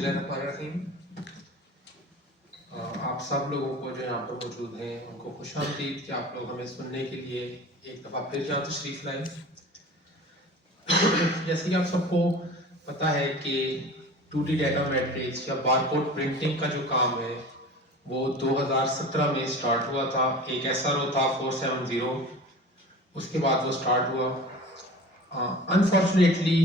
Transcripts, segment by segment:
बिस्मिल्लाहिर्रहमानिर्रहीम। आप सब लोगों को जो यहाँ पर मौजूद हैं उनको खुशामदीद कि आप लोग हमें सुनने के लिए एक दफ़ा फिर यहाँ तशरीफ़ लाए। जैसे कि आप सबको पता है कि 2D डाटा मैट्रिक्स या बारकोड प्रिंटिंग का जो काम है वो 2017 में स्टार्ट हुआ था। एक SRO था 470, उसके बाद वो स्टार्ट हुआ। अनफॉर्चुनेटली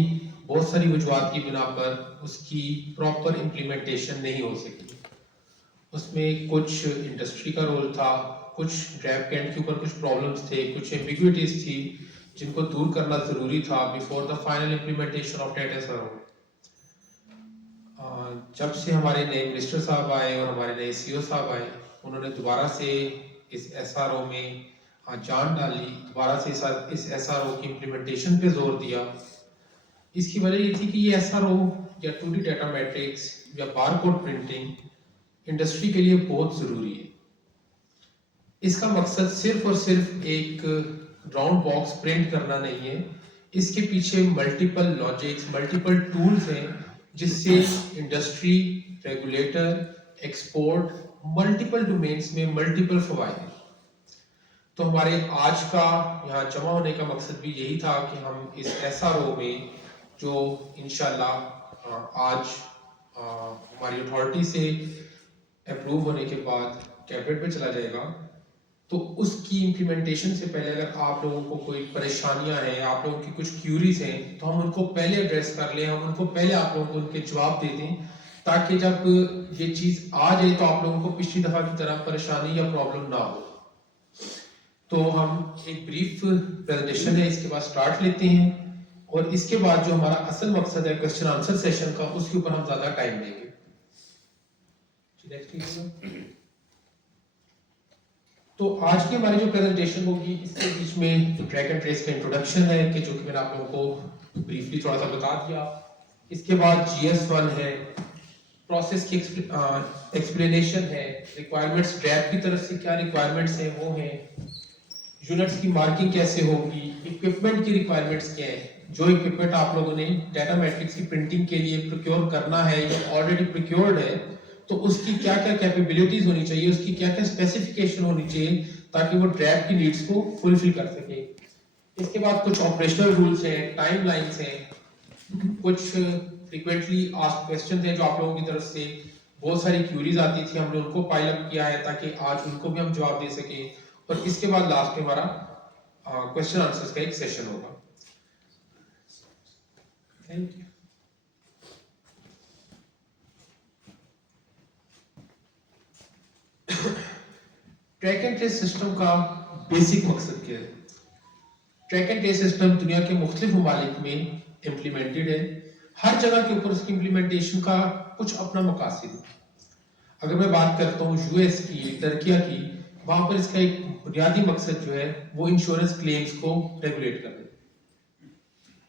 बहुत सारी वजूहात की बिना पर उसकी प्रॉपर इम्प्लीमेंटेशन नहीं हो सकी। उसमें कुछ इंडस्ट्री का रोल था, कुछ ड्राफ्ट एंड के ऊपर कुछ प्रॉब्लम्स थे, कुछ एम्बिग्विटीज थी जिनको दूर करना ज़रूरी था before the final implementation of data SRO। जब से हमारे नए मिनिस्टर साहब आए और हमारे नए CEO साहब आए, उन्होंने दोबारा से इस SRO में जान डाली, दोबारा से इस SRO की इम्प्लीमेंटेशन पे जोर दिया। इसकी वजह ये थी कि ये SRO या 2D डाटा मैट्रिक्स या बारकोड प्रिंटिंग इंडस्ट्री के लिए बहुत ज़रूरी है। इसका मकसद सिर्फ और सिर्फ एक राउंड बॉक्स प्रिंट करना नहीं है, इसके पीछे मल्टीपल लॉजिक्स, मल्टीपल टूल्स हैं जिससे industry, regulator, export, multiple domains में मल्टीपल फवायद हैं। तो हमारे आज का यहाँ जमा होने का मकसद भी यही था कि हम इस SRO में जो इंशाल्लाह आज हमारी अथॉरिटी से अप्रूव होने के बाद कैबिनेट में चला जाएगा, तो उसकी इम्प्लीमेंटेशन से पहले अगर आप लोगों को कोई परेशानियां हैं, आप लोगों की कुछ क्यूरीज हैं, तो हम उनको पहले एड्रेस कर लें, हम उनको पहले आप लोगों को उनके जवाब दे दें, ताकि जब ये चीज़ आ जाए तो आप लोगों को पिछली दफ़ा की तरह परेशानी या प्रॉब्लम ना हो। तो हम एक ब्रीफ प्रेजेंटेशन है, इसके बाद स्टार्ट लेते हैं और इसके बाद जो हमारा असल मकसद है क्वेश्चन आंसर सेशन का, उसके ऊपर हम ज़्यादा टाइम देंगे। तो आज की हमारी जो प्रेजेंटेशन होगी, इसके बीच में ट्रैक एंड ट्रेस का इंट्रोडक्शन है कि जो कि मैंने आप लोगों को ब्रीफली थोड़ा सा बता दिया। इसके बाद GS1 है, प्रोसेस की एक्सप्लेनेशन है, रिक्वायरमेंट्स ड्रैप की तरफ से क्या रिक्वायरमेंट्स हैं वो हैं, यूनिट्स की मार्किंग कैसे होगी, इक्विपमेंट की रिक्वायरमेंट्स क्या है, जो इक्विपमेंट आप लोगों ने डाटा मैट्रिक्स की प्रिंटिंग के लिए प्रोक्योर करना है या ऑलरेडी प्रोक्योर्ड है, तो उसकी क्या क्या कैपेबिलिटीज होनी चाहिए, उसकी क्या क्या स्पेसिफिकेशन होनी चाहिए ताकि वो ड्रैप की नीड्स को फुलफिल कर सके। इसके बाद कुछ ऑपरेशनल रूल्स हैं, टाइमलाइंस हैं, कुछ फ्रीक्वेंटली आस्क्ड क्वेश्चन हैं जो आप लोगों की तरफ से बहुत सारी क्यूरीज आती थी, हमने उनको पाइल अप किया है ताकि आज उनको भी हम जवाब दे सके। और इसके बाद लास्ट में हमारा क्वेश्चन आंसर्स का एक सेशन होगा। Thank you. Track and trace system का बेसिक मकसद क्या है? ट्रैक एंड ट्रेस सिस्टम दुनिया के मुख्तलिफ ममालिक में इम्प्लीमेंटेड है। हर जगह के ऊपर उसकी इम्प्लीमेंटेशन का कुछ अपना मकासद है। अगर मैं बात करता हूँ US की, टर्किया की, वहां पर इसका एक बुनियादी मकसद जो है वो इंश्योरेंस क्लेम्स को रेगुलेट करना है।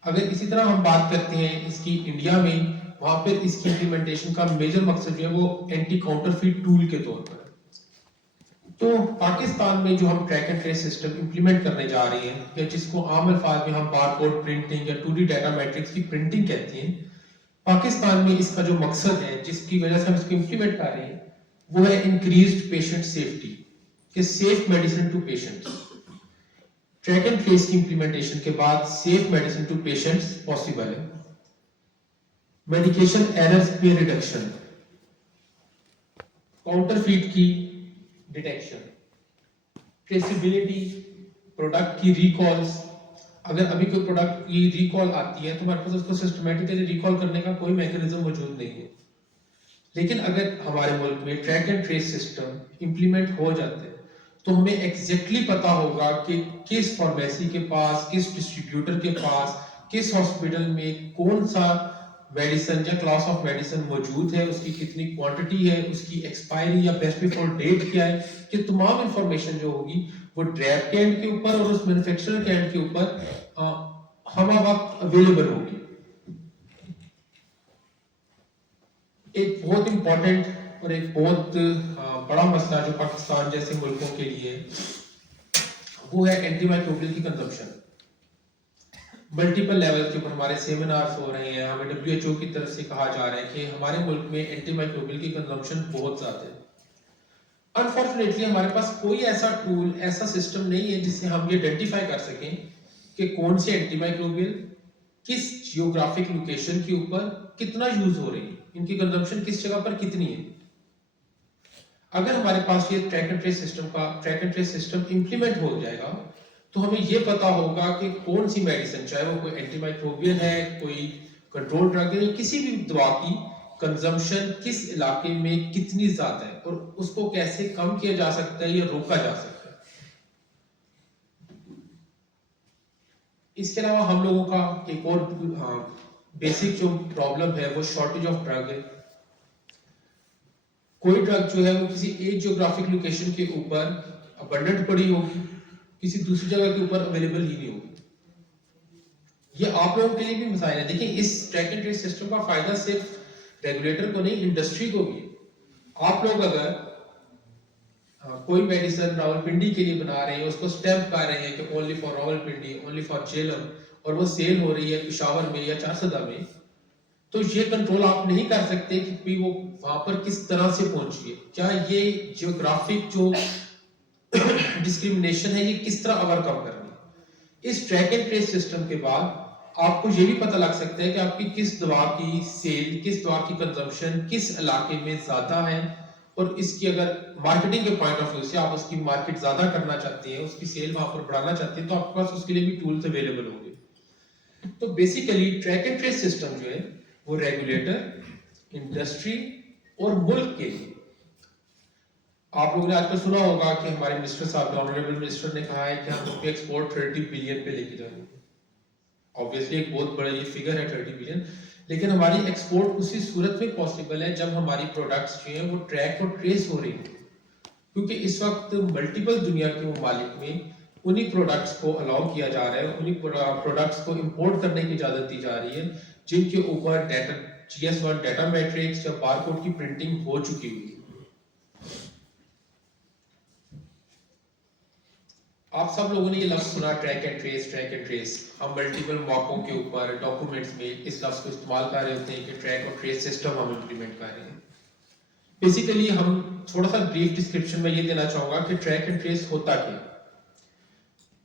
अगर इसी तरह हम बात करते हैं इसकी इंडिया में, वहां पर इसकी इम्प्लीमेंटेशन का मेजर मकसद जो है वो एंटी काउंटरफीट टूल के तौर पर है। तो पाकिस्तान में जो हम track and trace system implement करने जा रहे हैं, या जिसको आम अल्फाज में हम बारकोड प्रिंटिंग या 2D डाटा मैट्रिक्स की प्रिंटिंग कहते हैं, पाकिस्तान में इसका जो मकसद है जिसकी वजह से हम इसको इंप्लीमेंट कर रहे हैं वो है इंक्रीज्ड पेशेंट सेफ्टी, कि safe medicine to patients. Track and trace की इंप्लीमेंटेशन के बाद safe medicine to patients possible है। मेडिकेशन एरर्स पे रिडक्शन, काउंटरफीट की डिटेक्शन, ट्रेसेबिलिटी, प्रोडक्ट की रिकॉल्स। अगर अभी कोई प्रोडक्ट की रिकॉल आती है तो हमारे पास उसको सिस्टमैटिकली रिकॉल करने का कोई मैकेनिज्म मौजूद नहीं है। लेकिन अगर हमारे मुल्क में track and trace system implement हो जाते हैं तो हमें एग्जैक्टली पता होगा कि किस फार्मेसी के पास, किस डिस्ट्रीब्यूटर के पास, किस हॉस्पिटल में कौन सा मेडिसिन या क्लास ऑफ मेडिसिन मौजूद है, उसकी कितनी क्वांटिटी है, उसकी एक्सपायरी या बेस्ट बिफोर डेट क्या है। ये तमाम इंफॉर्मेशन जो होगी वो ड्रैप के एंड के ऊपर और उस मैन्युफैक्चरर के एंड के ऊपर हम वक्त अवेलेबल होगी। एक बहुत इंपॉर्टेंट और एक बहुत बड़ा मसला जो पाकिस्तान जैसे मुल्कों के लिए वो है एंटीमाइक्रोबियल की कंजम्पशन। मल्टीपल लेवल के ऊपर हमारे सेमिनार्स हो रहे हैं, हमें WHO की तरफ से कहा जा रहा है कि हमारे मुल्क में एंटीमाइक्रोबियल की कंजम्पशन बहुत ज़्यादा है। अनफॉर्चुनेटली हमारे पास कोई ऐसा टूल, ऐसा सिस्टम नहीं है जिससे हम ये आइडेंटिफाई कर सकें कि कौन से एंटीमाइक्रोबियल किस जियोग्राफिक लोकेशन के ऊपर कितना यूज हो रही है, इनकी कंजम्पशन किस जगह पर कितनी है। अगर हमारे पास ये track and trace system implement हो जाएगा तो हमें ये पता होगा कि कौन सी मेडिसिन, चाहे वो कोई एंटीमाइक्रोबियल है, कोई कंट्रोल ड्रग है, किसी भी दवा की कंजम्पशन किस इलाके में कितनी ज्यादा है और उसको कैसे कम किया जा सकता है या रोका जा सकता है। इसके अलावा हम लोगों का एक और बेसिक जो प्रॉब्लम है वो शॉर्टेज ऑफ ड्रग है। कोई ड्रग जो है वो किसी एक जियोग्राफिक लोकेशन के ऊपर अबंडेंट पड़ी होगी, किसी दूसरी जगह के ऊपर अवेलेबल ही नहीं होगी। ये आप लोगों के लिए भी मसाइल है। देखिए, इस ट्रैक एंड ट्रेस सिस्टम का फायदा सिर्फ रेगुलेटर को नहीं, इंडस्ट्री को भी है। आप लोग अगर कोई मेडिसिन रावलपिंडी के लिए बना रहे हैं, उसको स्टैम्प कर रहे हैं कि only for Rawalpindi, only for Jhelum, और वो सेल हो रही है पेशावर में या चारसदा में, तो ये कंट्रोल आप नहीं कर सकते कि वो वहां पर किस तरह से पहुंची है। क्या ये जियोग्राफिक जो डिस्क्रिमिनेशन है ये किस तरह ओवरकम करनी है। इस ट्रैक एंड ट्रेस सिस्टम के बाद आपको ये भी पता लग सकता है कि आपकी किस दवा की सेल, किस दवा की कंजम्पशन किस इलाके में ज्यादा है, और इसकी अगर मार्केटिंग के पॉइंट ऑफ व्यू से आप उसकी मार्केट ज्यादा करना चाहते हैं, उसकी सेल वहां पर बढ़ाना चाहते हैं, तो आपके पास उसके लिए भी टूल्स अवेलेबल होंगे। तो basically track and trace system जो है वो रेगुलेटर, इंडस्ट्री और मुल्क के लिए। आप लोगों ने आजकल सुना होगा कि हमारे मिनिस्टर साहब, ऑनरेबल मिनिस्टर ने कहा है कि हम लोग एक्सपोर्ट 30 बिलियन पे लेके जाएंगे। ऑब्वियसली एक बहुत बड़ा ये फिगर है 30 बिलियन, लेकिन हमारी एक्सपोर्ट उसी सूरत में पॉसिबल है जब हमारी प्रोडक्ट्स जो हैं वो ट्रैक और ट्रेस हो रही है। क्योंकि इस वक्त मल्टीपल दुनिया के ममालिक में उन्हीं प्रोडक्ट्स को अलाउ किया जा रहा है, उन्हीं प्रोडक्ट्स को इंपोर्ट करने की इजाजत दी जा रही है जिनके ऊपर डाटा GS1 डाटा मैट्रिक्स या बारकोड की प्रिंटिंग हो चुकी हुई। आप सब लोगों ने ये लफ्ज सुना, track and trace, track and trace. हम मल्टीपल मौकों के ऊपर डॉक्यूमेंट्स में इस लफ्ज को इस्तेमाल कर रहे होते हैं कि ट्रैक और ट्रेस सिस्टम हम इंप्लीमेंट कर रहे हैं। बेसिकली हम थोड़ा सा ब्रीफ डिस्क्रिप्शन में ये देना चाहूंगा कि ट्रैक एंड ट्रेस होता क्या।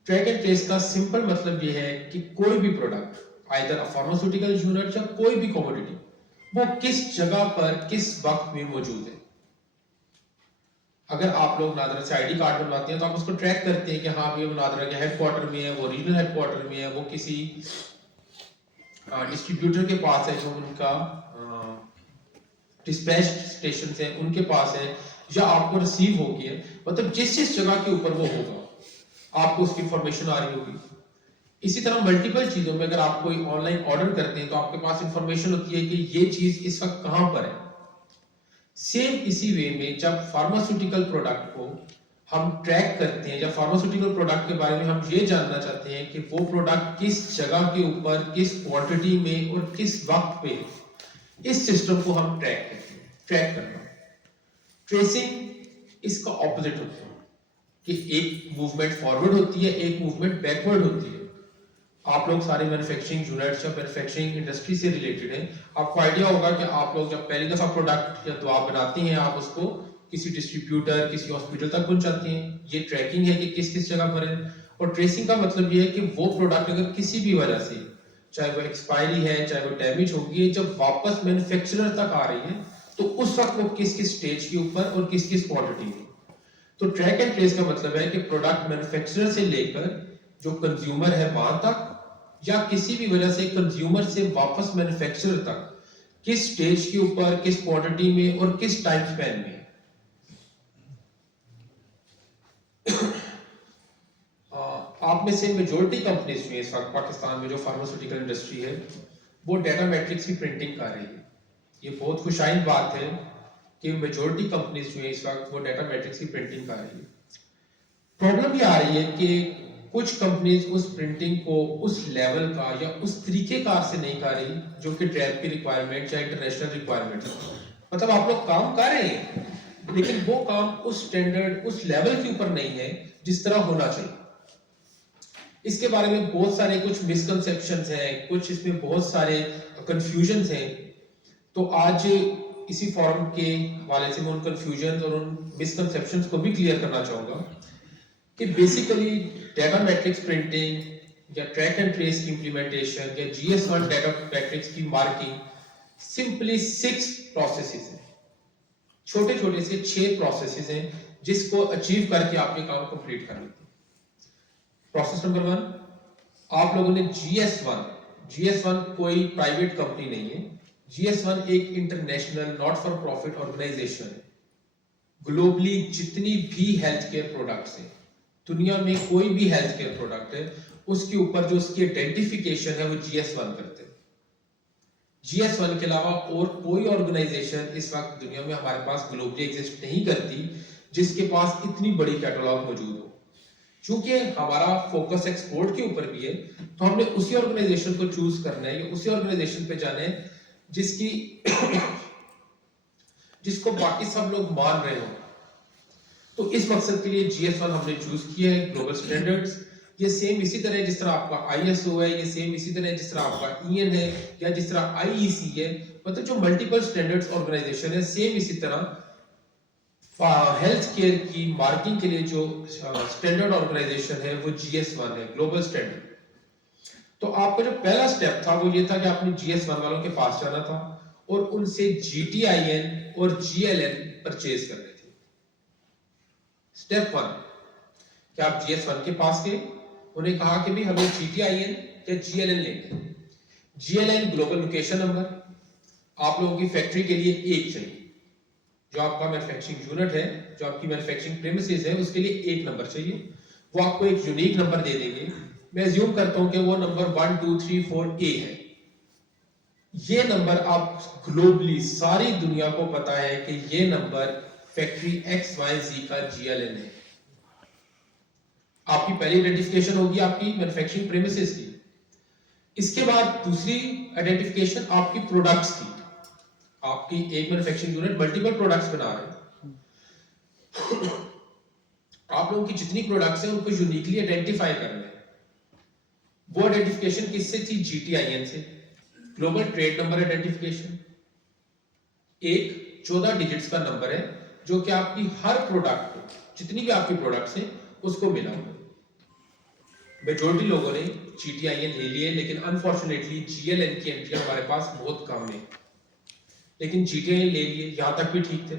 ट्रैक एंड ट्रेस का सिंपल मतलब ये है कि कोई भी product, either a pharmaceutical unit या कोई भी कमोडिटी, वो किस जगह पर किस वक्त में मौजूद है। अगर आप लोग नादरा से आईडी कार्ड बनवाते हैं तो आप उसको ट्रैक करते हैं कि हाँ ये नादरा के हेडक्वार्टर में है, वो रीजनल हेडक्वार्टर में है, वो किसी डिस्ट्रीब्यूटर के पास है जो उनका डिस्पैच स्टेशन है उनके पास है, या आपको रिसीव हो गया, मतलब जिस जगह के ऊपर वो होगा आपको उसकी इंफॉर्मेशन आ रही होगी। इसी तरह मल्टीपल चीजों में अगर आप कोई ऑनलाइन ऑर्डर करते हैं तो आपके पास इंफॉर्मेशन होती है कि ये चीज इस वक्त कहां पर है। सेम इसी वे में जब फार्मास्यूटिकल प्रोडक्ट को हम ट्रैक करते हैं, जब फार्मास्यूटिकल प्रोडक्ट के बारे में हम ये जानना चाहते हैं कि वो प्रोडक्ट किस जगह के ऊपर, किस क्वांटिटी में और किस वक्त पे, इस सिस्टम को हम ट्रैक करते हैं। ट्रैक करना, ट्रेसिंग इसका ऑपोजिट होता है कि एक मूवमेंट फॉरवर्ड होती है, एक मूवमेंट बैकवर्ड होती है। आप लोग सारे मैन्युफैक्चरिंग यूनिट्स या मैन्युफैक्चरिंग इंडस्ट्री से रिलेटेड हैं, आपको आइडिया होगा कि आप लोग जब पहली दफा प्रोडक्ट या दवा बनाते हैं, आप उसको किसी डिस्ट्रीब्यूटर, किसी हॉस्पिटल तक पहुंचाते हैं। ये ट्रैकिंग है कि किस किस जगह पर है। और ट्रेसिंग का मतलब ये है कि वो प्रोडक्ट अगर किसी भी वजह से, चाहे वो एक्सपायरी है, चाहे वो डैमेज होगी, जब वापस मैन्युफैक्चरर तक आ रही है तो उस वक्त वो किस किस स्टेज के ऊपर और किस किस क्वांटिटी में। तो ट्रैक एंड ट्रेस का मतलब है कि प्रोडक्ट मैन्युफैक्चरर से लेकर जो कंज्यूमर है वहां तक, या किसी भी वजह से कंज्यूमर से वापस मैन्युफैक्चरर तक किस स्टेज के ऊपर, किस क्वांटिटी में और किस टाइम स्पैन में। आप में से मेजॉरिटी कंपनीज जो इस वक्त पाकिस्तान में जो फार्मास्यूटिकल इंडस्ट्री है वो डाटा मैट्रिक्स की प्रिंटिंग कर रही है। ये बहुत खुशाइन बात है कि मेजॉरिटी कंपनीज जो है इस वक्त वो डाटा मैट्रिक्स की प्रिंटिंग कर रही है। प्रॉब्लम ये आ रही है कि कुछ कंपनीज उस प्रिंटिंग को उस लेवल का या उस तरीकेकार से नहीं कर रही जो कि ट्रैप की रिक्वायरमेंट या इंटरनेशनल रिक्वायरमेंट है। मतलब आप लोग काम कर रहे हैं लेकिन वो काम उस स्टैंडर्ड, उस लेवल के ऊपर नहीं है जिस तरह होना चाहिए। इसके बारे में बहुत सारे कुछ मिसकंसेप्शंस हैं, कुछ इसमें बहुत सारे कंफ्यूजन्स हैं। तो आज इसी फॉरम के हवाले से मैं उन कंफ्यूजन और उन मिसकंसेप्शंस को भी क्लियर करना चाहूंगा कि बेसिकली डाटा मैट्रिक्स प्रिंटिंग या ट्रैक एंड ट्रेस की इंप्लीमेंटेशन या GS1 डाटा मैट्रिक्स की मार्किंग सिंपली 6 प्रोसेसेस हैं, छोटे छोटे से 6 प्रोसेसेस हैं जिसको अचीव करके आप ये काम कंप्लीट कर लेते हैं। प्रोसेस नंबर 1, आप लोगों ने GS1 कोई प्राइवेट कंपनी नहीं है। GS1 एक international not for profit organization है। ग्लोबली जितनी भी हेल्थ केयर प्रोडक्ट्स हैं, दुनिया में कोई भी हेल्थ केयर प्रोडक्ट है, उसके ऊपर जो उसकी आइडेंटिफिकेशन है वो GS1 करते हैं। GS1 के अलावा और कोई ऑर्गेनाइजेशन इस वक्त दुनिया में हमारे पास ग्लोबली एग्जिस्ट नहीं करती जिसके पास इतनी बड़ी कैटलॉग मौजूद हो। क्योंकि हमारा फोकस एक्सपोर्ट के ऊपर भी है, तो हमने उसी ऑर्गेनाइजेशन को चूज करना है या उसी ऑर्गेनाइजेशन पे जाना है जिसको बाकी सब लोग मान रहे हो। तो इस मकसद के लिए GS1 हमने चूज किया है, ग्लोबल स्टैंडर्ड्स। ये सेम इसी तरह जिस तरह आपका ISO है, ये सेम इसी तरह जिस तरह आपका EN है या जिस तरह IEC है, मतलब जो मल्टीपल स्टैंडर्ड्स ऑर्गेनाइजेशन है, सेम इसी तरह हेल्थ केयर की मार्किंग के लिए जो स्टैंडर्ड ऑर्गेनाइजेशन है वो GS1 है, ग्लोबल स्टैंडर्ड। तो आपका जो पहला स्टेप था वो ये था कि आपने GS1 वालों के पास जाना था और उनसे GTIN और GLN परचेज करने थे। स्टेप 1, कि आप GS1 के पास गए, उन्हें कहा कि भी हमें GTIN या GLN लेंगे। GLN ग्लोबल लोकेशन नंबर, आप लोगों की फैक्ट्री के लिए एक चाहिए। जो आपका मैन्युफैक्चरिंग यूनिट है, जो आपकी मैन्युफैक्चरिंग प्रीमिसेस है, उसके लिए एक नंबर चाहिए। वो आपको एक यूनिक नंबर दे देंगे। मैं अज्यूम करता हूं कि वो नंबर 1 2 3 4 A है। ये नंबर आप ग्लोबली सारी दुनिया को पता है कि ये नंबर फैक्ट्री XYZ का GLN है। आपकी पहली आइडेंटिफिकेशन होगी आपकी मैन्युफैक्चरिंग प्रीमिसेस की। इसके बाद दूसरी आइडेंटिफिकेशन आपकी प्रोडक्ट्स की। आपकी एक मैन्युफैक्चरिंग यूनिट मल्टीपल प्रोडक्ट्स बना रहे हैं। आप लोगों की जितनी प्रोडक्ट्स हैं उनको यूनिकली आइडेंटिफाई करना है। वो आइडेंटिफिकेशन किससे थी? GTIN से, ग्लोबल ट्रेड नंबर आइडेंटिफिकेशन। एक 14 डिजिट्स का नंबर है जो कि आपकी हर प्रोडक्ट को, जितनी भी आपकी प्रोडक्ट्स हैं, उसको मिला हुआ। मेजॉरिटी लोगों ने GTIN ले लिए, लेकिन अनफॉर्चुनेटली GLN की एंट्री हमारे पास बहुत कम है। लेकिन GTIN ले लिए, यहां तक भी ठीक थे।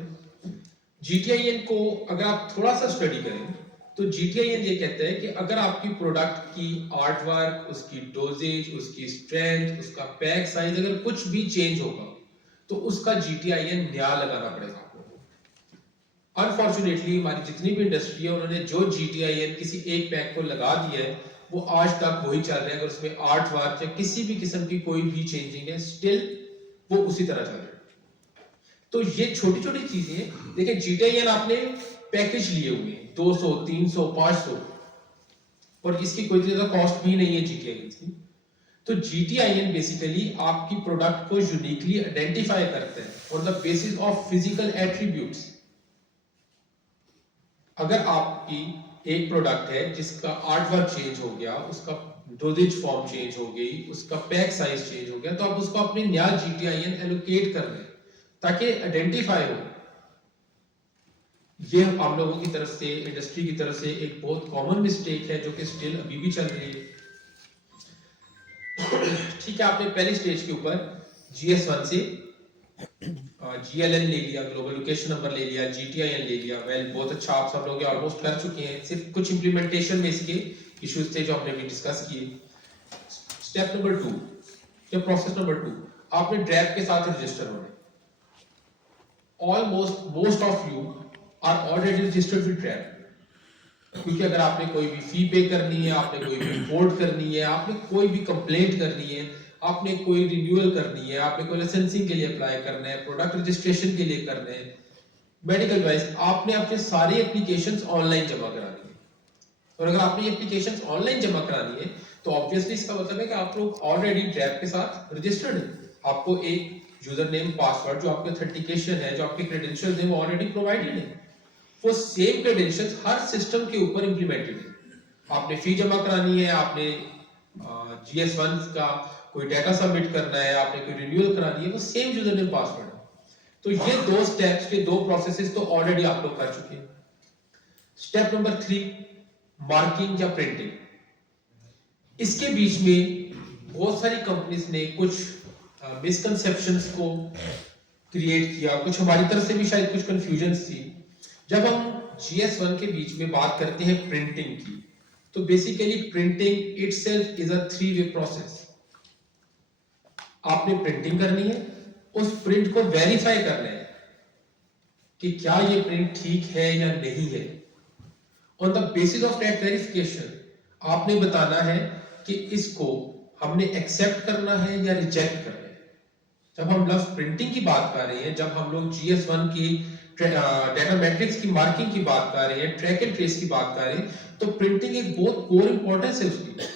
GTIN को अगर आप थोड़ा सा स्टडी करें तो GTIN ये कहता है कि अगर आपकी प्रोडक्ट की आर्ट वर्क, उसकी डोजेज, उसकी स्ट्रेंथ, उसका पैक साइज अगर कुछ भी चेंज होगा तो उसका GTIN नया लगाना पड़ेगा आपको। अनफॉर्चुनेटली हमारी जितनी भी इंडस्ट्री है, उन्होंने जो GTIN किसी एक पैक को लगा दिया है वो आज तक वही चल रहा है। अगर उसमें आर्ट वर्क या किसी भी किस्म की कोई भी चेंजिंग है, स्टिल वो उसी तरह चल रहा है। तो ये छोटी छोटी चीजें देखिए। GTIN आपने पैकेज लिए हुए 200 300 500 और इसकी कोई ज्यादा कॉस्ट भी नहीं है GTIN की। तो GTIN बेसिकली आपकी प्रोडक्ट को यूनिकली आइडेंटिफाई करता है on the basis of physical attributes. अगर आपकी एक प्रोडक्ट है जिसका आर्ट वर्क चेंज हो गया, उसका डोजेज फॉर्म चेंज हो गई, उसका पैक साइज चेंज हो गया, तो आप उसको अपने नया GTIN एलोकेट कर रहे हैं ताकि आइडेंटिफाई हो। ये हम लोगों की तरफ से, इंडस्ट्री की तरफ से एक बहुत कॉमन मिस्टेक है जो कि स्टिल अभी भी चल रही है। ठीक है, आपने पहली स्टेज के ऊपर GS1 से GLN ले लिया, ग्लोबल लोकेशन नंबर ले लिया, GTIN ले लिया। वेल, बहुत अच्छा, आप सब लोग ऑलमोस्ट कर चुके हैं। सिर्फ कुछ इंप्लीमेंटेशन में इसके इश्यूज थे जो हमने भी डिस्कस किए। स्टेप नंबर 2 या प्रोसेस नंबर 2, आपने ड्रैप के साथ रजिस्टर होना है। Almost most of you are already registered with DRAP, क्योंकि अगर आपने कोई भी फी पे करनी है, आपने कोई भी रिपोर्ट करनी है, आपने कोई भी कंप्लेंट करनी है, आपने कोई रिन्यूअल करनी है, आपने कोई लाइसेंसिंग के लिए अप्लाई करना है, प्रोडक्ट रजिस्ट्रेशन के लिए करना है, मेडिकल वाइज, आपने अपने सारी एप्लीकेशंस ऑनलाइन जमा करानी है। और अगर आपने एप्लीकेशंस ऑनलाइन जमा करानी है तो ऑब्वियसली इसका मतलब है कि आप लोग ऑलरेडी DRAP के साथ रजिस्टर्ड हैं। आपको एक यूजर नेम, पासवर्ड, जो आपके ऑथेंटिकेशन है, जो आपके क्रेडेंशियल्स हैं, वो ऑलरेडी प्रोवाइडेड है। वो सेम क्रेडेंशियल्स हर सिस्टम के ऊपर इंप्लीमेंटेड है। आपने फी जमा करानी है, आपने GS1 का कोई डाटा सबमिट करना है, आपने कोई रिन्यूअल करानी है, वो सेम यूजर नेम पासवर्ड है। तो ये दो स्टेप्स के दो प्रोसेसेस तो ऑलरेडी आप लोग कर चुके हैं। स्टेप नंबर 3, मार्किंग या प्रिंटिंग। इसके बीच में बहुत सारी कंपनीज ने कुछ मिसकंसेप्शंस को क्रिएट किया, कुछ हमारी तरफ से भी शायद कुछ कंफ्यूजन्स थी। जब हम GS1 के बीच में बात करते हैं प्रिंटिंग की, तो basically printing itself is a 3-वे प्रोसेस। आपने प्रिंटिंग करनी है, उस प्रिंट को वेरीफाई करना है कि क्या ये प्रिंट ठीक है या नहीं है। On the basis of that verification आपने बताना है कि इसको हमने एक्सेप्ट करना है या रिजेक्ट करना है। जब हम लफ्ज प्रिंटिंग की बात कर रहे हैं, जब हम लोग GS1 की डाटा मैट्रिक्स की मार्किंग की बात कर रहे हैं, ट्रैक एंड ट्रेस की बात कर रहे हैं, तो प्रिंटिंग एक बहुत कोर इंपॉर्टेंस है उसकी।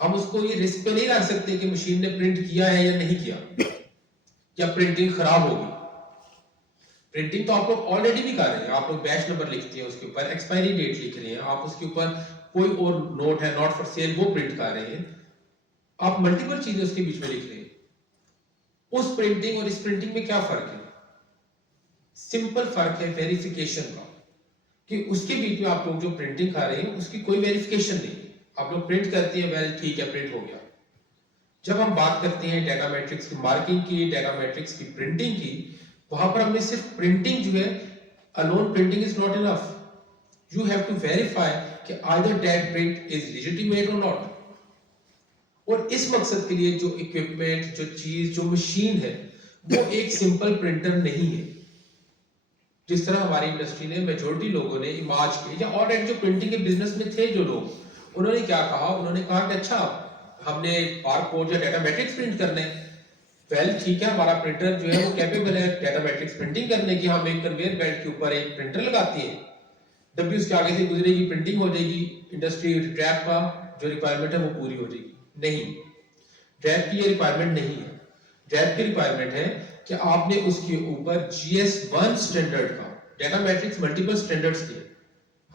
हम उसको ये रिस्क पे नहीं रख सकते कि मशीन ने प्रिंट किया है या नहीं किया, या प्रिंटिंग खराब होगी। प्रिंटिंग तो आप लोग ऑलरेडी भी कर रहे हैं, आप लोग बैच नंबर लिखते हैं, उसके ऊपर एक्सपायरी डेट लिख रहे हैं, आप उसके ऊपर कोई और नोट है नॉट फॉर सेल वो प्रिंट कर रहे हैं, आप मल्टीपल चीजें उसके बीच में लिख रहे हैं। उस प्रिंटिंग और इस प्रिंटिंग में क्या फर्क है? सिंपल फर्क है वेरिफिकेशन का, कि उसके बीच में आप लोग जो प्रिंटिंग कर रहे हैं उसकी कोई वेरिफिकेशन नहीं है। आप लोग प्रिंट करते हैं, वेल ठीक है प्रिंट हो गया। जब हम बात करते हैं डाटा मैट्रिक्स की मार्किंग की, डाटा मैट्रिक्स की प्रिंटिंग की, वहां पर हमने सिर्फ प्रिंटिंग जो है, alone printing is not enough. You have to verify कि either that print is legitimate और नॉट। और इस मकसद के लिए जो इक्विपमेंट, जो चीज, जो मशीन है, वो एक सिंपल प्रिंटर नहीं है। जिस तरह हमारी इंडस्ट्री ने, मेजॉरिटी लोगों ने इमाज के या ऑलरेडी जो प्रिंटिंग के बिजनेस में थे जो लोग, उन्होंने क्या कहा, उन्होंने कहा कि अच्छा हमने बारकोड या डाटा मैट्रिक्स प्रिंट करने हैं। वेल ठीक है, हमारा प्रिंटर जो है वो कैपेबल है डाटा मैट्रिक्स प्रिंटिंग करने की। हम एक कन्वेयर बेल्ट के ऊपर एक प्रिंटर लगाते हैं, डब्ल्यू उसके आगे से गुजरेगी, प्रिंटिंग हो जाएगी, इंडस्ट्री ट्रैप का जो रिक्वायरमेंट है वो पूरी हो जाएगी। नहीं, ट्रैप की ये रिक्वायरमेंट नहीं है। ट्रैप की रिक्वायरमेंट है कि आपने उसके ऊपर GS1 स्टैंडर्ड का, डाटा मैट्रिक्स मल्टीपल स्टैंडर्ड्स के,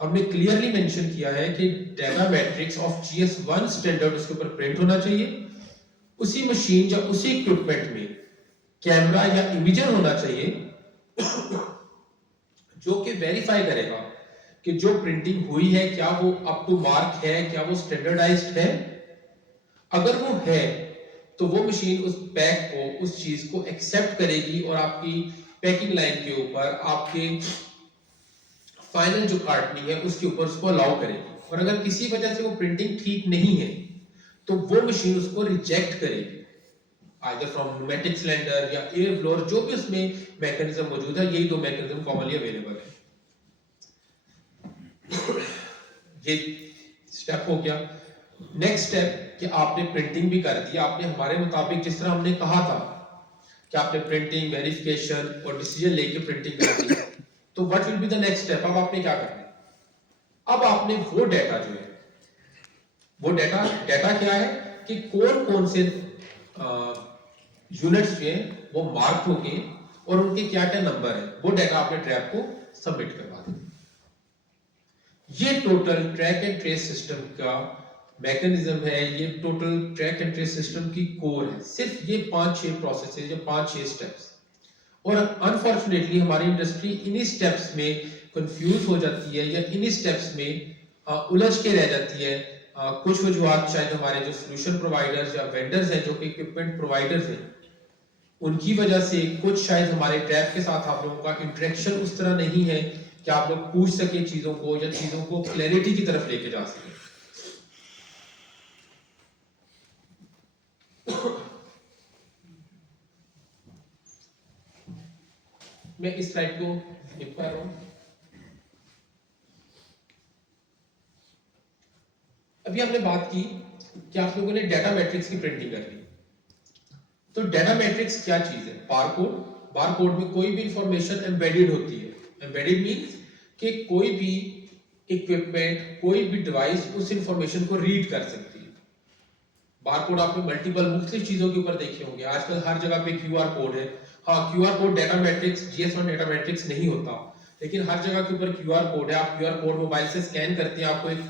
हमने क्लियरली मेंशन किया है कि data matrix of GS1 standard उसके ऊपर प्रिंट होना चाहिए। उसी मशीन या उसी इक्विपमेंट में कैमरा या इमेजर होना चाहिए जो कि वेरीफाई करेगा कि जो प्रिंटिंग हुई है क्या वो अप टू मार्क है, क्या वो स्टैंडर्डाइज्ड है। अगर वो है तो वो मशीन उस पैक को, उस चीज को एक्सेप्ट करेगी और आपकी पैकिंग लाइन के ऊपर, आपके फाइनल जो कार्टनिंग है उसके ऊपर उसको अलाउ करेगी। और अगर किसी वजह से वो प्रिंटिंग ठीक नहीं है तो वो मशीन उसको रिजेक्ट करेगी, आइदर फ्रॉम न्यूमेटिक सिलेंडर या एयर ब्लोअर, जो भी उसमें मैकेनिज्म मौजूद है। यही दो मैकेनिज्म कॉमनली अवेलेबल है। ये स्टेप हो गया। नेक्स्ट स्टेप कि आपने प्रिंटिंग भी कर दी, आपने हमारे मुताबिक जिस तरह हमने कहा था कि आपने प्रिंटिंग, वेरिफिकेशन और डिसीजन लेके प्रिंटिंग कर दी, तो what will be the next step? अब आपने क्या करना है? अब आपने वो डाटा जो है, वो डाटा क्या है कि कौन कौन से यूनिट्स जो हैं वो मार्क हो गए और उनके क्या क्या नंबर है, वो डाटा आपने ट्रैप को सबमिट करवा दें। ये total track and trace system का मैकेनिज्म है, ये total track and trace system की कोर है। सिर्फ ये 5-6 प्रोसेसेस या 5-6 स्टेप्स। और अनफॉर्चुनेटली हमारी इंडस्ट्री इन्हीं स्टेप्स में कंफ्यूज हो जाती है या इन्हीं स्टेप्स में उलझ के रह जाती है। कुछ वजूहात शायद हमारे जो सोल्यूशन प्रोवाइडर्स या वेंडर्स हैं, जो कि इक्विपमेंट प्रोवाइडर्स हैं, उनकी वजह से, कुछ शायद हमारे ट्रैप के साथ आप लोगों का इंटरेक्शन उस तरह नहीं है कि आप लोग पूछ सके चीजों को या चीजों को क्लैरिटी की तरफ लेके जा सके। मैं इस स्लाइड को लिख पा रहा हूं। अभी हमने बात की कि आप लोगों ने डाटा मैट्रिक्स की प्रिंटिंग कर ली। तो डाटा मैट्रिक्स क्या चीज है? बारकोड। बारकोड में कोई भी इंफॉर्मेशन एम्बेडेड होती है। एम्बेडेड मींस कि कोई भी इक्विपमेंट, कोई भी डिवाइस उस इंफॉर्मेशन को रीड कर सकती है। बारकोड आपने मल्टीपल मुख्तलिफ चीजों के ऊपर देखे होंगे। आजकल हर जगह पे QR कोड है। हाँ, QR code data matrix, GS1 data matrix नहीं होता, लेकिन हर जगह के ऊपर QR कोड है। आप QR कोड मोबाइल से स्कैन करते हैं, आपको एक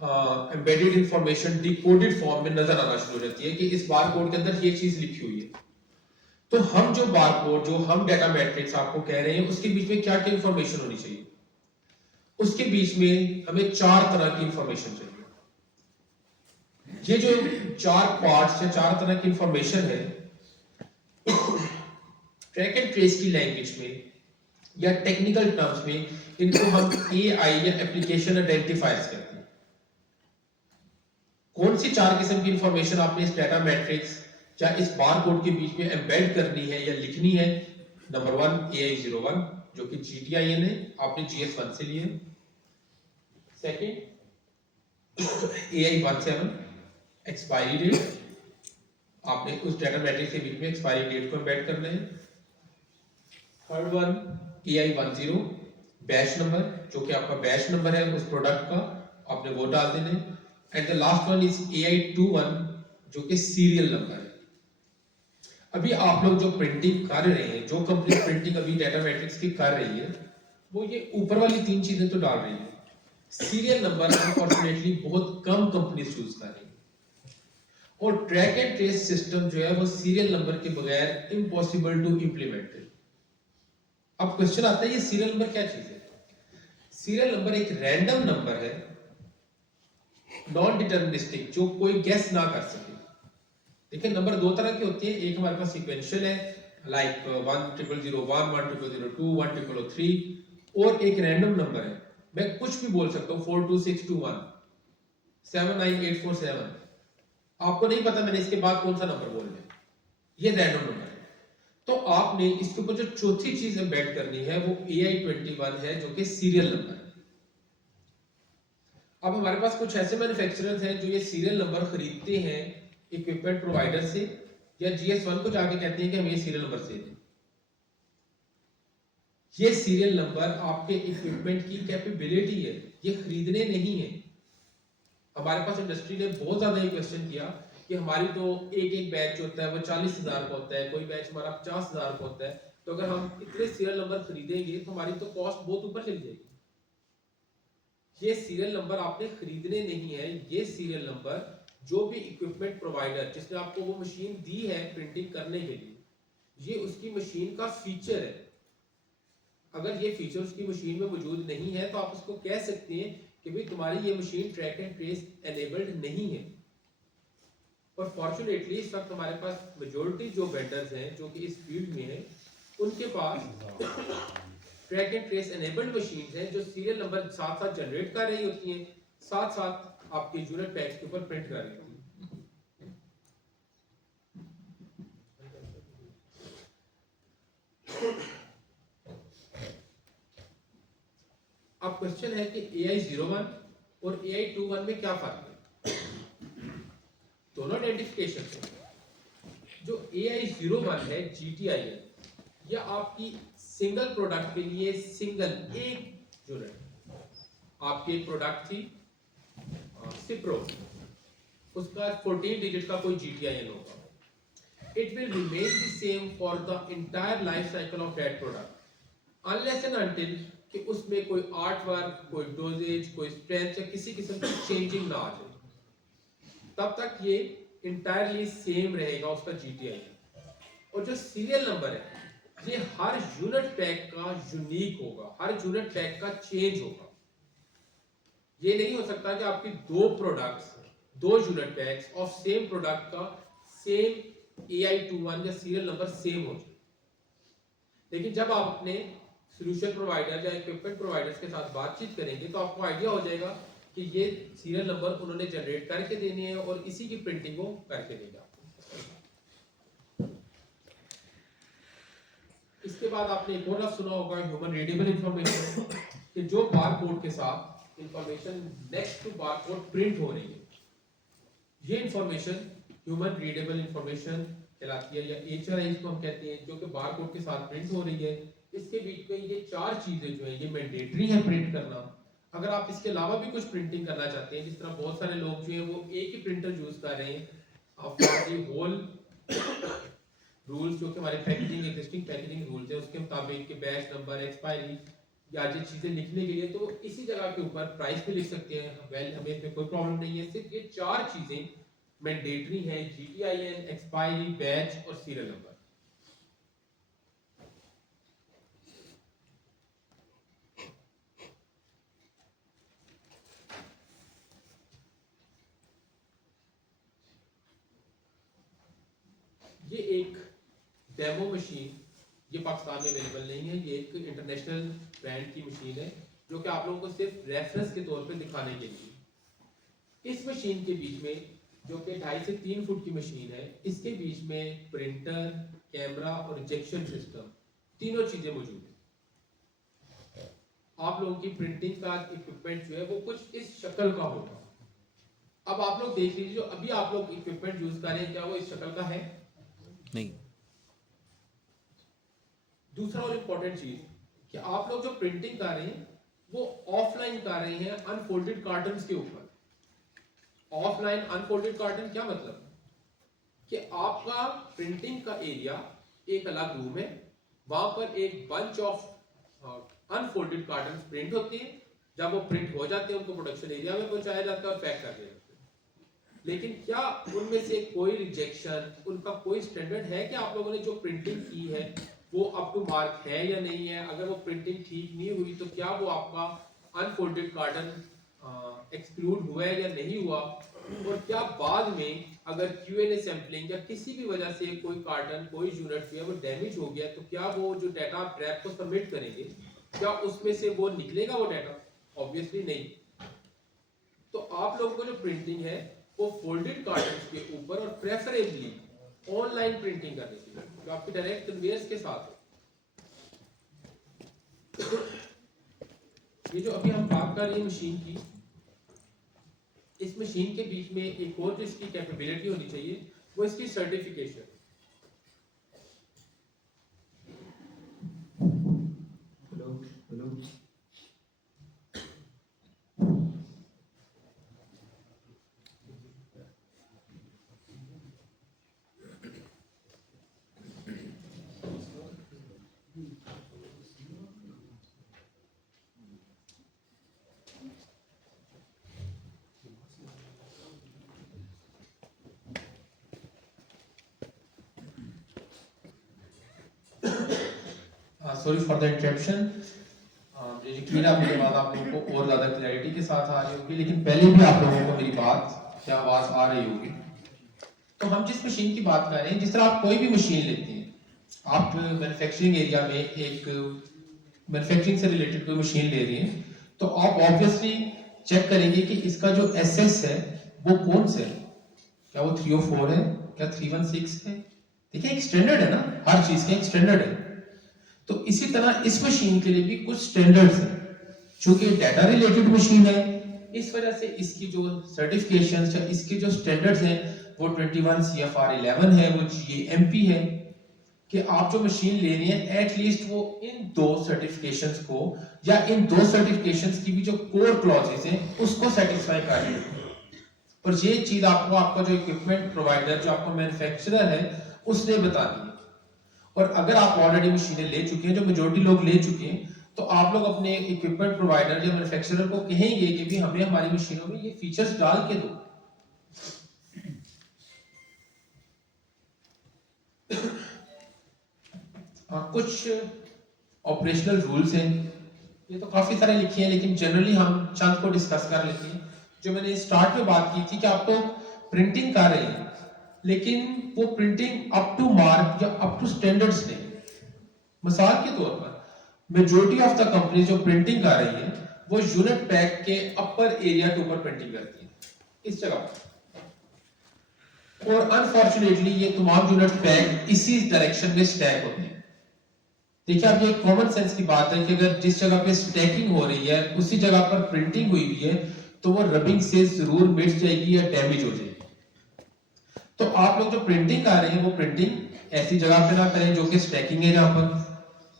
एम्बेडेड इंफॉर्मेशन डिकोडेड फॉर्म में नजर आना शुरू हो जाती है कि इस बार कोड के अंदर ये चीज लिखी हुई है। तो हम जो बार कोड, जो हम डाटा मैट्रिक्स आपको कह रहे हैं, उसके बीच में क्या क्या इंफॉर्मेशन होनी चाहिए? उसके बीच में हमें 4 तरह की इंफॉर्मेशन चाहिए। ये जो 4 पार्ट्स या 4 तरह की इंफॉर्मेशन है, ट्रैक एंड ट्रेस की लैंग्वेज में या टेक्निकल टर्म्स में इनको हम एआई या एप्लीकेशन आइडेंटिफायर्स कहते हैं। कौन सी 4 किस्म की इंफॉर्मेशन आपने इस डाटा मैट्रिक्स या इस बार कोड के बीच में एम्बेड करनी है या लिखनी है? नंबर 1 AI01 जो कि GTIN है, आपने GS1 से लिए। सेकंड AI17 एक्सपायरी डेट, आपने उस डाटा मैट्रिक्स के बीच में एक्सपायरी डेट को एम्बेड करना है। Third one AI10 batch number, जो कि आपका बैच नंबर है उस प्रोडक्ट का, आपने वो डाल देने। And the last one is AI21 जो कि सीरियल नंबर है। अभी आप लोग जो प्रिंटिंग कर रहे हैं, जो कंपनी प्रिंटिंग अभी डाटा मैट्रिक्स की कर रही है, वो ये ऊपर वाली 3 चीजें तो डाल रही है। सीरियल नंबर अनफॉर्चुनेटली बहुत कम कंपनीज यूज कर रही है, और ट्रैक एंड ट्रेस सिस्टम जो है वो सीरियल नंबर के बगैर इम्पॉसिबल टू इम्प्लीमेंट है। अब क्वेश्चन आता है ये सीरियल नंबर क्या चीज है? सीरियल नंबर एक रैंडम नंबर है, नॉन डिटरमिनिस्टिक, जो कोई गेस ना कर सके। देखिए नंबर 2 तरह की होती है, एक हमारे पास सीक्वेंशियल है लाइक 1001 1002 1003, और एक रैंडम नंबर है, मैं कुछ भी बोल सकता हूँ 42621 79847, आपको नहीं पता मैंने इसके बाद कौन सा नंबर बोलना है, ये रैंडम नंबर है। तो आपने इसके ऊपर जो चौथी चीज एम्बेड करनी है वो AI21 है जो कि सीरियल नंबर है। अब हमारे पास कुछ ऐसे मैन्युफैक्चरर्स हैं जो ये सीरियल नंबर खरीदते हैं इक्विपमेंट प्रोवाइडर से, या GS1 को जाके कहते हैं कि हमें सीरियल नंबर से दें। ये सीरियल नंबर आपके इक्विपमेंट की कैपेबिलिटी है, ये खरीदने नहीं है। हमारे पास इंडस्ट्री ने बहुत ज्यादा ये क्वेश्चन किया कि हमारी तो एक बैच होता है वो 40,000 का होता है, कोई बैच हमारा 50,000 का होता है, तो अगर हम इतने सीरियल नंबर खरीदेंगे तो हमारी तो कॉस्ट बहुत ऊपर चली जाएगी। ये सीरियल नंबर आपने खरीदने नहीं है, ये सीरियल नंबर जो भी इक्विपमेंट प्रोवाइडर जिसने आपको वो मशीन दी है प्रिंटिंग करने के लिए, ये उसकी मशीन का फीचर है। अगर ये फीचर उसकी मशीन में मौजूद नहीं है तो आप उसको कह सकते हैं कि भाई तुम्हारी ये machine track and trace enabled नहीं है। और फॉर्चुनेटली इस वक्त हमारे पास मेजॉरिटी जो वेंडर्स हैं जो कि इस फील्ड में हैं, उनके पास track and trace enabled machines हैं जो सीरियल नंबर साथ साथ जनरेट कर रही होती हैं, साथ साथ आपके यूनिट पैक्स के ऊपर प्रिंट कर रही होती हैं। अब क्वेश्चन है कि AI01 और AI21 में क्या फर्क है? दोनों आइडेंटिफिकेशन है। जो AI01 है GTIN, यह आपकी सिंगल प्रोडक्ट के लिए सिंगल एक यूनिट, आपकी एक प्रोडक्ट थी सिप्रो, उसका 14 डिजिट का कोई GTIN होगा, it will remain the same for the entire life cycle of that product unless and until कि उसमें कोई आर्ट वर्क, कोई डोजेज, कोई स्ट्रेंथ या किसी किस्म की चेंजिंग ना आ जाए, तब तक ये इंटायरली सेम रहेगा उसका GTIN। और जो सीरियल नंबर है ये हर यूनिट पैक का यूनिक होगा, हर यूनिट पैक का चेंज होगा। ये नहीं हो सकता कि आपकी दो प्रोडक्ट्स, दो unit PACS of same product का सेम AI21 या सीरियल नंबर सेम हो जाए। लेकिन जब आप अपने सॉल्यूशन प्रोवाइडर या इक्विपमेंट प्रोवाइडर्स के साथ बातचीत करेंगे तो आपको आइडिया हो जाएगा कि ये सीरियल नंबर उन्होंने जनरेट करके देने हैं और इसी की प्रिंटिंग वो करके देगा। इसके बाद आपने एक और सुना होगा ह्यूमन रीडेबल इंफॉर्मेशन, कि जो बारकोड के साथ information next to barcode print हो रही है, ये इंफॉर्मेशन ह्यूमन रीडेबल इंफॉर्मेशन कहलाती है, या HRI इसको हम कहते हैं, जो कि बारकोड के साथ प्रिंट हो रही है। इसके बीच में ये 4 चीजें जो है ये मैंडेटरी है प्रिंट करना। अगर आप इसके अलावा भी कुछ प्रिंटिंग करना चाहते हैं, जिस तरह बहुत सारे लोग जो है वो एक ही प्रिंटर यूज कर रहे हैं, होल रूल्स जो कि हमारे पैकेजिंग एग्जिस्टिंग पैकेजिंग रूल्स है उसके मुताबिक कि बैच नंबर, एक्सपायरी, या जो चीजें लिखने के लिए, तो इसी जगह के ऊपर प्राइस भी लिख सकते हैं। वेल हमें इसमें कोई प्रॉब्लम नहीं है। सिर्फ ये 4 चीजें मैंडेटरी है, GTIN, एक्सपायरी, बैच और सीरियल नंबर। ये एक डेमो मशीन, ये पाकिस्तान में अवेलेबल नहीं है, ये एक इंटरनेशनल ब्रांड की मशीन है जो कि आप लोगों को सिर्फ रेफरेंस के तौर पे दिखाने के लिए। इस मशीन के बीच में, जो कि 2.5 से 3 फुट की मशीन है, इसके बीच में प्रिंटर, कैमरा और इंजेक्शन सिस्टम, तीनों चीजें मौजूद है। आप लोगों की प्रिंटिंग का इक्विपमेंट जो है वो कुछ इस शक्ल का होगा। अब आप लोग देख लीजिए, जो अभी आप लोग इक्विपमेंट यूज कर रहे हैं, क्या वो इस शक्ल का है? नहीं। दूसरा और इम्पोर्टेंट चीज कि आप लोग जो प्रिंटिंग कर रहे हैं वो ऑफलाइन कर रहे हैं अनफोल्डेड कार्टन के ऊपर। ऑफलाइन अनफोल्डेड कार्टन क्या मतलब? कि आपका प्रिंटिंग का एरिया एक अलग रूम है, वहां पर एक bunch of unfolded carton print होते हैं। जब वो प्रिंट हो जाते हैं उनको प्रोडक्शन एरिया में पहुंचाया जाता है और पैक कर दिया जाता है। लेकिन क्या उनमें से कोई रिजेक्शन, उनका कोई स्टैंडर्ड है कि आप लोगों ने जो प्रिंटिंग की है वो अप टू मार्क है या नहीं है? अगर वो प्रिंटिंग ठीक नहीं हुई तो क्या वो आपका अनफोल्डेड कार्टन एक्सक्लूड हुआ है या नहीं हुआ? और क्या बाद में अगर Q&A सैंपलिंग या किसी भी वजह से कोई कार्टन, कोई यूनिट जो है वो डैमेज हो गया, तो क्या वो जो डाटा आप ट्रैक को सबमिट करेंगे, क्या उसमें से वो निकलेगा वो डाटा? ऑब्वियसली नहीं। तो आप लोगों को जो प्रिंटिंग है वो फोल्डेड कार्टन के ऊपर और प्रेफरेबली ऑनलाइन प्रिंटिंग करनी चाहिए जो आपके डायरेक्ट कन्वेयर्स के साथ है। ये जो अभी हम बात कर रहे हैं मशीन की, इस मशीन के बीच में एक और जो इसकी कैपेबिलिटी होनी चाहिए वो इसकी certification. Hello sorry for the interruption. यकीन है मेरी बात आप लोगों को और ज़्यादा क्लैरिटी के साथ आ रही होगी, लेकिन पहले भी आप लोगों को मेरी बात क्या आवाज़ आ रही होगी। तो हम जिस मशीन की बात कर रहे हैं, जिस तरह आप कोई भी मशीन लेते हैं, आप मैन्युफैक्चरिंग एरिया में एक मैन्युफैक्चरिंग से रिलेटेड कोई मशीन ले रहे हैं, तो आप ऑब्वियसली चेक करेंगे कि इसका जो SS है वो कौन सा है। क्या वो 304 है, क्या 316 है? देखिए एक स्टैंडर्ड है ना, हर चीज का एक स्टैंडर्ड है। तो इसी तरह इस मशीन के लिए भी कुछ स्टैंडर्ड्स हैं। चूंकि डाटा रिलेटेड मशीन है, इस वजह से इसकी जो सर्टिफिकेशंस या इसके जो स्टैंडर्ड्स हैं वो 21 CFR 11 है, वो GAMP है कि आप जो मशीन ले रही हैं एटलीस्ट वो इन दो सर्टिफिकेशंस को या इन दो सर्टिफिकेशंस की भी जो कोर क्लॉजेस हैं उसको सेटिस्फाई कर रही है। पर ये चीज आपको आपका जो इक्विपमेंट प्रोवाइडर, जो आपका मैन्युफैक्चरर है, उसने बतानी है। और अगर आप ऑलरेडी मशीनें ले चुके हैं, जो मेजोरिटी लोग ले चुके हैं, तो आप लोग अपने इक्विपमेंट प्रोवाइडर या मैन्युफैक्चरर को कहेंगे कि भी हमें हमारी मशीनों में ये फीचर्स डाल के दो। कुछ ऑपरेशनल रूल्स हैं, ये तो काफी सारे लिखे हैं, लेकिन जनरली हम चंद को डिस्कस कर लेते हैं। जो मैंने स्टार्ट में बात की थी कि आप तो प्रिंटिंग कर रहे हैं, लेकिन वो प्रिंटिंग अप टू मार्क या अप टू स्टैंडर्ड्स नहीं। मिसाल के तौर पर मेजॉरिटी ऑफ द कंपनी जो प्रिंटिंग कर रही है वो यूनिट पैक के अपर एरिया के ऊपर प्रिंटिंग करती है इस जगह पर, और अनफॉर्चुनेटली ये तमाम यूनिट पैक इसी डायरेक्शन में स्टैक होते हैं। देखिए अब ये कॉमन सेंस की बात है कि अगर जिस जगह पे स्टैकिंग हो रही है उसी जगह पर प्रिंटिंग हुई हुई है तो वो रबिंग से जरूर मिट जाएगी या डैमेज हो जाएगी। तो आप लोग जो प्रिंटिंग कर रहे हैं वो प्रिंटिंग ऐसी जगह पे ना करें जो कि स्टैकिंग है, जहां पर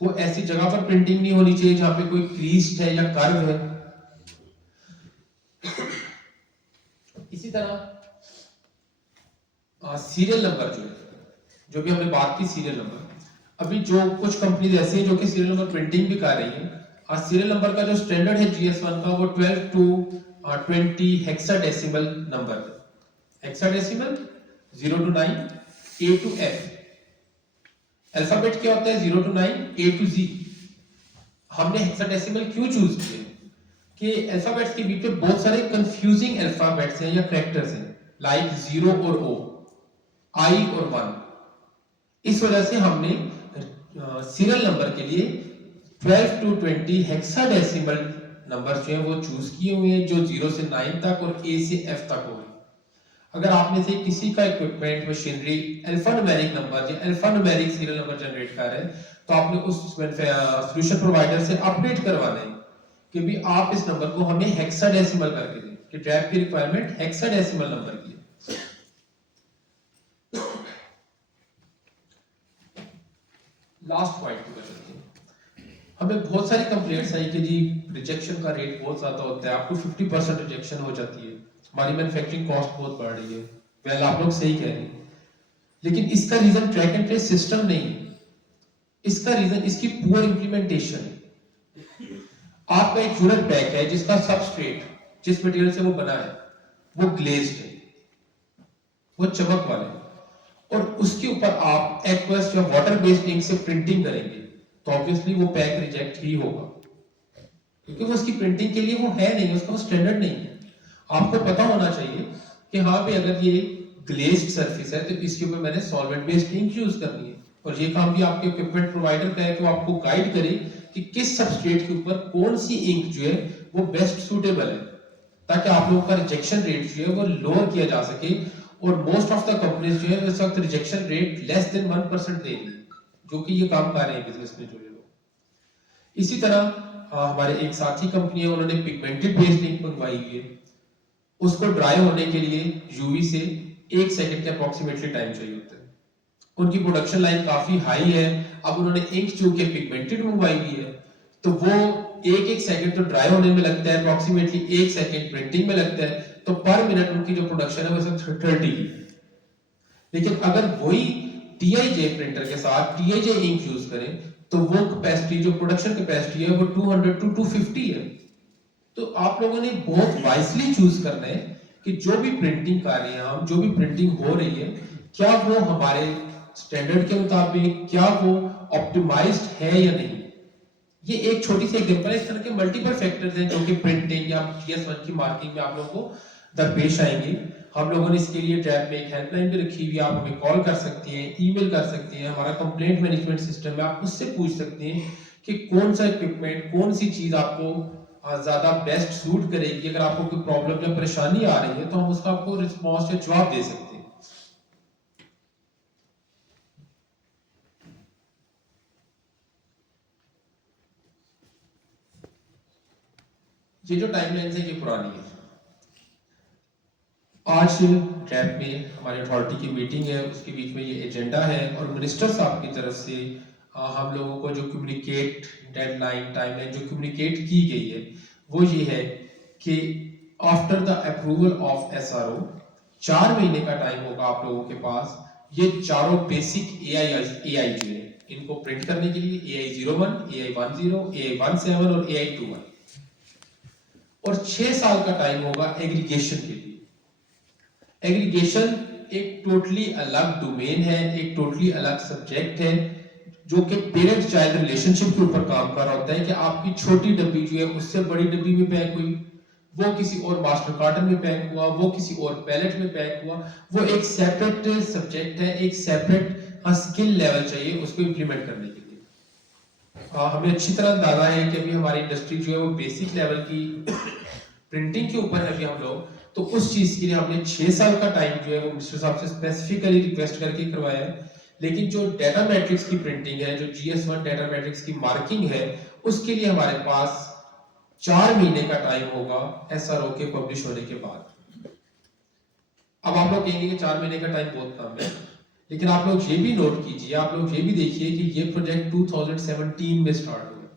वो ऐसी जगह पर प्रिंटिंग नहीं होनी चाहिए जहां पे कोई क्रीज है या कर्व है। इसी तरह सीरियल नंबर जो भी हमने बात की, सीरियल नंबर, अभी जो कुछ कंपनीज ऐसी हैं जो कि सीरियल नंबर प्रिंटिंग भी कर रही हैं, सीरियल नंबर का जो स्टैंडर्ड है GS1 का वो 12 to 20 हेक्साडेसिमल नंबर है। Hexadecimal 0 to 9 A to F। Alphabet क्या होता है 0 to 9 A to Z। हमने हेक्साडेसिमल क्यों चूज किया कि अल्फाबेट्स के बीच में बहुत सारे कंफ्यूजिंग अल्फाबेट्स हैं या कैरेक्टर्स हैं, लाइक 0 और O, I और 1। इस वजह से हमने सीरियल नंबर के लिए 12 to 20 हेक्साडेसिमल नंबर जो है वो चूज किए हुए हैं, जो 0 से 9 तक और A से F तक हो। अगर आपने से किसी का इक्विपमेंट मशीनरी अल्फान्यूमेरिक नंबर या अल्फान्यूमेरिक सीरियल नंबर जनरेट कर रहे हैं तो आपने उस सॉल्यूशन प्रोवाइडर से अपडेट करवाना है कि भी आप इस नंबर को हमें हेक्साडेसिमल करके दें, कि ट्रैप की रिक्वायरमेंट हेक्साडेसिमल नंबर की है। लास्ट पॉइंट पे चलते हैं। हमें बहुत सारी कंप्लेंट्स आई कि जी रिजेक्शन का रेट बहुत ज्यादा होता है, अप टू 50% रिजेक्शन हो जाती है, हमारी मैन्युफैक्चरिंग कॉस्ट बहुत बढ़ रही है। वेल, आप लोग सही कह रहे हैं, लेकिन इसका reason track and trace system नहीं है, इसका रीजन इसकी पुअर इंप्लीमेंटेशन है। आपका एक यूनिट पैक है जिसका सबस्ट्रेट जिस मटेरियल से वो बना है वो ग्लेज्ड है, वो चमक वाला है, और उसके ऊपर आप एक्वस या वाटर बेस्ड इंक से प्रिंटिंग करेंगे तो ऑब्वियसली वो पैक रिजेक्ट ही होगा, क्योंकि वो उसकी प्रिंटिंग के लिए वो है नहीं, उसका स्टैंडर्ड नहीं है। आपको पता होना चाहिए कि हाँ भी अगर ये ग्लेज्ड सरफेस है तो इसके ऊपर मैंने सॉल्वेंट बेस्ड इंक यूज करनी है, और ये काम भी आपके इक्विपमेंट प्रोवाइडर का है कि वो आपको गाइड करे कि किस सबस्ट्रेट के ऊपर कौन सी इंक जो है वो बेस्ट सूटेबल है, ताकि आप लोगों का रिजेक्शन रेट जो है वो लोअर किया जा सके। और मोस्ट ऑफ द कंपनीज जो है इस वक्त रिजेक्शन रेट लेस देन 1% दे रही है, जो कि ये काम कर रहे हैं बिजनेस में जुड़े लोग। इसी तरह हमारे एक साथी कंपनी है, उन्होंने पिगमेंटेड बेस्ड इंक मंगवाई हुई है, उसको ड्राई होने के लिए यूवी से 1 सेकंड के अप्रोक्सीमेटली टाइम चाहिए होता है। उनकी प्रोडक्शन लाइन काफी हाई है, अब उन्होंने इंक चूंकि पिगमेंटेड मंगवाई हुई है तो वो 1 सेकंड तो ड्राई होने में लगता है, अप्रोक्सीमेटली 1 सेकंड प्रिंटिंग में लगता है, तो पर मिनट उनकी जो प्रोडक्शन है वो 30 की। लेकिन अगर वही TIJ प्रिंटर के साथ TIJ इंक यूज करें तो वो कैपेसिटी जो प्रोडक्शन कैपेसिटी है वो 200 to 250 है। तो आप लोगों ने बहुत वाइसली चूज करना है कि जो भी प्रिंटिंग कर रहे हैं हम, जो भी प्रिंटिंग हो रही है, क्या वो हमारे स्टैंडर्ड के मुताबिक, क्या वो ऑप्टिमाइज्ड है या नहीं। ये एक छोटी सी एग्जांपल है, इस तरह के मल्टीपल फैक्टर्स हैं जो कि प्रिंटिंग या GS1 की मार्किंग में आप लोगों को दरपेश आएंगे। हम लोगों ने इसके लिए ट्रैप में एक हेल्पलाइन भी रखी हुई है, आप हमें कॉल कर सकते हैं, ईमेल कर सकते हैं, हमारा कंप्लेंट मैनेजमेंट सिस्टम है, आप उससे पूछ सकते हैं कि कौन सा इक्विपमेंट, कौन सी चीज आपको ज्यादा बेस्ट सूट करेगी। अगर आपको कोई प्रॉब्लम या परेशानी आ रही है तो हम उसका आपको रिस्पॉन्स या जवाब दे सकते हैं। ये जो टाइमलाइन है ये पुरानी है। आज ट्रैप में हमारी अथॉरिटी की मीटिंग है, उसके बीच में ये एजेंडा है, और मिनिस्टर साहब की तरफ से हम लोगों को जो कम्युनिकेट डेडलाइन टाइमलाइन जो कम्युनिकेट की गई है वो ये है कि after the approval of SRO 4 महीने का टाइम होगा आप लोगों के पास ये चारों बेसिक AI जो है इनको प्रिंट करने के लिए, AI01, AI10, AI17 और AI21, और 6 साल का टाइम होगा एग्रीगेशन के लिए। एग्रीगेशन एक टोटली अलग डोमेन है, एक टोटली अलग सब्जेक्ट है, जो कि पेरेंट चाइल्ड रिलेशनशिप के ऊपर काम कर रहा होता है कि आपकी छोटी डब्बी जो है उससे बड़ी डब्बी में पैक हुई, वो किसी और मास्टर कार्टन में पैक हुआ, वो किसी और पैलेट में पैक हुआ, वो एक सेपरेट सब्जेक्ट है, एक सेपरेट स्किल लेवल चाहिए उसको इंप्लीमेंट करने के लिए। हमें अच्छी तरह अंदाजा है कि अभी हमारी इंडस्ट्री जो है वो बेसिक लेवल की प्रिंटिंग के ऊपर है अभी हम लोग, तो उस चीज के लिए हमने 6 साल का टाइम जो है वो मिनिस्टर साहब से स्पेसिफिकली रिक्वेस्ट करके करवाया है। लेकिन जो डाटा मैट्रिक्स की प्रिंटिंग है, जो GS1 डाटा मैट्रिक्स की मार्किंग है, उसके लिए हमारे पास 4 महीने का टाइम होगा SRO के पब्लिश होने के बाद। अब आप लोग कहेंगे कि 4 महीने का टाइम बहुत कम है, लेकिन आप लोग ये भी नोट कीजिए, आप लोग ये भी देखिए कि ये प्रोजेक्ट 2017 में स्टार्ट हुआ,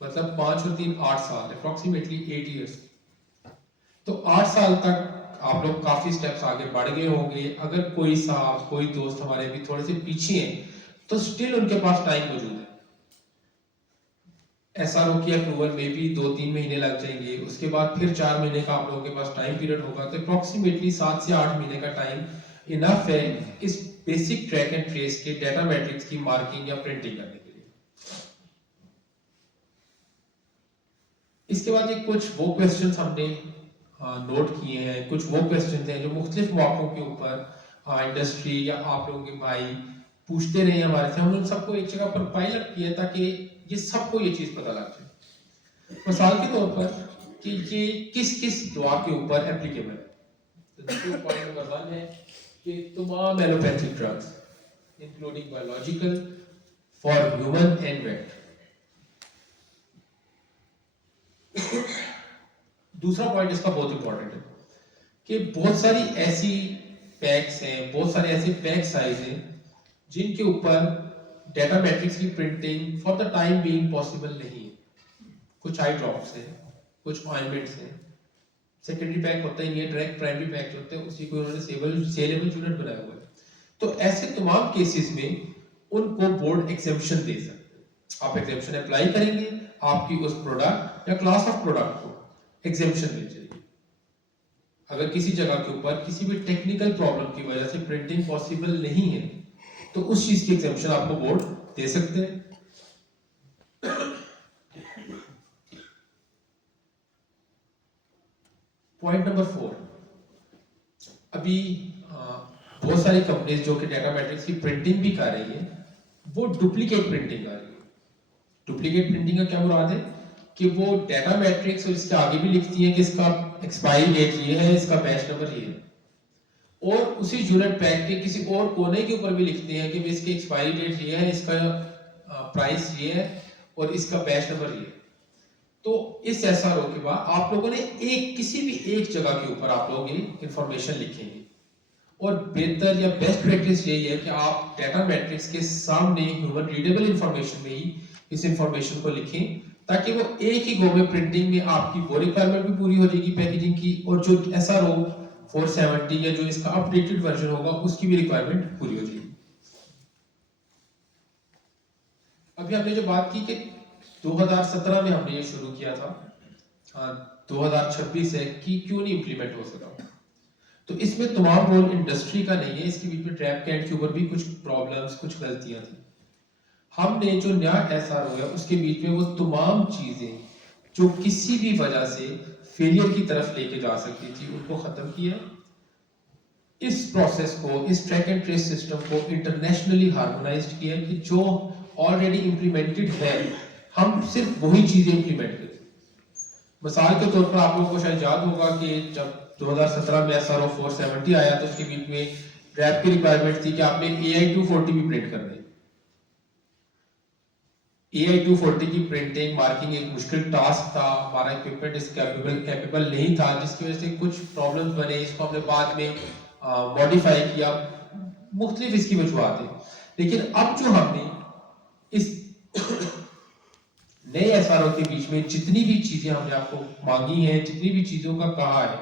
मतलब 5 और 3 8 साल, अप्रोक्सीमेटली 8 इयर्स। तो 8 साल तक आप लोग काफी स्टेप्स आगे बढ़ गए होंगे। अगर कोई साहब, कोई दोस्त हमारे भी थोड़े से पीछे हैं तो स्टिल उनके पास टाइम मौजूद है। एसआरओ की अप्रूवल में भी 2-3 महीने लग जाएंगे, उसके बाद फिर 4 महीने का आप लोगों के पास टाइम पीरियड होगा, तो अप्रोक्सीमेटली 7 से 8 महीने का टाइम इनफ है इस बेसिक ट्रैक एंड ट्रेस के डाटा मैट्रिक्स की मार्किंग या प्रिंटिंग करने के लिए। इसके बाद ये कुछ वो क्वेश्चंस हमने नोट किए हैं, कुछ वो क्वेश्चंस हैं जो मुख्तलिफ मौकों के ऊपर इंडस्ट्री या आप लोगों के भाई पूछते रहे हमारे से, हमने उन सबको एक जगह पर पाइल अप किया ताकि ये सबको ये चीज पता लग जाए। मिसाल के तौर पर कि ये किस किस दुआ के ऊपर एप्लीकेबल है। तो पॉइंट नंबर 1 है कि तमाम allopathic drugs including biological for human and vet. दूसरा पॉइंट इसका बहुत इंपॉर्टेंट है कि बहुत सारी ऐसी पैक्स हैं, बहुत सारे ऐसे पैक साइज हैं जिनके ऊपर डाटा मैट्रिक्स की printing for the time being possible नहीं है। कुछ आई ड्रॉप्स हैं, कुछ ऑइंटमेंट्स हैं, सेकेंडरी पैक होता ही नहीं है, डायरेक्ट प्राइमरी पैक जो होते हैं उसी को उन्होंने सेलेबल यूनिट बनाया हुआ है। तो ऐसे तमाम केसेस में उनको बोर्ड एग्जेम्पशन दे सकते हैं। आप एग्जेम्पशन अप्लाई करेंगे, आपकी उस प्रोडक्ट या क्लास ऑफ प्रोडक्ट को एग्जेम्पशन मिल जाएगी। अगर किसी जगह के ऊपर किसी भी टेक्निकल प्रॉब्लम की वजह से प्रिंटिंग पॉसिबल नहीं है तो उस चीज की एग्जेम्पशन आपको बोर्ड दे सकते हैं। पॉइंट नंबर 4, अभी बहुत सारी कंपनीज जो कि डाटा मैट्रिक्स की प्रिंटिंग भी कर रही है वो डुप्लीकेट प्रिंटिंग कर रही है। डुप्लीकेट प्रिंटिंग का क्या मुराद है कि वो डाटा मैट्रिक्स और इसके आगे भी लिखती है कि इसका एक्सपायरी डेट ये है, इसका बैच नंबर ये है, और उसी यूनिट पैक के किसी और कोने के ऊपर भी लिखते हैं कि इसकी एक्सपायरी डेट ये है, इसका प्राइस ये है और इसका बैच नंबर ये है। तो इस एसआरओ के बाद आप लोगों ने किसी भी एक जगह के ऊपर आप लोग ये इंफॉर्मेशन लिखेंगे, और बेहतर या बेस्ट प्रैक्टिस यही है कि आप डाटा मैट्रिक्स के सामने ह्यूमन रीडेबल इंफॉर्मेशन में ही इस इंफॉर्मेशन को लिखें ताकि वो एक ही गो में प्रिंटिंग में आपकी वो रिक्वायरमेंट भी पूरी हो जाएगी पैकेजिंग की, और जो एसआरओ 470 या जो इसका अपडेटेड वर्जन होगा उसकी भी रिक्वायरमेंट पूरी हो जाएगी। अभी हमने जो बात की कि 2017 में हमने ये शुरू किया था, 2026 है कि क्यों नहीं इंप्लीमेंट हो सका, तो इसमें तमाम रोल इंडस्ट्री का नहीं है, इसके बीच में ट्रैप कैंट के ऊपर भी कुछ प्रॉब्लम्स, कुछ गलतियां थी। हमने जो नया एसआरओ है उसके बीच में वो तमाम चीजें जो किसी भी वजह से फेलियर की तरफ लेके जा सकती थी उनको खत्म किया। इस प्रोसेस को, इस ट्रैक एंड ट्रेस सिस्टम को इंटरनेशनली हार्मोनाइज्ड किया कि जो ऑलरेडी इंप्लीमेंटेड है हम सिर्फ वही चीजें इंप्लीमेंट करें। मिसाल के तौर पर आप लोगों को शायद याद होगा कि जब 2017 में एसआरओ 470 आया तो उसके बीच में रैप की रिक्वायरमेंट थी कि आपने AI 240 भी प्रिंट करना है। AI 240 की प्रिंटिंग मार्किंग एक मुश्किल टास्क था, हमारा इक्विपमेंट इस कैपेबल नहीं था, जिसकी वजह से कुछ प्रॉब्लम्स बने, इसको हमने बाद में मॉडिफाई किया, मुख्तलिफ इसकी वजूहत है। लेकिन अब जो हमने इस नए एसआरओ के बीच में जितनी भी चीजें हमने आपको मांगी हैं, जितनी भी चीजों का कहा है,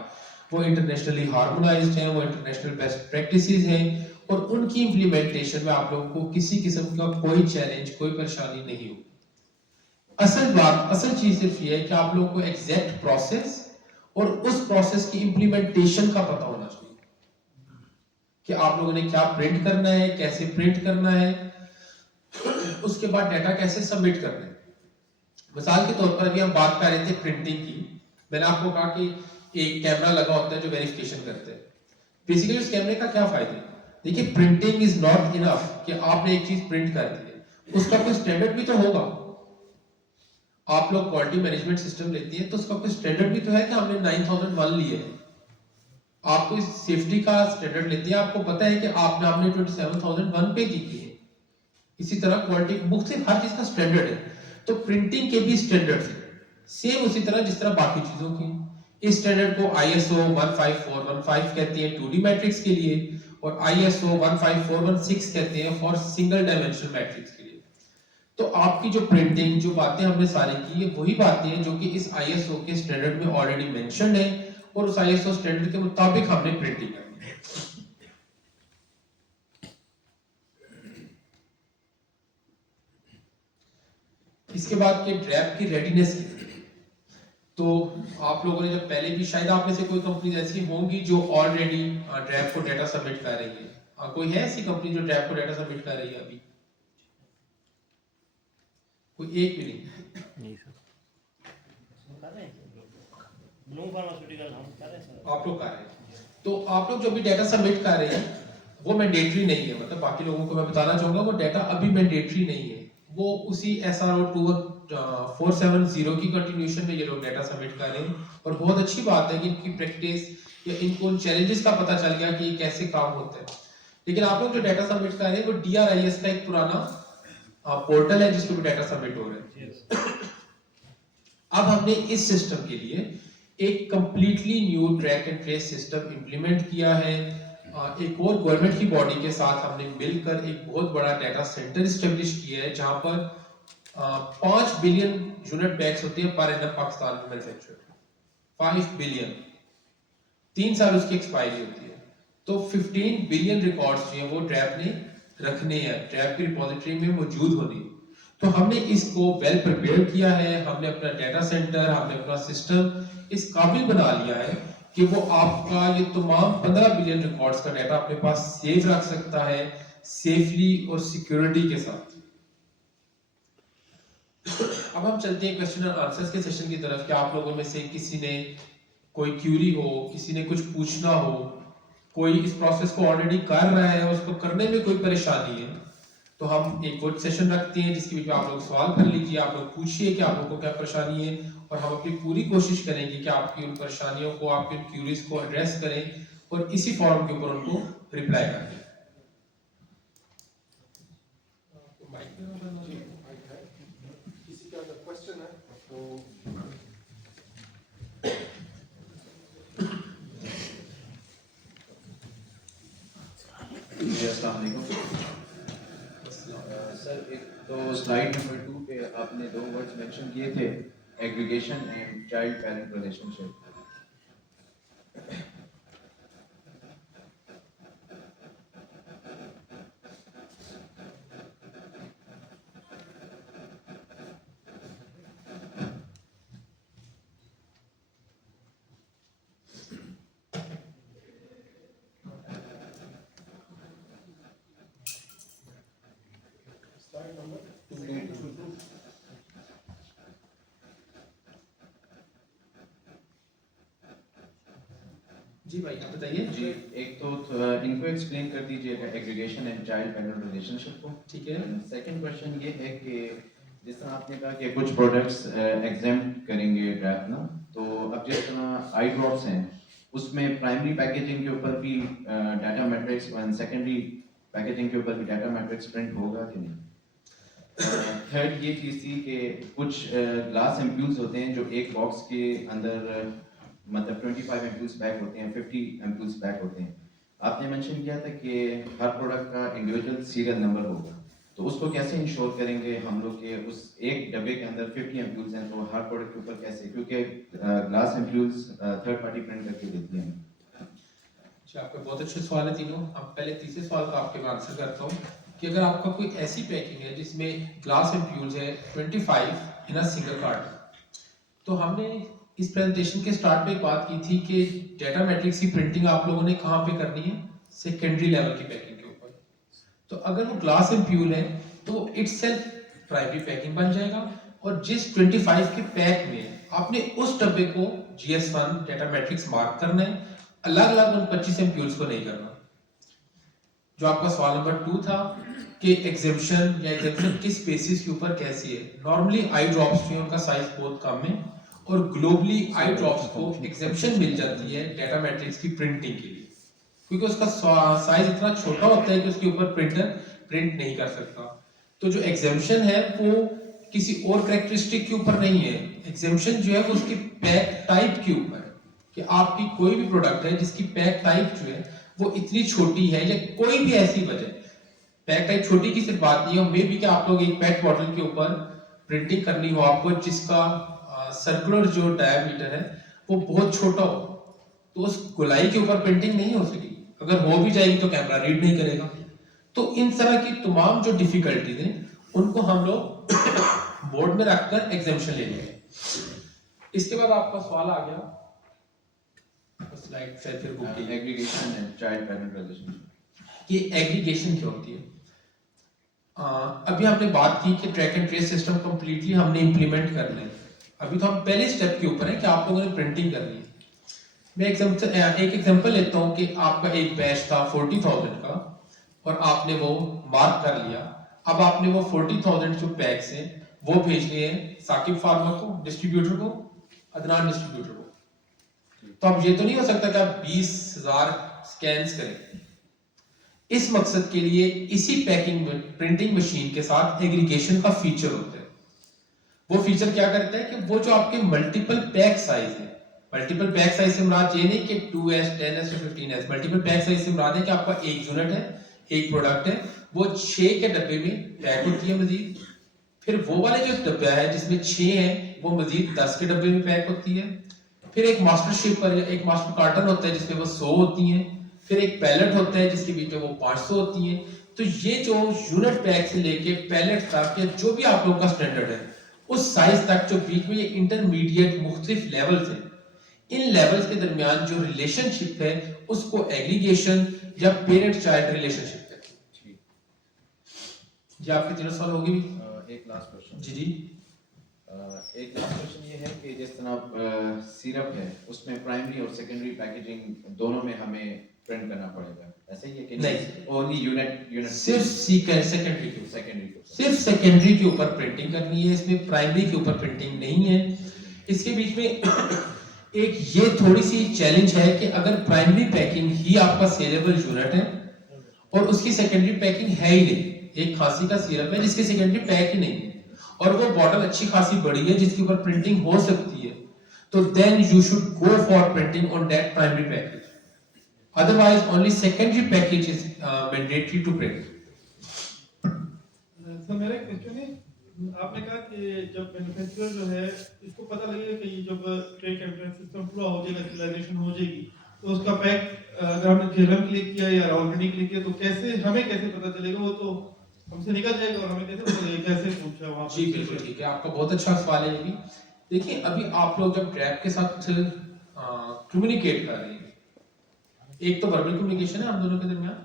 वो इंटरनेशनली हार्मोनाइज्ड हैं, वो इंटरनेशनल बेस्ट प्रैक्टिसेस हैं, और उनकी इंप्लीमेंटेशन में आप लोगों को किसी किस्म का कोई चैलेंज, कोई परेशानी नहीं होगी। असल चीज सिर्फ ये है कि आप लोगों को एग्जैक्ट प्रोसेस और उस प्रोसेस की इंप्लीमेंटेशन का पता होना चाहिए कि आप लोगों ने क्या प्रिंट करना है, कैसे प्रिंट करना है, उसके बाद डाटा कैसे सबमिट करना है। मिसाल के तौर पर अभी हम बात कर रहे थे प्रिंटिंग की, मैंने आपको कहा कि एक कैमरा लगा होता है जो वेरिफिकेशन करते हैं। बेसिकली उस कैमरे का क्या फायदा है? देखिए, प्रिंटिंग इज नॉट इनफ कि आपने एक चीज प्रिंट कर दी है, उसका कोई स्टैंडर्ड भी तो होगा। आप लोग क्वालिटी मैनेजमेंट सिस्टम लेती है तो उसका कोई स्टैंडर्ड भी तो है कि हमने 9001 लिए है। आप कोई सेफ्टी का स्टैंडर्ड लेती है, आपको पता है कि आपने 27001 पे दी है। इसी तरह क्वालिटी मुख्तलिफ हर चीज का स्टैंडर्ड है, तो प्रिंटिंग के भी स्टैंडर्ड्स हैं, सेम उसी तरह जिस तरह बाकी चीजों की। इस स्टैंडर्ड को ISO 15415 कहते हैं 2D मैट्रिक्स के लिए, और ISO 15416 कहते हैं फॉर सिंगल डायमेंशनल मैट्रिक्स के लिए। तो आपकी जो प्रिंटिंग, जो बातें हमने सारी की, ये वही बातें हैं जो कि इस ISO के स्टैंडर्ड में ऑलरेडी मेंशन्ड है, और उस ISO स्टैंडर्ड के मुताबिक हमने प्रिंटिंग करनी है। इसके बाद के ड्रैप की रेडीनेस कितनी है। तो आप लोगों ने जब पहले भी, शायद आप में से कोई कंपनी ऐसी होंगी जो ऑलरेडी ड्रैप को डाटा सबमिट कर रही है। कोई है ऐसी कंपनी जो ड्रैप को डाटा सबमिट कर रही है अभी? कोई एक भी नहीं सर। ब्लूम फार्मास्यूटिकल हम कर रहे हैं सर। आप लोग कर रहे हैं। तो आप लोग जो भी डाटा सबमिट कर रहे हैं वो मैंडेटरी नहीं है, मतलब बाकी लोगों को मैं बताना चाहूंगा वो डाटा अभी मैंडेटरी नहीं है, वो उसी SRO 470 की कंटिन्यूएशन में ये लोग डाटा सबमिट कर रहे हैं। और बहुत अच्छी बात है कि इनकी प्रैक्टिस या इनको चैलेंजेस का पता चल गया कि कैसे काम होता है। लेकिन आप लोग जो डाटा सबमिट कर रहे हैं वो DRIS का एक पुराना पोर्टल है जिसपे भी डाटा सबमिट हो रहे हैं। अब हमने इस सिस्टम के लिए एक completely new track and trace system implement किया है। एक और गवर्नमेंट की बॉडी के साथ हमने मिलकर एक बहुत बड़ा डाटा सेंटर स्टेब्लिश किया है जहां पर 5 बिलियन यूनिट बैग्स होते हैं पर एनम पाकिस्तान में मैन्युफैक्चर्ड। 5 बिलियन, 3 साल उसकी एक्सपायरी होती है। तो 15 बिलियन रिकॉर्ड्स जो हैं वो ड्रैप ने रखने हैं, ड्रैप की रिपोजिटरी में मौजूद होने। तो हमने इसको वेल प्रिपेयर किया है, हमने अपना डाटा सेंटर, हमने अपना सिस्टम इस काबिल बना लिया है कि वो आपका ये तमाम 15 बिलियन रिकॉर्ड्स का डाटा अपने पास सेव रख सकता है, सेफली और सिक्योरिटी के साथ। अब हम चलते हैं क्वेश्चन और आंसर्स के सेशन की तरफ कि आप लोगों में से किसी ने कोई क्यूरी हो, किसी ने कुछ पूछना हो, कोई इस प्रोसेस को ऑलरेडी कर रहा है, उसको करने में कोई परेशानी है, तो हम एक और सेशन रखते हैं जिसके बीच में आप लोग सवाल कर लीजिए, आप लोग पूछिए कि आप लोगों को क्या परेशानी है, और हम अपनी पूरी कोशिश करेंगे कि आपकी उन परेशानियों को, आपकी उन क्यूरीज को एड्रेस करें और इसी फॉर्म के ऊपर उनको रिप्लाई करें। किसी का अगर क्वेश्चन है तो जी अस्सलाम वालेकुम। सर एक तो स्लाइड नंबर 2 पे आपने 2 वर्ड्स मेंशन किए थे, aggregation and child parent relationship. Slide number जी भाई आप बताइए। जी एक तो इनको एक्सप्लेन कर दीजिएगा aggregation and child parent relationship को। ठीक है। सेकंड क्वेश्चन ये है कि जिस तरह आपने कहा कि कुछ प्रोडक्ट्स एग्जेम्प्ट करेंगे ड्रैफ्ट ना, तो अब जिस तरह आई ड्रॉप्स हैं उसमें प्राइमरी पैकेजिंग के ऊपर भी डाटा मैट्रिक्स और सेकेंडरी पैकेजिंग के ऊपर भी डाटा मैट्रिक्स प्रिंट होगा कि नहीं। थर्ड ये चीज़ थी कि कुछ ग्लास एम्प्यूल्स होते हैं जो एक बॉक्स के अंदर मतलब 25 एम्प्यूल्स पैक होते हैं, 50 एम्प्यूल्स पैक होते हैं। आपने मेंशन किया था कि हर प्रोडक्ट का इंडिविजुअल सीरियल नंबर होगा, तो उसको कैसे इंश्योर करेंगे हम लोग कि उस एक डब्बे के अंदर 50 एम्प्यूल्स हैं, तो हर प्रोडक्ट के ऊपर कैसे, क्योंकि glass ampoules third party print करके देती हैं। अच्छा, आपका बहुत अच्छे सवाल है तीनों। अब पहले तीसरे सवाल का आपके आंसर करता हूँ कि अगर आपका कोई ऐसी पैकिंग है जिसमें ग्लास एम्प्यूल्स है 25 इन अ सिंगल कार्ड, तो हमने इस प्रेजेंटेशन के स्टार्ट में एक बात की थी कि डाटा मैट्रिक्स की प्रिंटिंग आप लोगों ने कहाँ पे करनी है, सेकेंडरी लेवल की पैकिंग के ऊपर। तो अगर वो ग्लास एम्प्यूल है तो इटसेल्फ प्राइमरी पैकिंग बन जाएगा, और जिस 25 के पैक में आपने उस डब्बे को GS1 डाटा मैट्रिक्स मार्क करना है, अलग अलग उन 25 एम्प्यूल्स को नहीं करना। जो आपका सवाल नंबर 2 था कि एग्जेम्पशन या एग्जेम्पशन किस बेसिस के ऊपर कैसी है। नॉर्मली आई ड्रॉप्स जो है उनका साइज बहुत कम है, और ग्लोबली आई ड्रॉप्स को एग्जेम्पशन मिल जाती है डाटा मैट्रिक्स की प्रिंटिंग के लिए, क्योंकि उसका साइज इतना छोटा होता है कि उसके ऊपर प्रिंटर प्रिंट नहीं कर सकता। तो जो एग्जेम्पशन है वो किसी और कैरेक्टरिस्टिक के ऊपर नहीं है, एग्जेम्पशन जो है वो उसकी पैक टाइप के ऊपर है कि आपकी कोई भी प्रोडक्ट है जिसकी पैक टाइप जो है वो इतनी छोटी है, या कोई भी ऐसी वजह, पैक टाइप छोटी की सिर्फ बात नहीं है, मे बी कि आप लोग एक पेट बॉटल के ऊपर प्रिंटिंग करनी हो आपको जिसका सर्कुलर जो डायमीटर है वो बहुत छोटा हो, तो उस गोलाई के ऊपर प्रिंटिंग नहीं हो सकेगी, अगर हो भी जाएगी तो कैमरा रीड नहीं करेगा। तो इन तरह की तमाम जो डिफिकल्टीज हैं उनको हम लोग बोर्ड में रखकर एग्जामिशन ले लिया। इसके बाद आपका सवाल आ गया स्लाइड फिर बुक की aggregation and child parent relationship कि एग्रीगेशन क्या होती है। अभी हमने बात की कि track and trace system completely हमने इंप्लीमेंट करना है। अभी तो हम पहले स्टेप के ऊपर है कि आप लोगों ने प्रिंटिंग करनी है। मैं एक एग्जांपल लेता हूं कि आपका एक बैच था 40,000 का और आपने वो मार्क कर लिया। अब आपने वो 40,000 जो बैग्स हैं वो भेजने हैं साकिब फार्मर को, डिस्ट्रीब्यूटर को, अदनान डिस्ट्रीब्यूटर को। तो अब ये तो नहीं हो सकता कि आप 20,000 स्कैन्स करें। इस मकसद के लिए इसी पैकिंग में प्रिंटिंग मशीन के साथ एग्रीगेशन का फीचर होता है। वो फीचर क्या करता है कि वो जो आपके मल्टीपल पैक साइज है, मल्टीपल पैक साइज से मुराद ये नहीं कि 2S, 10S और 15S, मल्टीपल पैक साइज से मुराद है कि आपका एक यूनिट है, एक प्रोडक्ट है, वो 6 के डब्बे में पैक होती है मजीद। फिर वो वाले जो डब्बा है जिसमें 6 है वो मजीद 10 के डब्बे में पैक होती है। फिर एक मास्टर शिप पर एक मास्टर कार्टन होता है जिसमें वो 100 होती हैं। फिर एक पैलेट होता है जिसके बीच में वो 500 होती हैं। तो ये जो यूनिट पैक से लेके पैलेट तक या जो भी आप लोगों का स्टैंडर्ड है उस साइज तक जो बीच में ये इंटरमीडिएट मुख्तलिफ लेवल्स हैं, इन लेवल्स के दरमियान जो रिलेशनशिप है उसको एग्रीगेशन या पेरेंट चाइल्ड रिलेशनशिप है। जी आपके तीनों सवाल होगी भी? एक लास्ट क्वेश्चन जी जी एक लास्ट क्वेश्चन ये है कि जिस तरह सिरप है उसमें प्राइमरी और सेकेंडरी पैकेजिंग दोनों में हमें प्रिंट करना पड़ेगा, ऐसे ही है कि नहीं, ओनली यूनिट सिर्फ सेकेंडरी के सेकेंडरी सिर्फ सेकेंडरी के ऊपर प्रिंटिंग करनी है, इसमें प्राइमरी के ऊपर प्रिंटिंग नहीं है। इसके बीच में एक ये थोड़ी सी चैलेंज है कि अगर प्राइमरी पैकिंग ही आपका सेलेबल यूनिट है और उसकी सेकेंडरी पैकिंग है ही नहीं, एक खांसी का सिरप है जिसकी सेकेंडरी पैक ही नहीं है और वो बॉटल अच्छी खासी बड़ी है जिसके ऊपर प्रिंटिंग हो सकती है, तो then you should go for printing on that primary package. Otherwise, only secondary package is mandatory to print. Sir मेरा एक क्वेश्चन है, आपने कहा कि जब मैन्युफैक्चरर जो है इसको पता लगेगा कि जब ट्रैक एंड ट्रेस सिस्टम पूरा हो जाएगा, सिग्नलाइजेशन हो जाएगी, तो उसका पैक अगर हमने जेलम क्लिक किया या ऑलरेडी क्लिक किया तो कैसे हमें कैसे पता चलेगा? वो तो हमसे निकल जाएगा और हमें कैसे पता चलेगा? कैसे पूछा वहां जी बिल्कुल ठीक है, आपका बहुत अच्छा सवाल है ये भी। देखिए अभी आप लोग जब ट्रैप के साथ कम्युनिकेट कर रहे हैं, एक तो वर्बल कम्युनिकेशन है हम दोनों के दरमियान,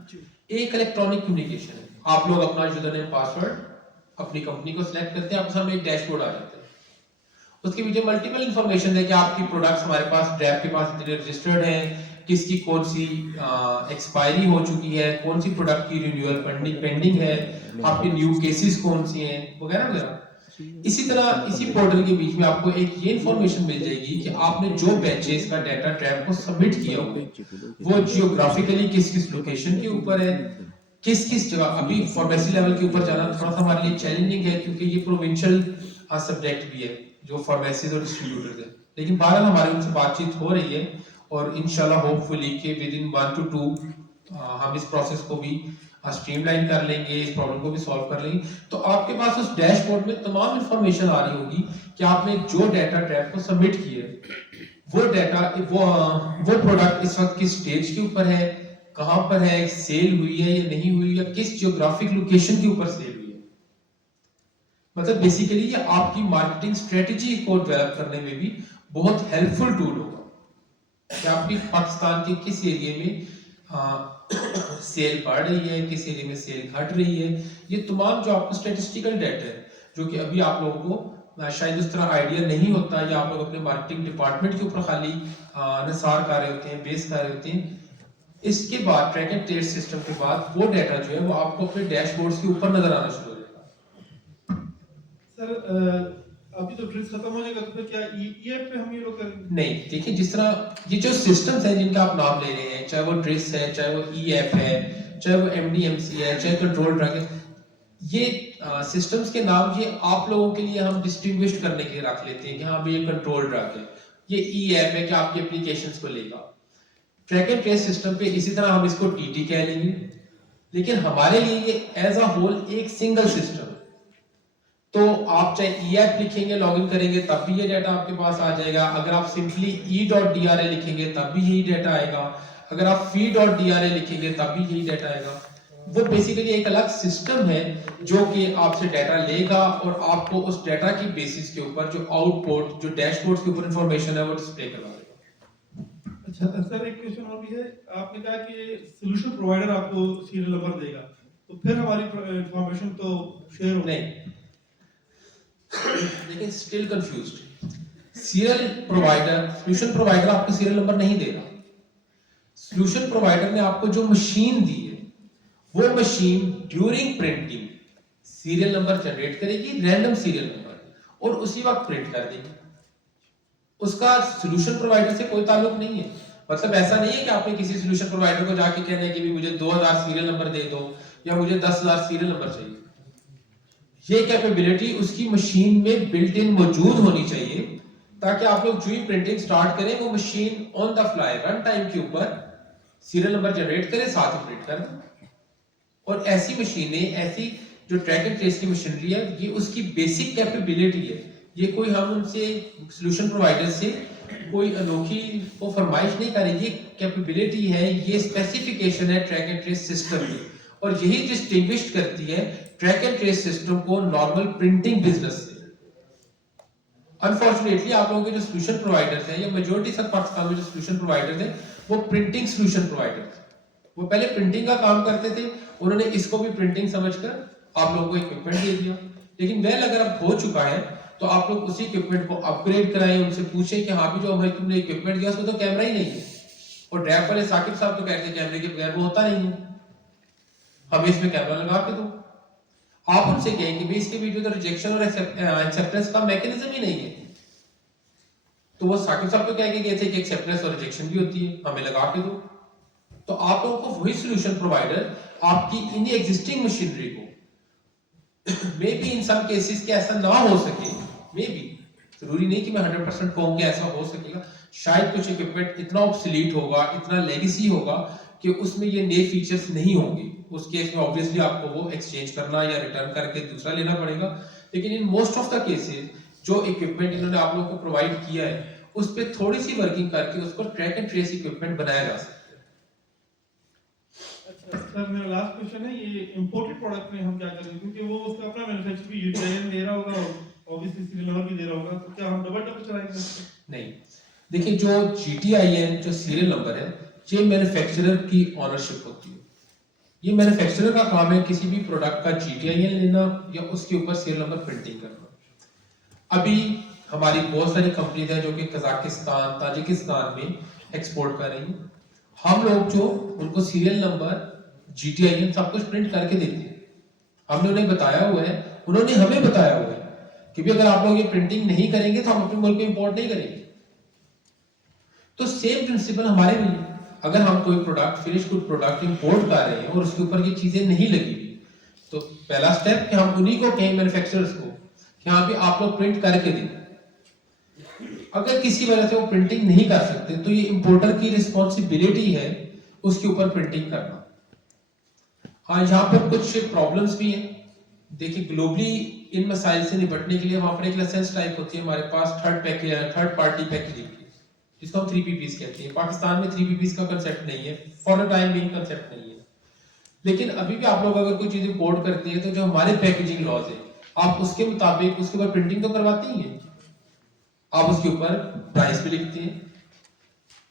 एक इलेक्ट्रॉनिक कम्युनिकेशन है। आप लोग अपना यूजर नेम पासवर्ड अपनी कंपनी को सिलेक्ट करते हैं, आपके सामने एक डैशबोर्ड आ जाता है। उसके पीछे मल्टीपल इंफॉर्मेशन है कि आपकी प्रोडक्ट्स हमारे पास ट्रैप के पास इतने रजिस्टर्ड हैं, किसकी कौन सी एक्सपायरी हो चुकी है, कौन सी प्रोडक्ट की रिन्यूअल पेंडिंग है, आपके न्यू केसेस कौन सी हैं वगैरह वगैरह। इसी तरह इसी पोर्टल के बीच में आपको एक ये इंफॉर्मेशन मिल जाएगी कि आपने जो बैचेस का डाटा ट्रैप को सबमिट किया हो वो जियोग्राफिकली किस किस लोकेशन के ऊपर है, किस किस जगह। अभी फार्मेसी लेवल के ऊपर जाना थोड़ा सा हमारे लिए चैलेंजिंग है क्योंकि ये प्रोविंशियल सब्जेक्ट भी है जो फार्मेसीज और डिस्ट्रीब्यूटर्स है, लेकिन बहरहाल हमारी उनसे बातचीत हो रही है और इंशाल्लाह होपफुली कि विद इन 1 to 2 हम इस प्रोसेस को भी स्ट्रीमलाइन कर लेंगे, इस प्रॉब्लम को भी सॉल्व कर लेंगे। तो आपके पास उस डैशबोर्ड में तमाम इंफॉर्मेशन आ रही होगी कि आपने जो डाटा ट्रैप को सबमिट किया वो डाटा वो प्रोडक्ट इस वक्त किस स्टेज के ऊपर है, कहां पर है, सेल हुई है या नहीं हुई, या किस जियोग्राफिक लोकेशन के ऊपर सेल हुई है। मतलब बेसिकली ये आपकी मार्केटिंग स्ट्रेटजी को डेवलप करने में भी बहुत हेल्पफुल टूल होगा कि आपकी पाकिस्तान के किस एरिया में सेल बढ़ रही है, किस एरिया में सेल घट रही है। ये तमाम जो आपको स्टैटिस्टिकल डाटा है जो कि अभी आप लोगों को शायद उस तरह आइडिया नहीं होता या आप लोग अपने मार्केटिंग डिपार्टमेंट के ऊपर खाली निसार कर रहे होते हैं, बेस कर रहे होते हैं। इसके बाद ट्रैक एंड ट्रेस सिस्टम के बाद वो डाटा जो है वो आपको अपने डैशबोर्ड्स के ऊपर नजर आना शुरू हो जाएगा। सर अभी तो ट्रेस खत्म हो जाएगा तो फिर क्या ई-ऐप पे हम ये लोग करेंगे? नहीं, देखिए जिस तरह ये जो सिस्टम्स हैं जिनका आप नाम ले रहे हैं, चाहे वो ट्रेस है, चाहे वो ई-ऐप है, चाहे वो एमडीएमसी है, चाहे कंट्रोल ड्रग है, ये सिस्टम्स के नाम ये आप लोगों के लिए हम डिस्टिंग्विश करने के लिए रख लेते हैं कि हाँ भाई ये कंट्रोल ड्रग है, ये ई-ऐप है कि आपकी एप्लीकेशंस को लेगा। ट्रैक एंड ट्रेस सिस्टम पे इसी तरह हम इसको टीटी कह लेंगे, लेकिन हमारे लिए ये एज अ होल एक सिंगल सिस्टम है। तो आप चाहे ई-ऐप लिखेंगे, लॉगिन करेंगे तब भी ये डाटा आपके पास आ जाएगा। अगर आप सिंपली e.dra लिखेंगे तब भी यही डाटा आएगा। अगर आप fee.dra लिखेंगे तब भी यही डाटा आएगा। वो बेसिकली एक अलग सिस्टम है जो कि आपसे डाटा लेगा और आपको उस डाटा की बेसिस के ऊपर जो आउटपुट, जो डैशबोर्ड के ऊपर इंफॉर्मेशन है वो डिस्प्ले करवा देगा। अच्छा सर, एक क्वेश्चन और भी है। आपने कहा कि सोल्यूशन प्रोवाइडर आपको सीरियल नंबर देगा, तो फिर हमारी इंफॉर्मेशन तो शेयर हो नहीं, लेकिन still confused. Serial provider, solution provider आपको सीरियल नंबर नहीं देगा। सोल्यूशन प्रोवाइडर ने आपको जो मशीन दी है, वो machine during printing serial number generate करेगी, रैंडम सीरियल नंबर, और उसी वक्त प्रिंट कर देगी। उसका सोल्यूशन प्रोवाइडर से कोई ताल्लुक नहीं है। मतलब ऐसा नहीं है कि आपने किसी सोल्यूशन प्रोवाइडर को जाके कहना है कि भी मुझे 2000 सीरियल नंबर दे दो या मुझे 10,000 सीरियल नंबर चाहिए। ये कैपेबिलिटी उसकी मशीन में बिल्ट इन मौजूद होनी चाहिए, ताकि आप लोग जो ही प्रिंटिंग स्टार्ट करें वो machine on the fly run time के ऊपर सीरियल नंबर जनरेट करे, साथ ही प्रिंट करे। और ऐसी मशीनें, ऐसी जो ट्रैक एंड ट्रेस की मशीनरी है, ये उसकी बेसिक कैपेबिलिटी है। ये कोई हम उनसे सोल्यूशन प्रोवाइडर से कोई अनोखी वो फरमाइश नहीं करेंगे, ये कैपेबिलिटी है, ये स्पेसिफिकेशन है ट्रैक एंड ट्रेस सिस्टम की, और यही डिस्टिंग्विश करती है ट्रैक एंड ट्रेस सिस्टम को नॉर्मल प्रिंटिंग बिजनेस से। अनफॉर्चुनेटली आप लोगों के जो सोल्यूशन प्रोवाइडर्स हैं, या मेजॉरिटी सब पाकिस्तान में जो सोल्यूशन प्रोवाइडर्स हैं, वो प्रिंटिंग सोल्यूशन प्रोवाइडर्स, वो पहले प्रिंटिंग का काम करते थे, उन्होंने इसको भी प्रिंटिंग समझकर आप लोगों को इक्विपमेंट दे दिया। लेकिन वेल अगर अब हो चुका है तो आप लोग उसी इक्विपमेंट को अपग्रेड कराएं, उनसे पूछें कि हाँ भी जो हमें तुमने इक्विपमेंट दिया उसमें तो कैमरा ही नहीं है, और ड्रैप वाले साकिब साहब तो कहते हैं कैमरे के बगैर वो होता नहीं है, हमें इसमें कैमरा लगा के दो। आप उनसे कहें कि भाई इसके बीच में तो रिजेक्शन और एक्सेप्टेंस का मैकेनिज्म ही नहीं है, तो वो साकिब साहब तो कह के गए थे कि एक्सेप्टेंस और रिजेक्शन भी होती है, हमें लगा के दो। तो आप लोगों को वही सोल्यूशन प्रोवाइडर आपकी इन एग्जिस्टिंग मशीनरी को may be in some cases के ऐसा ना हो सके, मे बी, जरूरी नहीं कि मैं 100% कहूं कि ऐसा हो सकेगा, शायद कुछ इक्विपमेंट इतना ऑब्सोलीट होगा, इतना लेगेसी होगा कि उसमें ये नए फीचर्स नहीं होंगे। उस केस में ऑब्वियसली आपको वो एक्सचेंज करना या रिटर्न करके दूसरा लेना पड़ेगा। लेकिन in most of the cases जो इक्विपमेंट इन्होंने आप लोगों को प्रोवाइड किया है, उस पर थोड़ी सी वर्किंग करके उसको ट्रैक एंड ट्रेस इक्विपमेंट बनाया जा सकता है। सर मेरा लास्ट क्वेश्चन है, ये इंपोर्टेड प्रोडक्ट में हम क्या करेंगे, क्योंकि वो उसका अपना मैन्युफैक्चर भी यूटीआईएन दे रहा होगा और ऑब्वियसली सीरियल नंबर भी दे रहा होगा, तो क्या हम डबल चलाएंगे? नहीं, देखिए जो GTIN जो सीरियल नंबर है, ये मैन्युफैक्चरर की ओनरशिप होती है। ये मैन्युफैक्चरर का काम है किसी भी प्रोडक्ट का GTIN लेना या उसके ऊपर सीरियल नंबर प्रिंटिंग करना। अभी हमारी बहुत सारी कंपनीज हैं जो कि कजाकिस्तान, ताजिकिस्तान में एक्सपोर्ट कर रही हैं। हम लोग जो उनको सीरियल नंबर, GTIN सब कुछ प्रिंट करके देते हैं। हमने उन्हें बताया हुआ है, उन्होंने हमें बताया हुआ है कि भी अगर आप लोग ये प्रिंटिंग नहीं करेंगे तो हम अपने मुल्क में इंपोर्ट नहीं करेंगे। तो सेम प्रिंसिपल हमारे भी है। अगर हम कोई product, finish good product import कर रहे हैं और उसके ऊपर ये चीजें नहीं लगी हुई, तो पहला स्टेप कि हम उन्हीं को कहें, मैन्युफैक्चरर्स को, कि हाँ भी आप लोग प्रिंट करके दें। अगर किसी वजह से वो प्रिंटिंग नहीं कर सकते तो ये इंपोर्टर की रिस्पॉन्सिबिलिटी है उसके ऊपर प्रिंटिंग करना। हाँ, यहाँ पर कुछ प्रॉब्लम्स भी हैं। देखिए ग्लोबली इन मसाइल से निपटने के लिए वहां पर एक लाइसेंस टाइप होती है हमारे पास, थर्ड पार्टी पैकेजिंग की, जिसको हम 3PPs कहते हैं। पाकिस्तान में 3PPs का कंसेप्ट नहीं है, for a time being concept नहीं है। लेकिन अभी भी आप लोग अगर कोई चीज इंपोर्ट करते हैं तो जो हमारे पैकेजिंग लॉज है, आप उसके मुताबिक उसके ऊपर प्रिंटिंग तो करवाते ही हैं। आप उसके ऊपर प्राइस भी लिखते हैं,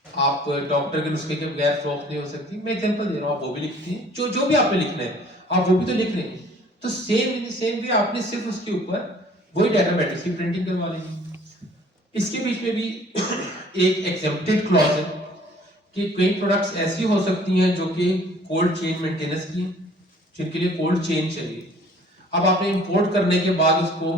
आप डॉक्टर के नुस्खे के बगैर फ्रॉक नहीं हो सकती, मैं एग्जांपल दे रहा हूँ, आप वो भी लिखती हैं। जो भी आपने लिखना है आप वो भी तो लिख रहे हैं। तो सेम वे आपने सिर्फ उसके ऊपर वही डाटा मैट्रिक्स की प्रिंटिंग करवा लेंगे। इसके बीच में भी एक एग्जेम्प्टेड क्लॉज है कि कई प्रोडक्ट्स ऐसी हो सकती हैं जो कि कोल्ड चेन मेंटेनेंस की, जिनके लिए कोल्ड चेन चाहिए। अब आपने इंपोर्ट करने के बाद उसको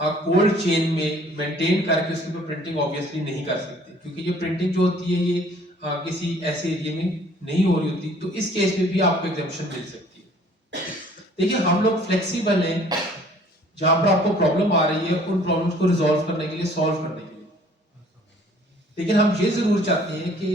कोल्ड चेन में मेंटेन करके उसके ऊपर प्रिंटिंग ऑब्वियसली नहीं कर सकते, क्योंकि ये प्रिंटिंग जो होती है ये किसी ऐसे एरिया में नहीं हो रही होती। तो इस केस में भी आपको एग्जेम्पशन मिल सकती है। देखिए हम लोग फ्लेक्सिबल हैं, जहां पर आपको प्रॉब्लम आ रही है उन प्रॉब्लम्स को रिजॉल्व करने के लिए, सॉल्व करने के लिए। लेकिन हम ये जरूर चाहते हैं कि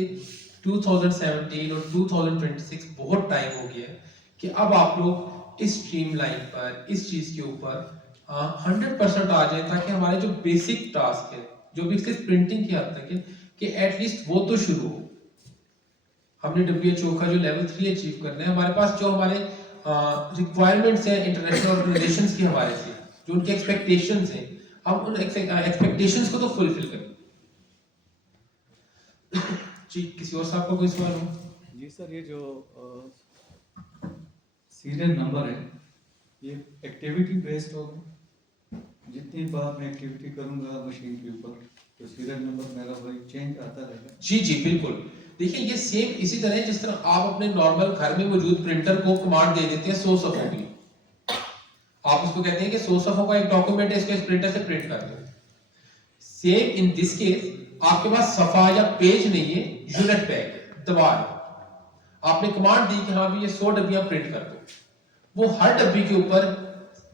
2017 और 2026 बहुत टाइम हो गया है कि अब आप लोग इस स्ट्रीमलाइन पर, इस चीज के ऊपर 100% आ जाए, ताकि हमारे जो बेसिक टास्क है, जो भी सिर्फ प्रिंटिंग की हद तक है, कि एटलीस्ट वो तो शुरू हो। हमने WHO का जो लेवल 3 अचीव करना है, हमारे पास जो हमारे रिक्वायरमेंट्स हैं इंटरनेशनल ऑर्गेनाइजेशंस के हवाले से, जो उनके एक्सपेक्टेशंस हैं, हम उन एक्सपेक्टेशंस को तो फुलफिल करें। जी, किसी और साहब का कोई सवाल हो? जी सर, ये जो सीरियल नंबर है ये एक्टिविटी बेस्ड होगा। जितनी बार मैं एक्टिविटी करूंगा मशीन के ऊपर तो सीरियल नंबर मेरा वही चेंज आता रहेगा। जी जी बिल्कुल। देखिए ये सेम इसी तरह है जिस तरह आप अपने नॉर्मल घर में मौजूद प्रिंटर को कमांड दे देते हैं 100 सफ़ों की, आप उसको कहते हैं कि 100 सफ़ों का एक डॉक्यूमेंट है, इसको इस प्रिंटर से प्रिंट कर दो। सेम इन दिस केस आपके पास सफ़ा या पेज नहीं है, यूनिट पैक है, दबा है। आपने कमांड दी कि हाँ भी ये 100 डब्बियां प्रिंट कर दो, वो हर डब्बी के ऊपर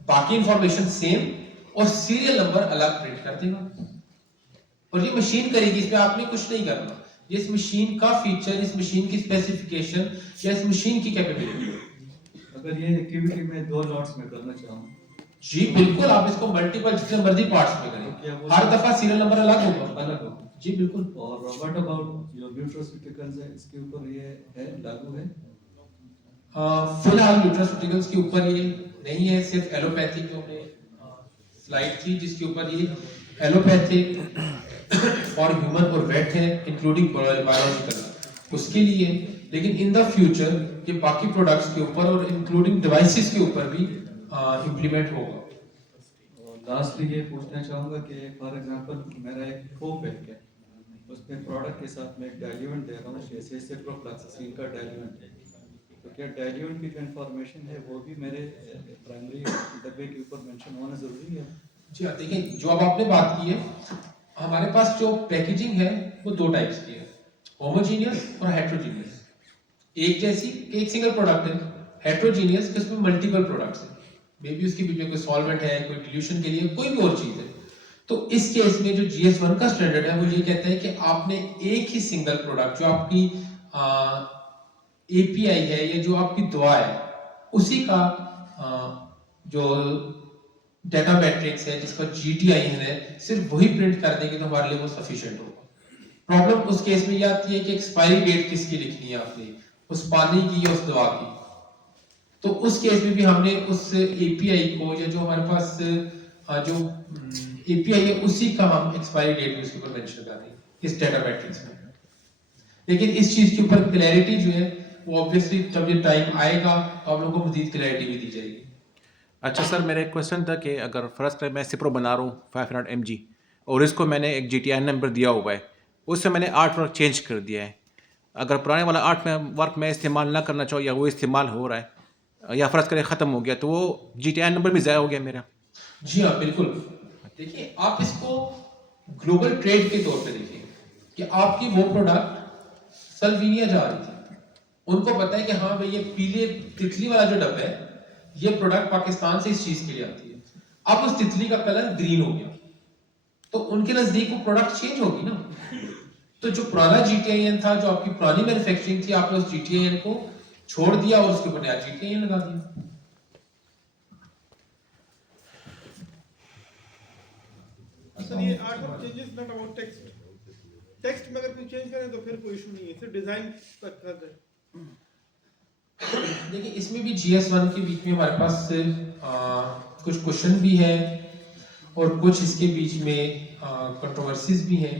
बाकी इंफॉर्मेशन सेम और सीरियल नंबर अलग प्रिंट कर देगा। और ये मशीन करेगी, इसमें आपने कुछ नहीं करना। ये इस मशीन का फीचर, इस मशीन की स्पेसिफिकेशन या इस मशीन की कैपेबिलिटी है। अगर ये एक्टिविटी में 2 लॉट्स में करना चाहूँ जी बिल्कुल, आप इसको मल्टीपल जितने मर्जी पार्ट्स में करें, हर दफा सीरियल नंबर अलग होगा। अलग होगा। जी बिल्कुल। और व्हाट अबाउट जो न्यूट्रोसिटिकल्स है इसके ऊपर ये है लागू है? फिलहाल न्यूट्रोसिटिकल्स के ऊपर ये नहीं है, सिर्फ एलोपैथिक जो हमने स्लाइड थी जिसके ऊपर ये एलोपैथिक फॉर ह्यूमन और वेट है इंक्लूडिंग बायोलॉजिकल, उसके लिए। लेकिन इन द फ्यूचर ये बाकी प्रोडक्ट्स के ऊपर और इंक्लूडिंग डिवाइसेस के ऊपर भी इम्प्लीमेंट होगा। और लास्टली ये पूछना चाहूँगा कि फॉर एग्जांपल मेरा एक फोक है, उसमें प्रोडक्ट के साथ मैं एक डाइल्यूएंट दे रहा हूँ, जैसे सिप्रोफ्लॉक्सासिन का डाइल्यूएंट है, तो क्या डाइल्यूएंट की जो इन्फॉर्मेशन है वो भी मेरे प्राइमरी डब्बे के ऊपर मेंशन होना ज़रूरी है? जी हाँ, देखिए जो अब आपने बात की है, हमारे पास जो पैकेजिंग है वो 2 टाइप्स की है, होमोजीनियस और हेट्रोजीनियस। एक जैसी एक सिंगल प्रोडक्ट है, हेट्रोजीनियस जिसमें मल्टीपल प्रोडक्ट्स हैं, मे बी उसके बीच में कोई सॉल्वेंट है, कोई डिल्यूशन के लिए कोई भी और चीज है। तो इस केस में जो GS1 का स्टैंडर्ड है वो ये कहता है कि आपने एक ही सिंगल प्रोडक्ट, जो आपकी API है या जो आपकी दवा है, उसी का जो डेटा मैट्रिक्स है जिसका GTIN है, सिर्फ वही प्रिंट कर देंगे तो हमारे लिए वो सफिशिएंट होगा। प्रॉब्लम उस केस में ये आती है कि एक्सपायरी डेट किसकी लिखनी है आपने, उस पानी की या उस दवा की। तो उस केस में भी हमने उस API को या जो हमारे पास जो API है उसी का हम एक्सपायरी डेट भी उसके ऊपर मेंशन कर रहे हैं इस डेटा मैट्रिक्स में। लेकिन इस चीज के ऊपर क्लैरिटी जो है वो ऑब्वियसली जब ये टाइम आएगा तो आप लोगों को मजीद क्लैरिटी भी दी जाएगी। अच्छा सर, मेरा एक क्वेश्चन था कि अगर फर्स्ट टाइम मैं सिप्रो बना रहा हूँ 500 mg और इसको मैंने एक GTIN नंबर दिया हुआ है, उससे मैंने आर्ट वर्क चेंज कर दिया है, अगर पुराने वाला आर्ट में वर्क मैं इस्तेमाल ना करना चाहूँ या वो इस्तेमाल हो रहा है या फर्स्ट करें ख़त्म हो गया तो वो GTIN नंबर भी ज़ाया हो गया मेरा? जी हाँ बिल्कुल। देखिए आप इसको ग्लोबल ट्रेड के तौर पे देखिए कि आपकी वो प्रोडक्ट सल्वीनिया जा रही थी, उनको पता है कि हाँ भाई ये पीले तितली वाला जो डब्बा है ये प्रोडक्ट पाकिस्तान से इस चीज के लिए आती है, अब उस तितली का कलर ग्रीन हो गया तो उनके नजदीक वो प्रोडक्ट चेंज होगी ना। तो जो पुराना GTIN था, जो आपकी पुरानी मैन्युफैक्चरिंग थी, आपने उस GTIN को छोड़ दिया और उसके ऊपर नया GTIN लगा दिया। सर ये art of changes not about text, text में अगर कोई चेंज करें तो फिर कोई इशू नहीं है, सिर्फ डिजाइन तक कर दें। देखिए इसमें भी GS1 के बीच में हमारे पास कुछ क्वेश्चन भी है और कुछ इसके बीच में कंट्रोवर्सीज भी हैं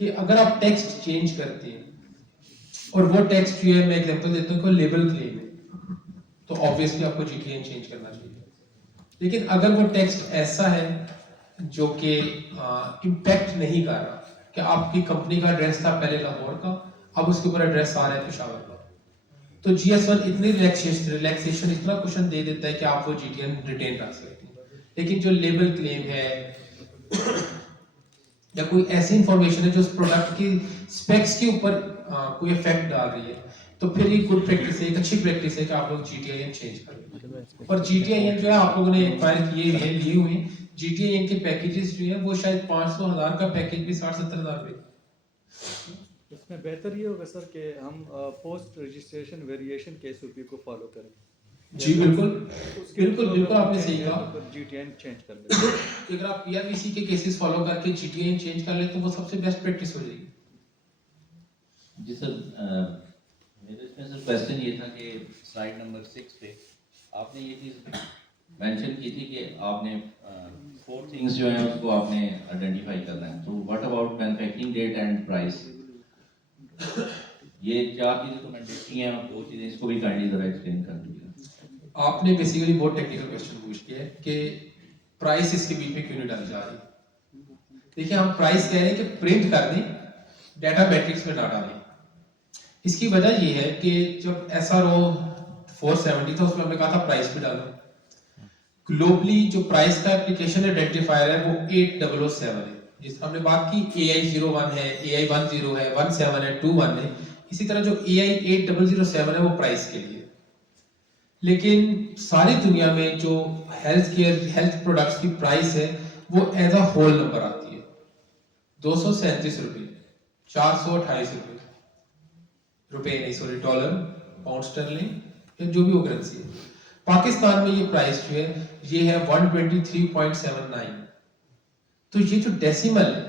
कि अगर आप टेक्स्ट चेंज करते हैं और वो टेक्स्ट जो है, मैं एग्जांपल देता हूँ, कोई लेबल क्लेम है तो ऑब्वियसली आपको GTIN चेंज करना चाहिए। लेकिन अगर वो टेक्स्ट ऐसा है जो कि इम्पैक्ट नहीं कर रहा, कि आपकी कंपनी का एड्रेस था पहले लाहौर का, अब उसके ऊपर एड्रेस आ रहा है पेशावर का, तो GS1 इतनी रिलैक्सेशन इतना क्वेश्चन दे देता है कि आप वो GTIN रिटेन कर सकते हैं। लेकिन जो लेबल क्लेम है या कोई ऐसी इंफॉर्मेशन है जो उस प्रोडक्ट की स्पेक्स के ऊपर कोई इफेक्ट डाल रही है, तो फिर ये गुड प्रैक्टिस है, एक अच्छी प्रैक्टिस है कि आप लोग GTIN चेंज करें। और GTIN जो है आप लोगों ने एक्वायर किए हुए लिए हुए हैं, GTIN के पैकेजेस जो है वो शायद 500,000 का पैकेज भी 60-70 हज़ार रुपए। इसमें बेहतर ये होगा सर कि हम पोस्ट रजिस्ट्रेशन वेरिएशन के SOP को फॉलो करें। जी बिल्कुल बिल्कुल बिल्कुल आपने सही कहा। GTIN चेंज कर लें। अगर आप PRVC के केसेस फॉलो करके GTIN चेंज कर ले तो वो सबसे बेस्ट प्रैक्टिस हो जाएगी। जी सर, मेरे इसमें सर क्वेश्चन ये था कि स्लाइड नंबर 6 पे आपने ये चीज़ मेंशन की थी कि आपने 4 थिंग्स जो हैं उसको आपने आइडेंटिफाई करना है। तो what about manufacturing date and price? ये 4 चीज़ें तो मैंडेटरी हैं, और 2 चीज़ें इसको भी काइंडली ज़रा एक्सप्लेन कर दीजिएगा। आपने बेसिकली बहुत टेक्निकल क्वेश्चन पूछ किया है कि प्राइस इसके बीच में क्यों नहीं डाली जा रही। देखिए, हम प्राइस कह रहे हैं कि प्रिंट कर दें, डाटा मैट्रिक्स में ना डालें। इसकी वजह ये है कि जब SRO 470 था उसमें हमने कहा था प्राइस भी डालो। ग्लोबली जो प्राइस का एप्लीकेशन आइडेंटिफायर है वो 8007 है, जिस हमने बात की AI01 है, AI10 है, 17 है, 21 है। इसी तरह जो AI 8007 है वो प्राइस के लिए। लेकिन सारी दुनिया में जो हेल्थ प्रोडक्ट्स की प्राइस है वो एज अ होल नंबर आती है, 237 रुपये, 428 रुपये नहीं सॉरी डॉलर, पाउंड स्टर्लिंग या जो भी वो करेंसी है। पाकिस्तान में ये प्राइस जो है ये है 123.79। तो ये जो डेसिमल है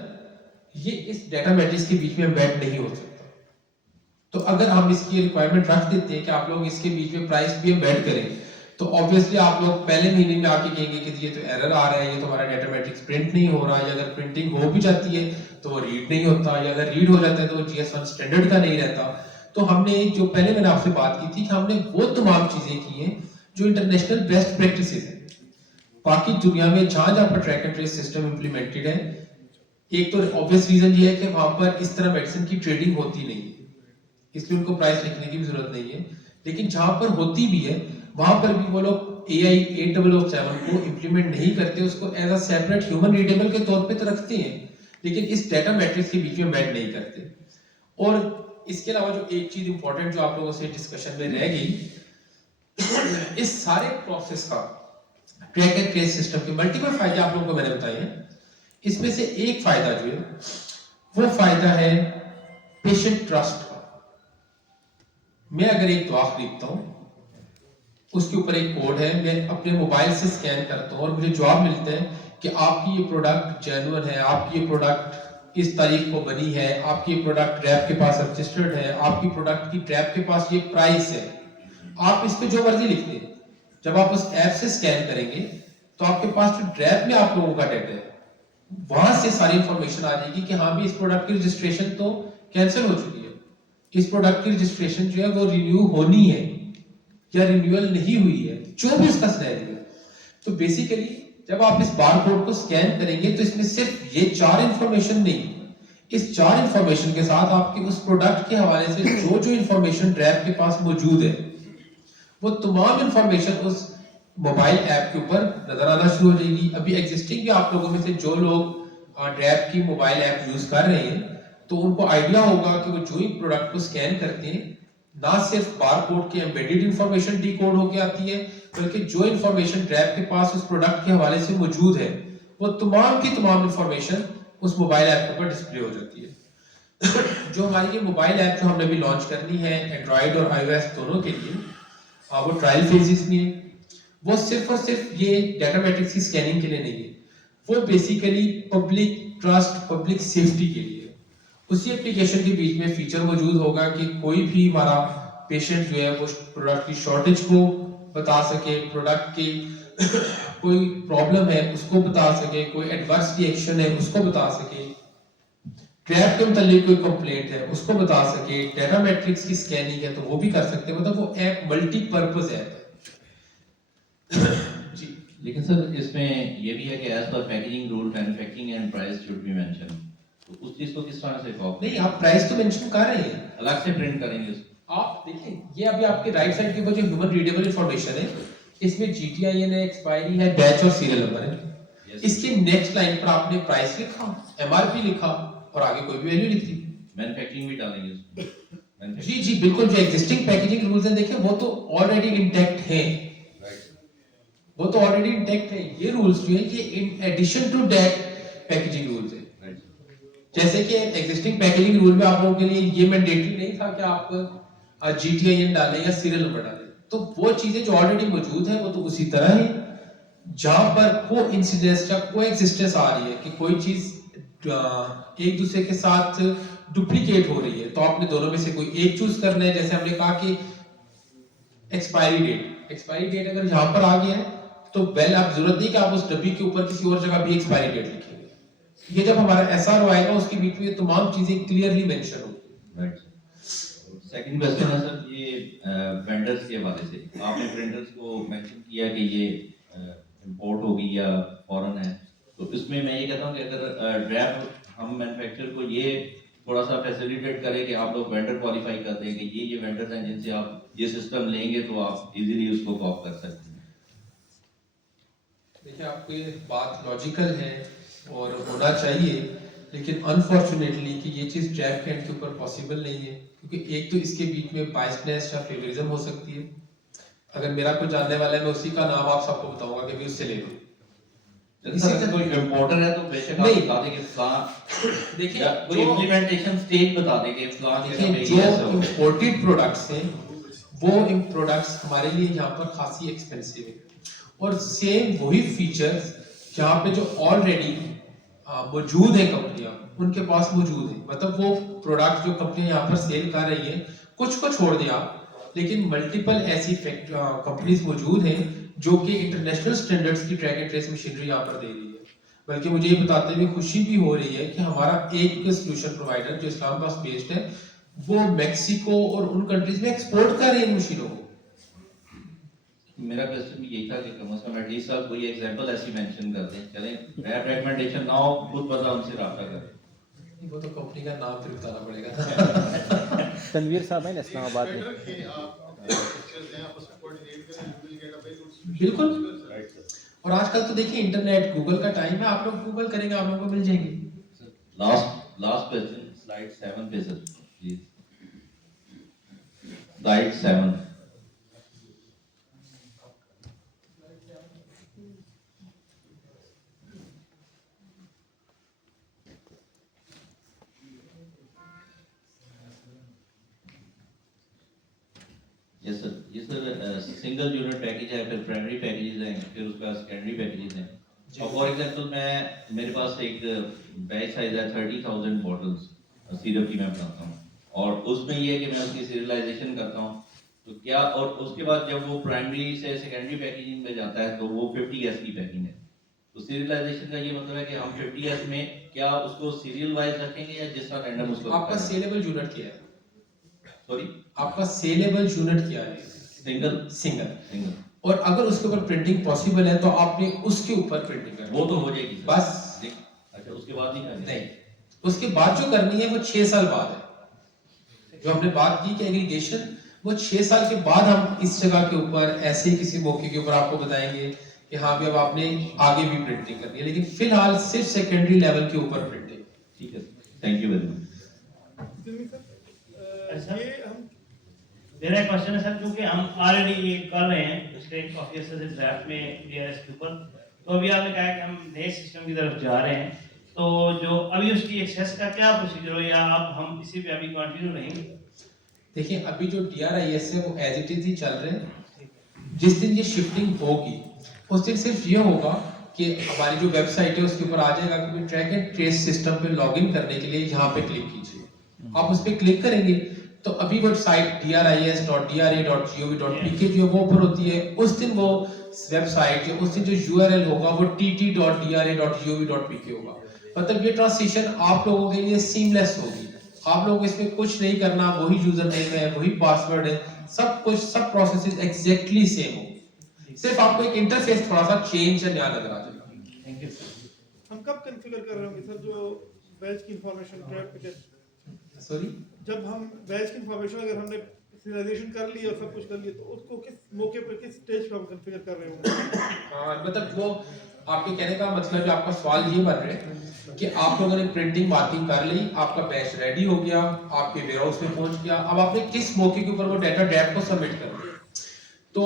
ये इस डाटा मैट्रिक्स के बीच में एम्बेड नहीं हो सकता। तो अगर हम इसकी रिक्वायरमेंट रख देते हैं कि आप लोग इसके बीच में प्राइस भी एम्बेड करें, तो ऑब्वियसली आप लोग पहले महीने में आके कहेंगे कि ये तो एरर आ रहा है, ये तो हमारा डाटा मैट्रिक्स प्रिंट नहीं हो रहा, या अगर प्रिंटिंग हो भी जाती है तो वो रीड नहीं होता, या अगर रीड हो जाता है तो वो GS1 स्टैंडर्ड का नहीं रहता। तो हमने जो पहले मैंने आपसे बात की थी कि हमने वो तमाम चीजें की हैं जो इंटरनेशनल बेस्ट प्रैक्टिसेस हैं। बाकी दुनिया में जहां जहां पर track and trace system implemented है, एक तो ऑब्वियस रीजन ये है कि वहां पर इस तरह मेडिसिन की ट्रेडिंग होती नहीं है, इसलिए उनको प्राइस लिखने की भी जरूरत नहीं है। लेकिन जहां पर होती भी है वहां पर भी वो लोग AI 8007 को इंप्लीमेंट नहीं करते, उसको as a separate human readable के तौर पे तो रखते हैं, लेकिन इस डाटा मैट्रिक्स के बीच में ऐड नहीं करते। और इसके अलावा जो एक चीज इंपॉर्टेंट जो आप लोगों से डिस्कशन में रह गई, इस सारे प्रोसेस का ट्रैक एंड ट्रेस सिस्टम के मल्टीपल फायदे आप लोगों को मैंने बताए हैं। इसमें से एक फायदा जो है वो फायदा है पेशेंट ट्रस्ट का। मैं अगर एक दवा खरीदता हूं, उसके ऊपर एक कोड है, मैं अपने मोबाइल से स्कैन करता हूं और मुझे जवाब मिलता है कि आपकी ये प्रोडक्ट जेन्युइन है, आपकी ये प्रोडक्ट इस तारीख को बनी है, आपकी ये प्रोडक्ट रैप के पास रजिस्टर्ड है, आपकी प्रोडक्ट की ट्रैप के पास ये प्राइस है। आप इस पे जो मर्जी लिख दें, जब आप उस ऐप से स्कैन करेंगे तो आपके पास जो ट्रैप में आप लोगों का डेटा है वहां से सारी इंफॉर्मेशन आ जाएगी कि हाँ भी इस प्रोडक्ट की रजिस्ट्रेशन तो कैंसिल हो चुकी है, इस प्रोडक्ट की रजिस्ट्रेशन जो है वो रिन्यू होनी है या रिन्यूअल नहीं हुई है, जो भी उसका सिनेरियो है। तो बेसिकली जब आप इस बार कोड को स्कैन करेंगे तो इसमें सिर्फ ये 4 इंफॉर्मेशन नहीं, इस 4 इंफॉर्मेशन के साथ आपकी उस प्रोडक्ट के हवाले से जो जो इंफॉर्मेशन ट्रैप के पास मौजूद है वो तमाम इंफॉर्मेशन उस मोबाइल ऐप के ऊपर नजर आना शुरू हो जाएगी। अभी एग्जिस्टिंग भी आप लोगों में से जो लोग ट्रैप की मोबाइल ऐप यूज कर रहे हैं तो उनको आइडिया होगा कि वो जो ही प्रोडक्ट को स्कैन करते हैं ना सिर्फ बारकोड की एम्बेडेड इंफॉर्मेशन डिकोड होकर आती है, बल्कि जो इंफॉर्मेशन ट्रैप के पास उस प्रोडक्ट के हवाले से मौजूद है वो तमाम की तमाम इंफॉर्मेशन उस मोबाइल ऐप के ऊपर डिस्प्ले हो जाती है। जो हमारी ये मोबाइल ऐप जो हमने भी लॉन्च करनी है एंड्रॉइड और iOS दोनों के लिए, वो ट्रायल फेजेस में है, वो सिर्फ और सिर्फ ये डाटा मैट्रिक्स की स्कैनिंग के लिए नहीं है, वो basically public trust, public safety के लिए। उसी एप्लीकेशन के बीच में फीचर मौजूद होगा कि कोई भी हमारा पेशेंट जो है वो प्रोडक्ट की शॉर्टेज को बता सके, प्रोडक्ट की कोई प्रॉब्लम है उसको बता सके, कोई एडवर्स रिएक्शन है उसको बता सके, ट्रैप के मुतालिक कोई कंप्लेंट है उसको बता सके, डाटा मैट्रिक्स की स्कैनिंग है तो वो भी कर सकते हैं। मतलब वो ऐप मल्टीपर्पज ऐप है। जी, लेकिन सर इसमें ये भी है कि as per packaging rule manufacturing and price should be mention, तो उस चीज को किस तरह से कॉप नहीं आप प्राइस तो मेंशन कर रहे हैं, अलग से प्रिंट करेंगे उसको? आप देखिए ये अभी आपके राइट साइड के ऊपर जो ह्यूमन रीडेबल इंफॉर्मेशन है इसमें GTIN है, एक्सपायरी है, बैच और सीरियल नंबर है। इसके नेक्स्ट लाइन पर आपने प्राइस लिखा, MRP लिखा और आगे कोई भी वैल्यू लिख दी। मैन्युफैक्चरिंग भी डालेंगे उसमें? जी जी बिल्कुल, जो एग्जिस्टिंग पैकेजिंग रूल्स हैं देखें वो तो ऑलरेडी इंटैक्ट हैं, वो तो ऑलरेडी इंटैक्ट है। ये रूल्स जो है ये in addition to that packaging rules है। जैसे कि एग्जिस्टिंग पैकेजिंग रूल में आप लोगों के लिए ये मैंडेटरी नहीं था कि आप GTIN डालें या सीरियल नंबर डालें, तो वो चीजें जो ऑलरेडी मौजूद है वो तो उसी तरह है। जहां पर को इंसिडेंस या को एग्जिस्टेंस आ रही है कि कोई चीज एक दूसरे के साथ डुप्लीकेट हो रही है तो आपने दोनों में से कोई एक चूज करना है। जैसे हमने कहा कि एक्सपायरी डेट, एक्सपायरी डेट अगर यहाँ पर आ गया है तो वेल आप जरूरत नहीं कि आप उस डब्बी के ऊपर किसी और जगह भी एक्सपायरी डेट लिखेंगे। ये जब हमारा एसआरओ आएगा उसके बीच में ये तमाम चीजें क्लियरली मेंशन होगी। राइट। सेकंड क्वेश्चन है सर, ये वेंडर्स के हवाले से आपने प्रिंटर्स को मेंशन किया कि ये इंपोर्ट होगी या फॉरेन है, तो इसमें मैं ये कहता हूँ कि अगर ड्रैप हम मैन्युफैक्चरर को ये थोड़ा सा फैसिलिटेट करें कि आप लोग वेंडर क्वालिफाई कर दें कि ये वेंडर्स हैं जिनसे आप ये सिस्टम लेंगे तो आप इजीली उसको कॉप कर सकते हैं। देखिए आपको ये बात लॉजिकल है और होना चाहिए, लेकिन अनफॉर्चुनेटली कि ये चीज़ ड्रैप के एंड के ऊपर पॉसिबल नहीं है, क्योंकि एक तो इसके बीच में बायसनेस या फेवरिज्म हो सकती है। अगर मेरा कोई जानने वाला है मैं उसी का नाम आप सबको बताऊंगा कि भी उससे ले लो। अगर कोई इंपोर्टर है तो बेशक आप नहीं। बता दें कि फलां, देखिए या कोई इम्प्लीमेंटेशन स्टेज बता दें कि फलां जगह पे देखिए ये जो ऐसा होगा। इम्पोर्टेड प्रोडक्ट्स हैं वो इन प्रोडक्ट्स हमारे लिए यहाँ पर खासी एक्सपेंसिव है, और सेम वही फीचर्स जहाँ पे जो ऑलरेडी मौजूद है कंपनियां उनके पास मौजूद है। मतलब वो प्रोडक्ट जो कंपनियां यहाँ पर सेल कर रही है कुछ को छोड़ दिया, लेकिन मल्टीपल ऐसी कंपनीज मौजूद हैं जो कि इंटरनेशनल स्टैंडर्ड्स की ट्रैक एंड ट्रेस मशीनरी यहाँ पर दे रही है। बल्कि मुझे ये बताते हुए खुशी भी हो रही है कि हमारा एक सोल्यूशन प्रोवाइडर जो इस्लामाबाद बेस्ड है वो मैक्सिको और उन कंट्रीज में एक्सपोर्ट कर रही है इन मशीनों को। मेरा क्वेश्चन भी यही था कि कम से कम एटलीस्ट आप कोई एग्जांपल ऐसी मेंशन कर दें, चलें रैप रिकमेंडेशन ना हो, खुद बता उनसे राब्ता करें। वो तो कंपनी का नाम फिर बताना पड़ेगा। तनवीर साहब है इस्लामाबाद में। बिल्कुल, और आजकल तो देखिए इंटरनेट गूगल का टाइम है, आप लोग गूगल करेंगे आप लोगों को मिल जाएंगे। लास्ट क्वेश्चन स्लाइड 7 पे sir please, slide 7। Yes sir, ये सर सिंगल यूनिट पैकेज है, फिर प्राइमरी पैकेजेस हैं, फिर उसका सेकेंडरी पैकेजेस हैं। और फॉर एग्जांपल मेरे पास एक बैच साइज है 30,000 बॉटल्स सिरप की मैं बनाता हूँ, और उसमें ये है कि मैं उसकी सीरियलाइजेशन करता हूँ, तो क्या, और उसके बाद जब वो प्राइमरी से सेकेंडरी पैकेजिंग में जाता है तो वो 50S की पैकिंग है। तो सीरियलाइजेशन का ये मतलब है कि हम 50S में क्या उसको सीरियल वाइज रखेंगे या जिस तरह रैंडम उसको आपका सेलेबल यूनिट क्या है? सॉरी, आपका सेलेबल यूनिट क्या है? सिंगल। और अगर उसके ऊपर प्रिंटिंग पॉसिबल है तो आपने उसके ऊपर प्रिंटिंग करनी, वो तो हो जाएगी बस। अच्छा, उसके बाद नहीं करनी? नहीं, उसके बाद जो करनी है वो 6 साल बाद है। जो हमने बात की कि एग्रीगेशन, वो 6 साल के बाद हम इस जगह के ऊपर ऐसे ही किसी मौके के ऊपर आपको बताएंगे कि हाँ भी अब आपने आगे भी प्रिंटिंग करनी है, लेकिन फिलहाल सिर्फ सेकेंडरी लेवल के ऊपर प्रिंटिंग। ठीक है, थैंक यू वेरी मच। ये हम मेरा एक क्वेश्चन है सर, क्योंकि हम ऑलरेडी ये कर रहे हैं स्टेट ऑफिसर्स इस ड्राफ्ट में डीआरएस के ऊपर, तो अभी आपने कहा कि हम नए सिस्टम की तरफ जा रहे हैं, तो जो अभी उसकी एक्सेस का क्या प्रोसीजर हो, या आप हम इसी पे अभी कंटिन्यू रहेंगे? देखिए अभी जो DRIS है वो एज इट इज ही चल रहे हैं। जिस दिन ये शिफ्टिंग होगी उस दिन सिर्फ ये होगा कि हमारी जो वेबसाइट है उसके ऊपर आ जाएगा कि ट्रैक एंड ट्रेस सिस्टम पे लॉगिन करने के लिए यहाँ पे क्लिक कीजिए। आप उस पर क्लिक करेंगे तो अभी वेबसाइट dris.dra.gov.pk जो वो ओपन होती है, उस दिन वो वेबसाइट या उस दिन जो URL होगा वो tt.dra.gov.pk होगा। मतलब ये ट्रांजिशन आप लोगों के लिए सीमलेस होगी, आप लोगों को इसमें कुछ नहीं करना, वही यूजर नेम है, वही पासवर्ड है, सब कुछ, सब प्रोसेसेस एग्जैक्टली सेम हो, सिर्फ आपको एक इंटरफेस थोड़ा सा चेंज या नया नजर आ जाएगा। Thank you. हम कब कॉन्फ़िगर कर रहे होंगे सर जो बैच की इंफॉर्मेशन ट्रैक पे? सॉरी, जब हम बैच की इंफॉर्मेशन अगर हमने सीरियलाइजेशन कर ली और सब कुछ कर लिया तो उसको किस मौके पर किस स्टेज पे हम कॉन्फ़िगर कर रहे होंगे? मतलब वो आपके कहने का मतलब जो आपका सवाल ये बन रहा है कि आप लोगों ने प्रिंटिंग मार्किंग कर ली, आपका बैच रेडी हो गया, आपके वेयरहाउस में पहुंच गया, अब आपने किस मौके के ऊपर वो डाटा ड्रैप को सबमिट कर दिया। तो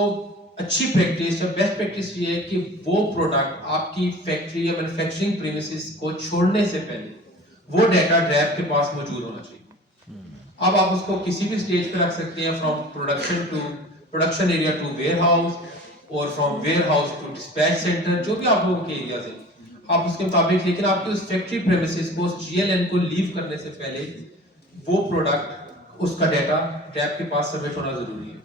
अच्छी प्रैक्टिस या बेस्ट प्रैक्टिस ये है कि वो प्रोडक्ट आपकी फैक्ट्री या मैन्युफैक्चरिंग प्रीमिसेस को छोड़ने से पहले वो डाटा ड्रैप के पास मौजूद होना चाहिए। अब आप उसको किसी भी स्टेज पे रख सकते हैं, from production area to warehouse और from warehouse to dispatch centre, जो भी आप लोगों के एरिया से आप उसके मुताबिक, लेकिन आपके उस फैक्ट्री प्रीमिसेस को, उस GLN को लीव करने से पहले वो प्रोडक्ट, उसका डाटा ड्रैप के पास सबमिट होना जरूरी है।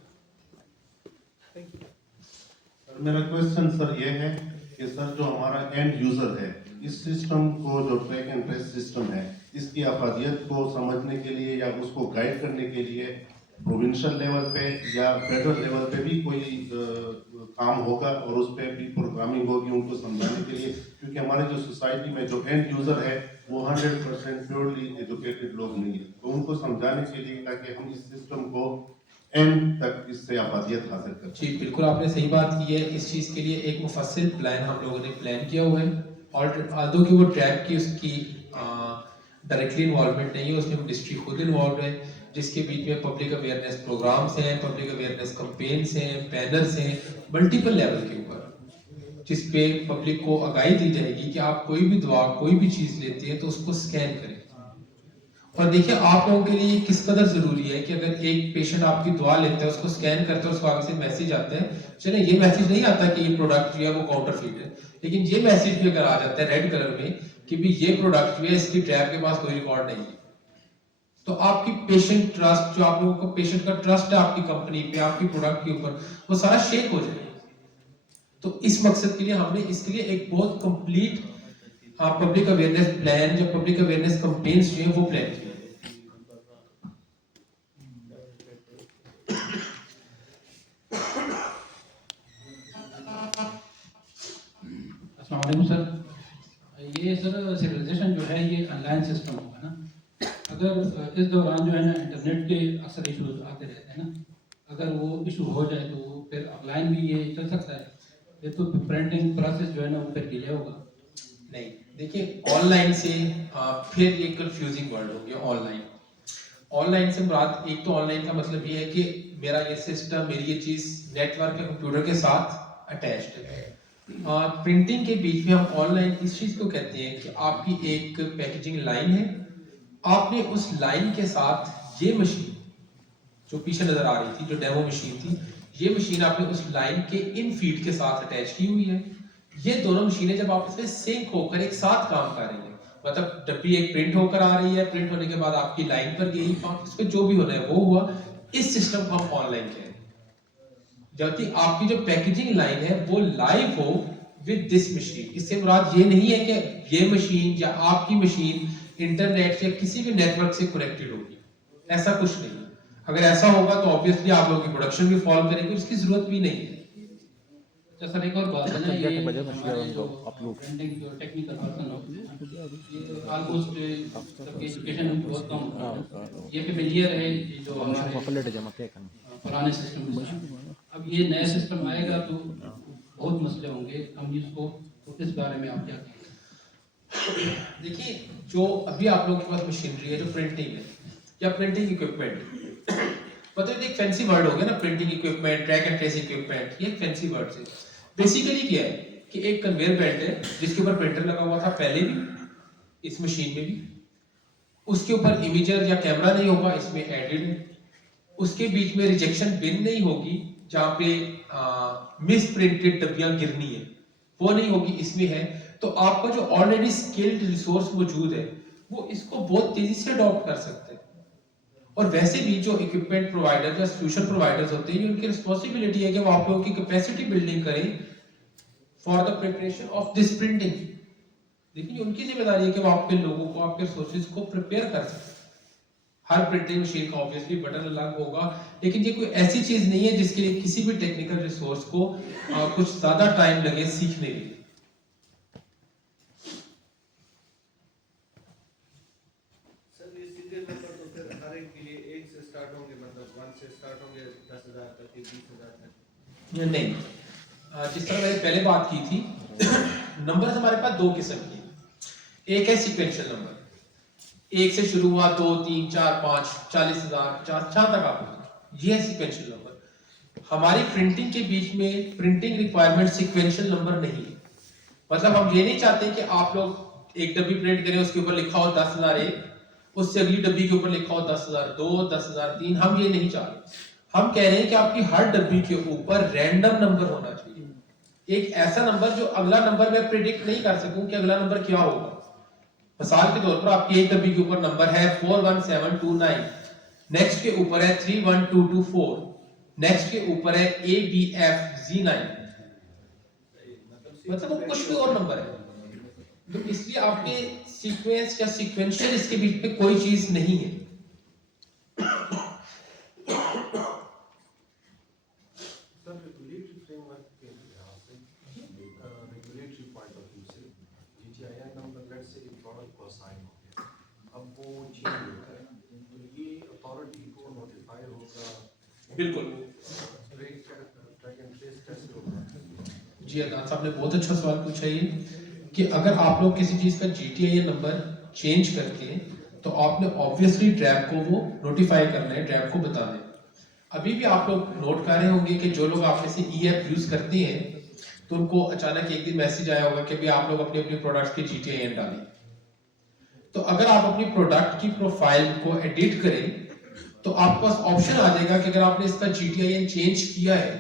मेरा क्वेश्चन सर ये है कि सर जो हमारा एंड यूजर है, इस सिस्टम को जो ट्रैक एंड ट्रेस सिस्टम है, इसकी अफादियत को समझने के लिए या उसको गाइड करने के लिए प्रोविंशियल लेवल पे या फेडरल लेवल पे भी कोई काम होगा और उस पर भी प्रोग्रामिंग होगी उनको समझाने के लिए, क्योंकि हमारे जो सोसाइटी में जो एंड यूजर है वो 100% प्योरली एजुकेटेड लोग नहीं है, तो उनको समझाने के लिए ताकि हम इस सिस्टम को एंड तक इससे अफादियत हासिल कर। जी बिल्कुल आपने सही बात की है। इस चीज़ के लिए एक मुफस्सिल प्लान हम लोगों ने प्लान किया हुआ है, और आल्दो कि वो ट्रैक की उसकी डायरेक्टली इन्वॉल्वमेंट नहीं है, उसमें मिनिस्ट्री खुद इन्वॉल्व है, जिसके बीच में पब्लिक अवेयरनेस प्रोग्राम्स हैं, पब्लिक अवेयरनेस कैंपेन्स हैं, बैनर्स हैं मल्टीपल लेवल के ऊपर, जिस पे पब्लिक को आगाही दी जाएगी कि आप कोई भी दवा कोई भी चीज़ लेते हैं तो उसको स्कैन करें। और देखिए आप लोगों के लिए किस कदर जरूरी है कि अगर एक पेशेंट आपकी दवा लेता है, उसको स्कैन करता है, उसको आगे से मैसेज आता है, चले ये मैसेज नहीं आता कि ये प्रोडक्ट जो है वो काउंटरफीट है, लेकिन ये मैसेज भी अगर आ जाता है रेड कलर में कि भी ये प्रोडक्ट जो है इसकी ट्रैप के पास कोई रिकॉर्ड नहीं है, तो आपकी पेशेंट ट्रस्ट, जो आप लोगों का पेशेंट का ट्रस्ट है आपकी कंपनी पे, आपकी प्रोडक्ट के ऊपर, वो सारा शेक हो जाएगा। तो इस मकसद के लिए हमने इसके लिए एक बहुत कंप्लीट पब्लिक अवेयरनेस प्लान, जो पब्लिक अवेयरनेस कैंपेन्स जो है वो प्लान किया। अस्सलाम सर, ये सर सिविलाइजेशन जो है ये ऑनलाइन सिस्टम होगा ना, अगर इस दौरान जो है ना इंटरनेट के अक्सर इशूज आते रहते हैं ना, अगर वो इशू हो जाए तो फिर ऑफलाइन भी ये चल सकता है, ये तो प्रिंटिंग प्रोसेस जो है ना वो फिर डिले होगा। नहीं देखिए ऑनलाइन से फिर ये कंफ्यूजिंग वर्ड हो गया। ऑनलाइन से मुराद, एक तो ऑनलाइन का मतलब ये है कि मेरा ये सिस्टम, मेरी ये चीज़ नेटवर्क या कंप्यूटर के साथ अटैच्ड है। प्रिंटिंग के बीच में हम ऑनलाइन इस चीज़ को कहते हैं कि आपकी एक पैकेजिंग लाइन है, आपने उस लाइन के साथ ये मशीन जो पीछे नजर आ रही थी, जो डेमो मशीन थी, ये मशीन आपने उस लाइन के इन फीड के साथ अटैच की हुई है। ये दोनों मशीनें जब आप इसमें सिंक होकर एक साथ काम कर रही है, मतलब डब्बी एक प्रिंट होकर आ रही है, प्रिंट होने के बाद आपकी लाइन पर गई, इस पे जो भी होना है वो हुआ, इस सिस्टम को हम ऑनलाइन कह रहे हैं। जबकि आपकी जो पैकेजिंग लाइन है वो लाइव हो विद दिस मशीन। इससे मुराद ये नहीं है कि ये मशीन या आपकी मशीन इंटरनेट या किसी भी नेटवर्क से कनेक्टेड होगी, ऐसा कुछ नहीं है। अगर ऐसा होगा तो ऑब्वियसली आप लोगों की प्रोडक्शन भी फॉलो करेंगे, उसकी जरूरत भी नहीं है। अच्छा सर, एक और बात है ना, ये हमारे जो प्रिंटिंग जो टेक्निकल पर्सन हो, ये ऑलमोस्ट सबके एजुकेशन बहुत कम होता है, ये फेमिलियर है जो हमारे पुराने सिस्टम। अब ये नया सिस्टम आएगा तो बहुत मसले होंगे, हम इसको, तो इस बारे में आप क्या कहेंगे? देखिए जो अभी आप लोगों के पास मशीनरी है जो प्रिंटिंग है या प्रिंटिंग इक्विपमेंट, मतलब एक फैंसी वर्ड हो गया ना, printing equipment, track and trace equipment, ये एक फैंसी वर्ड है। बेसिकली क्या है कि एक कन्वेयर बेल्ट है जिसके ऊपर प्रिंटर लगा हुआ था पहले भी, इस मशीन में भी, उसके ऊपर इमेजर या कैमरा नहीं होगा, इसमें एडेड है। उसके बीच में रिजेक्शन बिन नहीं होगी जहाँ पे मिस प्रिंटेड डब्बियां गिरनी है, वो नहीं होगी, इसमें है। तो आपका जो ऑलरेडी स्किल्ड रिसोर्स मौजूद है वो इसको बहुत तेजी से अडॉप्ट कर सकते हैं। और वैसे भी जो इक्विपमेंट प्रोवाइडर या सॉल्यूशन प्रोवाइडर्स होते हैं, ये उनकी रिस्पांसिबिलिटी है कि वो आप लोगों की कैपेसिटी बिल्डिंग करें for the preparation of this printing. देखिए उनकी जिम्मेदारी है कि वो आपके लोगों को, आपके रिसोर्सेज को प्रिपेयर कर सकें। हर प्रिंटिंग मशीन का ऑब्वियसली बटन अलग होगा, लेकिन ये कोई ऐसी चीज नहीं है जिसके लिए किसी भी टेक्निकल रिसोर्स को कुछ ज्यादा टाइम लगे सीखने के लिए। नहीं, जिस तरह मैंने पहले बात की थी, नंबर हमारे पास दो किस्म की, एक है सीक्वेंशियल नंबर, एक से शुरू हुआ, 2, 3, 4, 5, 40,000, 4 तक आप, ये है सीक्वेंशियल नंबर। हमारी प्रिंटिंग के बीच में प्रिंटिंग रिक्वायरमेंट सीक्वेंशियल नंबर नहीं है। मतलब हम ये नहीं चाहते कि आप लोग एक डब्बी प्रिंट करें, उसके ऊपर लिखा हो 10,001, उससे अगली डब्बी के ऊपर लिखा हो 10,002, 10,003, हम ये नहीं चाह रहे। हम कह रहे हैं कि आपकी हर डब्बी के ऊपर रैंडम नंबर होना चाहिए, एक ऐसा नंबर जो अगला नंबर मैं प्रिडिक्ट नहीं कर सकूं कि अगला नंबर क्या होगा। मिसाल के तौर पर आपकी एक डब्बी के ऊपर नंबर है 41729, नेक्स्ट के ऊपर है 31224, नेक्स्ट के ऊपर है ABFZ9, मतलब वो कुछ भी और नंबर है। तो इसलिए आपके सीक्वेंस या सीक्वेंशियल इसके बीच में कोई चीज नहीं है। रेगुलेटरी पॉइंट ऑफ व्यू से GTIN नंबर लेट्स से एक प्रोडक्ट को असाइन हो गया, अब वो चेंज होता है तो ये अथॉरिटी को नोटिफाई होगा। बिल्कुल। ट्रैक एंड ट्रेस कैसे होगा? जी अदान साहब ने बहुत अच्छा सवाल पूछा ये कि अगर आप लोग किसी चीज का GTIN नंबर चेंज करते हैं तो आपने ऑब्वियसली ड्रैब को वो नोटिफाई करना है, ड्रैब को बताना है। अभी भी आप लोग नोट कर रहे होंगे कि जो लोग आप में से EF यूज करते हैं तो उनको अचानक एक दिन मैसेज आया होगा कि भी आप लोग अपने अपने प्रोडक्ट्स के GTIN डालें। तो अगर आप अपनी प्रोडक्ट की प्रोफाइल को एडिट करें तो आपके पास ऑप्शन आ जाएगा कि अगर आपने इसका GTIN चेंज किया है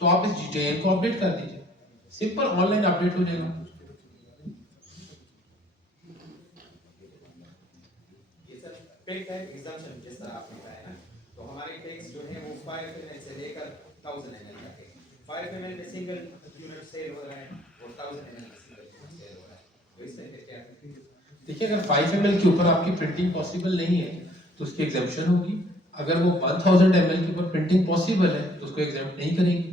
तो आप इस GTIN को अपडेट कर दीजिए। सिंपल ऑनलाइन अपडेट हो जाएगा। ये सर पेड टाइप एग्जाम्पशन जैसा आपने बताया ना, तो हमारे टैक्स जो है वो 5 ml से लेकर 1000 ml तक है। 5 ml में सिंगल यूनिट सेल हो रहा है और 1000 ml में सिंगल यूनिट सेल हो रहा है, तो इससे फिर क्या है? देखिए अगर 5 ml के ऊपर आपकी प्रिंटिंग पॉसिबल नहीं है तो उसकी एग्जेम्पशन होगी। अगर वो 1000 ml के ऊपर प्रिंटिंग पॉसिबल है तो उसको एग्जेम्प्ट नहीं करेंगे।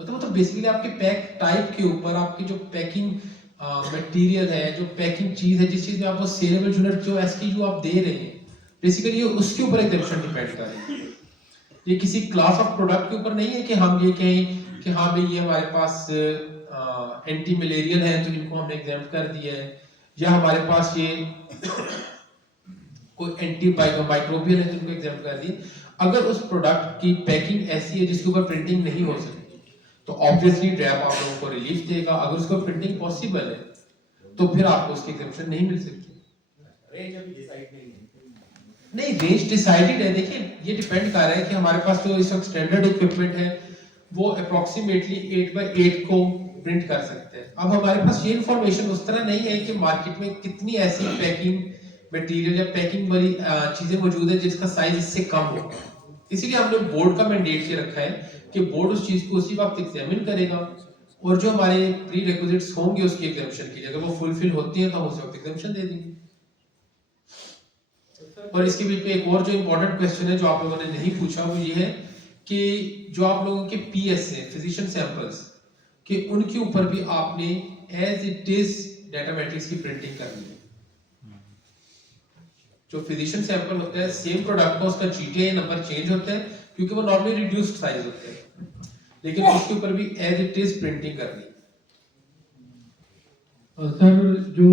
मतलब बेसिकली आपके पैक टाइप के ऊपर आपकी जो पैकिंग मटेरियल है, जो पैकिंग चीज है, जिस चीज में आप वो सेलेबल यूनिट जो SKU आप दे रहे हैं, बेसिकली ये उसके ऊपर एग्जेम्पशन डिपेंड कर रही है। ये किसी क्लास ऑफ प्रोडक्ट के ऊपर नहीं है कि हम ये कहें कि हाँ भाई ये हमारे पास एंटी मलेरियल है तो इनको हमने एग्जेम्प्ट कर दिया है, या हमारे पास ये कोई एंटी माइक्रोबियल है तो इनको एग्जेम्प्ट कर दिया। अगर उस प्रोडक्ट की पैकिंग ऐसी है जिसके ऊपर प्रिंटिंग नहीं हो सकती तो ऑब्वियसली ड्रैब आप लोगों को रिलीफ देगा। अगर उसको प्रिंटिंग पॉसिबल है तो फिर आपको उसकी एग्जेम्पशन नहीं मिल सकती। रेंज अभी डिसाइड नहीं है। नहीं, रेंज डिसाइडेड है। देखिए ये डिपेंड कर रहा है कि हमारे पास जो इस वक्त स्टैंडर्ड इक्विपमेंट है वो अप्रोक्सीमेटली 8x8 को प्रिंट कर सकते हैं। अब हमारे पास ये इंफॉर्मेशन उस तरह नहीं है कि मार्केट में कितनी ऐसी पैकिंग मटेरियल या पैकिंग वाली चीजें मौजूद है जिसका साइज इससे कम हो। इसीलिए हमने बोर्ड का मैंडेट ये रखा है कि बोर्ड उस चीज को उसी वक्त एग्जामिन करेगा और जो हमारे प्री रिक्विजिट्स होंगे उसकी एग्जामिशन के लिए अगर वो फुलफिल होती है तो हम उस वक्त एग्जामिशन दे देंगे। और इसके बीच में एक और जो इम्पोर्टेंट क्वेश्चन है जो आप लोगों ने नहीं पूछा वो ये है कि जो आप लोगों के PS है फिजिशियन सैंपल्स कि उनके ऊपर भी आपने as it is data matrix की प्रिंटिंग करनी है। जो फिजिशियन सैंपल होता है सेम प्रोडक्ट का उसका GTIN नंबर चेंज होता है क्योंकि वो नॉर्मली रिड्यूस्ड साइज होते हैं, लेकिन उसके ऊपर भी एज इट इज प्रिंटिंग करनी है। सर जो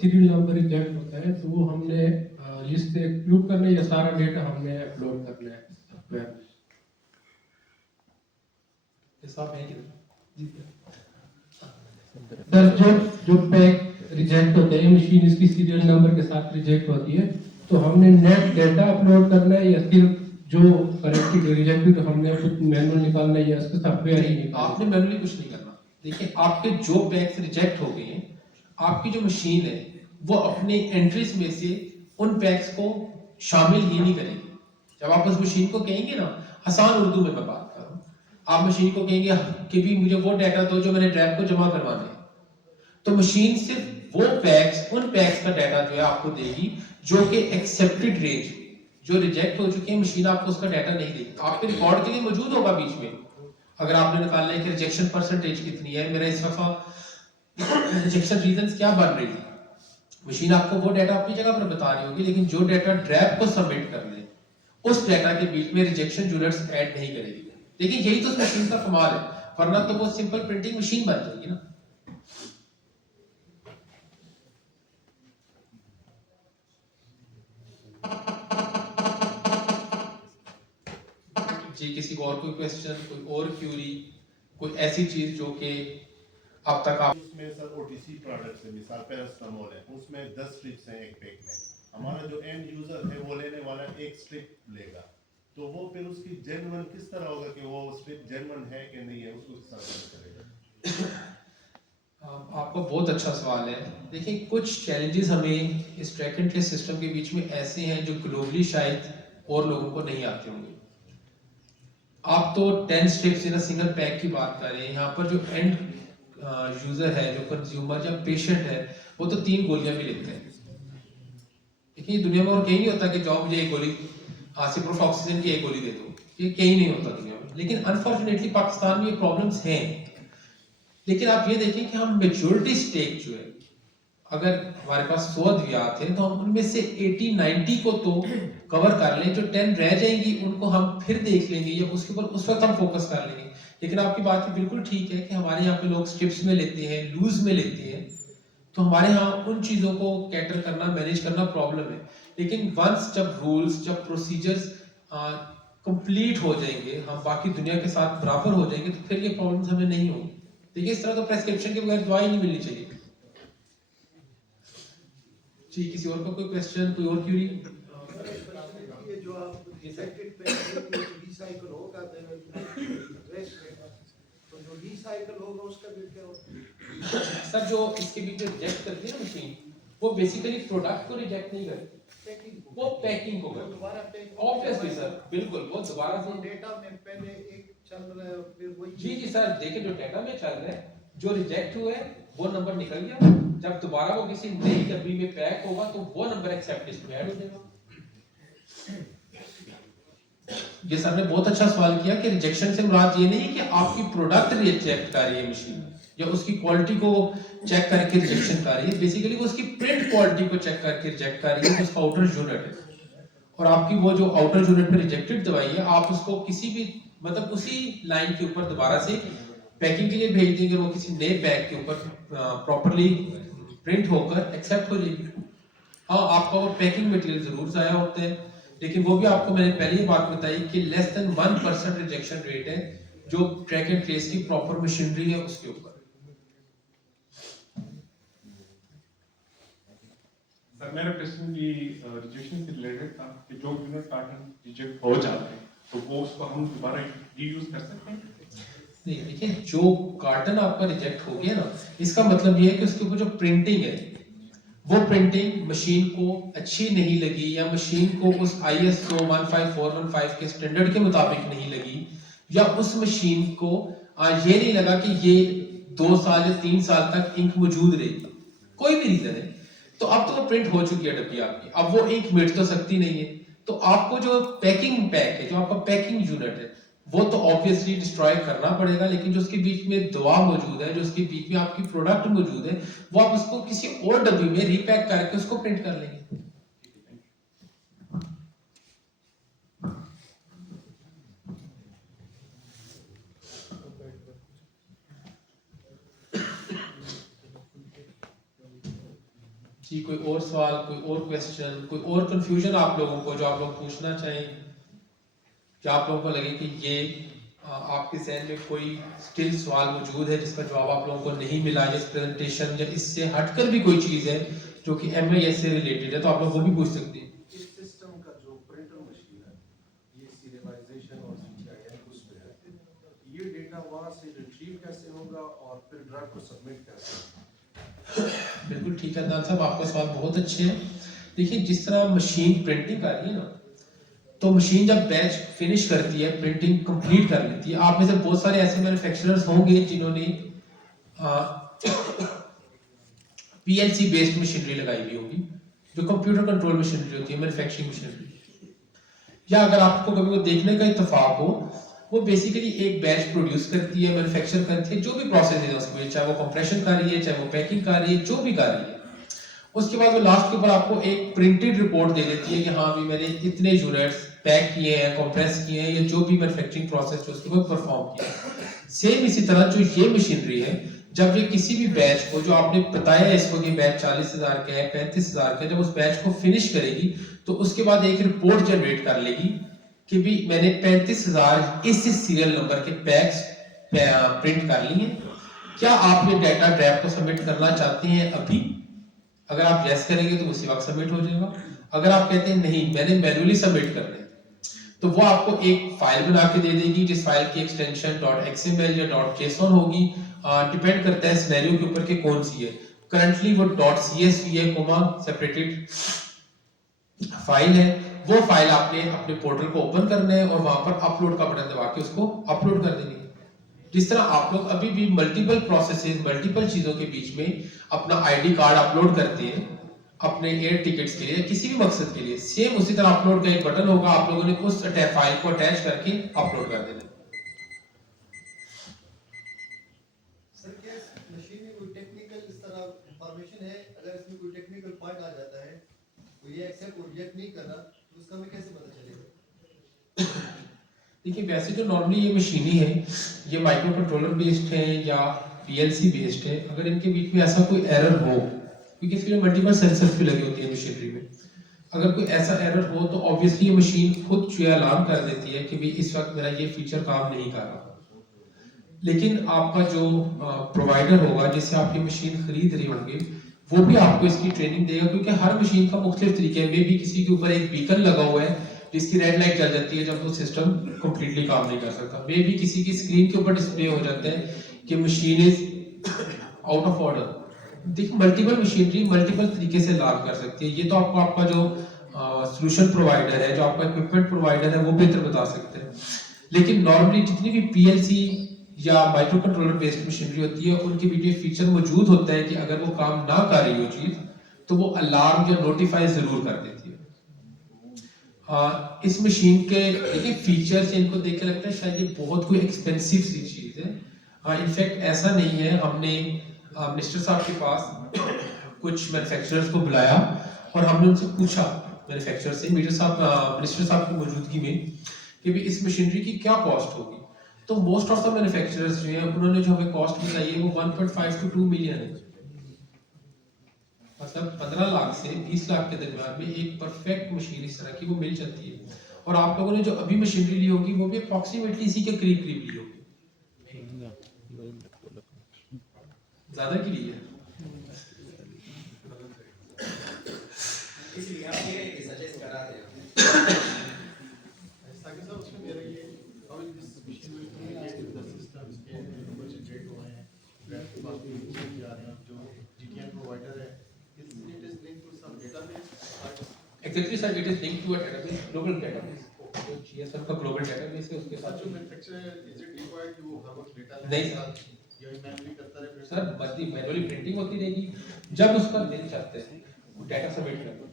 सीरियल नंबर रिजेक्ट होता है तो वो हमने लिस्ट से एक्सक्लूड करना है या सारा डेटा हमने अपलोड करना है सॉफ्टवेयर? हिसाब है सर जो पैक रिजेक्ट होते हैं मशीन इसकी सीरियल नंबर के साथ रिजेक्ट होती है तो हमने नेट डेटा अपलोड करना है या सिर्फ जो करेक्टेड रिजेक्टेड हमने कुछ मैनुअल निकालना है या इसका सॉफ्टवेयर ही निकालना? आपने मैनुअली कुछ नहीं करना। देखिए आपके जो पैक्स रिजेक्ट हो गए हैं आपकी जो मशीन है वो अपने एंट्रीज में से उन पैक्स को शामिल ही नहीं करेगी। जब आप उस मशीन को कहेंगे ना, आसान उर्दू में मैं बात कर रहा हूँ, आप मशीन को कहेंगे कि भी मुझे वो डाटा दो जो मैंने ड्राइव को जमा करवाना है, तो मशीन सिर्फ वो पैक्स उन पैक्स का डाटा जो है आपको देगी जो कि एक्सेप्टेड रेंज, जो रिजेक्ट हो चुके हैं मशीन आपको उसका डाटा नहीं देगी। आपके रिकॉर्ड के लिए मौजूद होगा बीच में, अगर आपने निकालना है कि रिजेक्शन परसेंटेज कितनी है, मेरा इस वक्त रिजेक्शन रीजंस क्या बन रही है, मशीन आपको वो डाटा अपनी जगह पर बता रही होगी, लेकिन जो डाटा ड्रैब को सबमिट करने उस डाटा के बीच में रिजेक्शन यूनिट्स ऐड नहीं करेगी। देखिए यही तो उस मशीन का कमाल है, वरना तो वो सिंपल प्रिंटिंग मशीन बन जाएगी ना। जी किसी को और कोई क्वेश्चन, कोई और क्यूरी, कोई ऐसी चीज जो कि अब तक आप उसमें सर OTC प्रोडक्ट्स है, मिसाल पैरास्टामोल है, उसमें 10 स्ट्रिप्स हैं एक पैक में, हमारा जो एंड यूजर है वो लेने वाला एक स्ट्रिप लेगा, तो वो फिर उसकी जेन्युइन किस तरह होगा कि वो स्ट्रिप जेन्युइन है कि नहीं है, उसको किस तरह करेगा? आपका बहुत अच्छा सवाल है। देखिए कुछ चैलेंजेस हमें इस ट्रैक एंड ट्रेस सिस्टम के बीच में ऐसे हैं जो ग्लोबली शायद और लोगों को नहीं आते होंगे। आप तो 10 strips in a single pack की बात कर रहे हैं, यहाँ पर जो एंड यूजर है, जो कंज्यूमर या पेशेंट है, वो तो 3 गोलियां भी लेते हैं। देखिए दुनिया में और कहीं नहीं होता कि जाओ मुझे एक गोली सिप्रोफ्लॉक्सासिन की एक गोली दे दो, ये कहीं नहीं होता दुनिया में। लेकिन अनफॉर्चुनेटली पाकिस्तान में ये प्रॉब्लम्स हैं। लेकिन आप ये देखें कि हम मेजॉरिटी स्टेक जो है, अगर हमारे पास 100 अद्वियात हैं तो हम उनमें से 80-90 को तो कवर कर लें, जो 10 रह जाएंगी उनको हम फिर देख लेंगे या उसके ऊपर उस वक्त हम फोकस कर लेंगे। लेकिन आपकी बात भी बिल्कुल ठीक है कि हमारे यहाँ पे लोग स्ट्रिप्स में लेते हैं, लूज में लेते हैं, तो हमारे यहाँ उन चीज़ों को कैटर करना, मैनेज करना प्रॉब्लम है। लेकिन वंस जब रूल्स, जब प्रोसीजर्स कंप्लीट हो जाएंगे, हम बाकी दुनिया के साथ बराबर हो जाएंगे, तो फिर ये प्रॉब्लम्स हमें नहीं होंगी। देखिए इस तरह तो प्रेस्क्रिप्शन के बगैर दवाई नहीं मिलनी चाहिए। जी, किसी और का कोई क्वेश्चन, कोई और क्यूरी? ये जो आप डिफेक्टेड पेन रिसाइकल होगा तो जो रिसाइकल होगा उसका बिल क्या होगा? सर जो इसके बीच में रिजेक्ट करती है ना मशीन, वो बेसिकली प्रोडक्ट को रिजेक्ट नहीं करती, वो पैकिंग को करती है। ऑब्वियसली सर, बिल्कुल, वो दोबारा से डेटा में पहले एक चल रहा है फिर वही। जी सर, देखिए जो डेटा में चल रहा है, जो रिजेक्ट हुआ है वो नंबर निकल गया, जब दोबारा वो किसी नई डब्बी में पैक होगा तो वो नंबर एक्सेप्ट लिस्ट में ऐड हो जाएगा। ये सर ने बहुत अच्छा सवाल किया कि रिजेक्शन से मुराद ये नहीं है कि आपकी प्रोडक्ट रिजेक्ट कर रही है मशीन, या उसकी क्वालिटी को चेक करके रिजेक्शन कर रही है, बेसिकली वो उसकी प्रिंट क्वालिटी को चेक करके रिजेक्ट कर रही है, उसका आउटर यूनिट है। और आपकी वो जो आउटर यूनिट पे रिजेक्टेड दवाई है, आप उसको किसी भी मतलब उसी लाइन के ऊपर दोबारा से पैकिंग के लिए भेज देंगे, वो किसी नए पैक के ऊपर प्रॉपर्ली प्रिंट होकर एक्सेप्ट हो जाएगी। हाँ, आपका वो पैकिंग मटेरियल जरूर जाया होता है, लेकिन वो भी आपको मैंने पहले ही बात बताई कि लेस देन 1% रिजेक्शन रेट है जो ट्रैक एंड ट्रेस की प्रॉपर मशीनरी है उसके ऊपर। सर मेरा क्वेश्चन भी रिजेक्शन से रिलेटेड था कि जो यूनिट पैटर्न रिजेक्ट हो जाते हैं तो वो उसको हम दोबारा रीयूज कर सकते हैं? नहीं, देखिए जो कार्टन आपका रिजेक्ट हो गया ना, इसका मतलब ये है कि उसके ऊपर जो प्रिंटिंग है, वो प्रिंटिंग मशीन को अच्छी नहीं लगी, या मशीन को उस ISO 15415 के स्टैंडर्ड के मुताबिक नहीं लगी, या उस मशीन को ये नहीं लगा कि ये 2 साल या 3 साल तक इंक मौजूद रहेगी, कोई भी रीजन है, तो अब तो वो प्रिंट हो चुकी है डब्बी आपकी, अब वो इंक मिट तो सकती नहीं है। तो आपको जो पैकिंग पैक है, जो आपका पैकिंग यूनिट है, वो तो ऑब्वियसली डिस्ट्रॉय करना पड़ेगा, लेकिन जो उसके बीच में दवा मौजूद है, जो उसके बीच में आपकी प्रोडक्ट मौजूद है, वो आप उसको किसी और डब्बी में रीपैक करके उसको प्रिंट कर लेंगे। जी, कोई और सवाल, कोई और क्वेश्चन, कोई और कंफ्यूजन आप लोगों को जो आप लोग पूछना चाहें, क्या आप लोगों को लगे कि ये आपके जहन में कोई स्टिल सवाल मौजूद है जिसका जवाब आप लोगों को नहीं मिला, इस प्रेजेंटेशन या इससे हटकर भी कोई चीज है जो कि MIS से रिलेटेड है, तो आप लोग वो भी पूछ सकते हैं। इस सिस्टम का जो प्रिंटर मशीन है, ये सीरियलाइजेशन और CTIN उस पे है, ये डेटा वहां से रिट्रीव कैसे होगा और फिर ड्रग को सबमिट कैसे होगा? बिल्कुल ठीक है अदनान साहब, आपका सवाल बहुत अच्छे है। देखिए जिस तरह मशीन प्रिंटिंग कर रही है ना, तो मशीन जब बैच फिनिश करती है, प्रिंटिंग कंप्लीट कर लेती है, आप में से बहुत सारे ऐसे मैन्युफैक्चरर्स होंगे जिन्होंने PLC बेस्ड मशीनरी लगाई हुई होगी, जो कंप्यूटर कंट्रोल मशीनरी होती है, मैन्युफैक्चरिंग मशीनरी। या अगर आपको कभी वो देखने का इत्तेफाक हो, वो बेसिकली एक बैच प्रोड्यूस करती है, मैन्युफैक्चर करती है, जो भी प्रोसेस है उसमें, चाहे वो कंप्रेशन कर रही है, चाहे वो पैकिंग कर रही है, जो भी कर रही है, उसके बाद वो लास्ट के ऊपर आपको एक प्रिंटेड रिपोर्ट दे देती है कि हाँ भी मैंने इतने यूनिट्स पैक किए हैं, कंप्रेस किए हैं, या जो भी मैन्युफैक्चरिंग प्रोसेस जो उसके ऊपर परफॉर्म किया। सेम इसी तरह जो ये मशीनरी है, जब ये किसी भी बैच को, जो आपने बताया है इसको कि बैच 40,000 का है, 35,000 का है, जब उस बैच को फिनिश करेगी तो उसके बाद एक रिपोर्ट जनरेट कर लेगी कि भी मैंने 35,000 इस सीरियल नंबर के पैक्स प्रिंट कर लिए हैं, क्या आप ये डाटा ड्राइव को सबमिट करना चाहते हैं अभी? अगर आप यस करेंगे तो उसी वक्त सबमिट हो जाएगा। अगर आप कहते हैं नहीं मैंने मैन्युअली सबमिट करना है, तो वो आपको एक फाइल बना के दे देगी, जिस फाइल की एक्सटेंशन .xml या .json होगी, डिपेंड करता है सिनेरियो के ऊपर कि कौन सी है। करंटली वो .csv है, सेपरेटेड फाइल है, वो फाइल आपने अपने पोर्टल को ओपन करना है और वहां पर अपलोड का बटन दबा के उसको अपलोड कर देनी है। जिस तरह आप लोग अभी भी मल्टीपल प्रोसेसेस, मल्टीपल चीजों के बीच में अपना आईडी कार्ड अपलोड करते हैं अपने एयर टिकट्स के लिए, किसी भी मकसद के लिए, सेम उसी तरह अपलोड का एक बटन होगा, आप लोगों ने उस फाइल को अटैच करके अपलोड कर देना। सर क्या मशीन में कोई टेक्निकल इस तरह इंफॉर्मेशन है, अगर इसमें कोई टेक्निकल फॉल्ट आ जाता है तो ये एक्सेप्ट और रिजेक्ट नहीं कर रहा, तो उसका हमें कैसे पता चलेगा? देखिए वैसे जो नॉर्मली ये मशीनें हैं, ये माइक्रो कंट्रोलर बेस्ड है या पीएलसी बेस्ड है, अगर इनके बीच में ऐसा कोई एरर हो, क्योंकि इसके लिए मल्टीपल सेंसर्स भी लगे होते हैं मशीनरी में, अगर कोई ऐसा एरर हो तो ऑब्वियसली ये मशीन खुद जो है अलार्म कर देती है कि भाई इस वक्त मेरा ये फीचर काम नहीं कर रहा। लेकिन आपका जो प्रोवाइडर होगा जिससे आप ये मशीन खरीद रहे होंगे, वो भी आपको इसकी ट्रेनिंग देगा, क्योंकि हर मशीन का मुख्तलिफ तरीके है। मे भी किसी के ऊपर एक बीकन लगा हुआ है जिसकी रेड लाइट जल जाती है जब वो सिस्टम कंप्लीटली काम नहीं कर सकता। मे भी किसी की स्क्रीन के ऊपर डिस्प्ले हो जाता है कि machine is out of order. देखिए मल्टीपल मशीनरी मल्टीपल तरीके से लाभ कर सकती है। ये तो आपको आपका जो सॉल्यूशन प्रोवाइडर है, जो आपका इक्विपमेंट प्रोवाइडर है, वो बेहतर बता सकते हैं। लेकिन नॉर्मली जितनी भी पीएलसी या माइक्रो कंट्रोलर बेस्ड मशीनरी होती है, उनके बीच में फीचर मौजूद होता है कि अगर वो काम ना कर रही हो चीज तो वो अलार्म या नोटिफाई जरूर कर देती है। इस मशीन के देखिए फीचर्स इनको देख के लगता है शायद ये बहुत कोई एक्सपेंसिव सी चीज है। इनफैक्ट ऐसा नहीं है। हमने मिनिस्टर साहब के पास कुछ मैन्युफैक्चरर्स को बुलाया और हमने उनसे पूछा, मैन्युफैक्चरर से, मिनिस्टर साहब की मौजूदगी में, कि भी इस मशीनरी की क्या कॉस्ट होगी। तो मोस्ट ऑफ द मैन्युफैक्चरर्स जो हैं उन्होंने जो हमें कॉस्ट बताई है वो 1.5 to 2 मिलियन है। मतलब 15 लाख से 20 लाख के दरमियान में एक परफेक्ट मशीन इस तरह की वो मिल जाती है। और आप लोगों ने जो अभी मशीनरी ली होगी वो भी अप्रॉक्सीमेटली इसी के करीब करीब ली होगी, ज्यादा की ली है। इसलिए आप ये सजेस्ट करा रहे हैं ताकि सर उसमें मेरा ये और इस मशीन में कम्युनिकेट विद द सिस्टम्स के कुछ डेट हुए हैं, रैप के पास भी चेक आ रहे हैं, जो जीटीएन प्रोवाइडर है it is linked to some database. Actually sir it is linked to a database, global database. तो जीएसएम का ग्लोबल डेटाबेस है, उसके साथ जो मैन्युफैक्चरर इज इट रिक्वायर्ड कि वो हर वक्त डेटा नहीं ये मैनुअली करता रहे? सर बल्कि मैनुअली प्रिंटिंग होती रहेगी, जब उसका बिल चलता है वो डाटा सबमिट करते हैं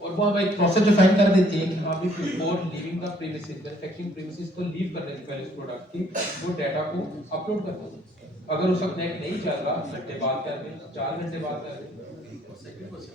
और वो हमें एक प्रोसेस डिफाइन कर देती है कि हाँ भी before leaving the premises, manufacturing premises को लीव करने से पहले उस प्रोडक्ट की वो डाटा को अपलोड करना है। अगर उस वक्त नेट नहीं चल रहा, घंटे बाद कर दें, 4 घंटे बाद कर दें। Second question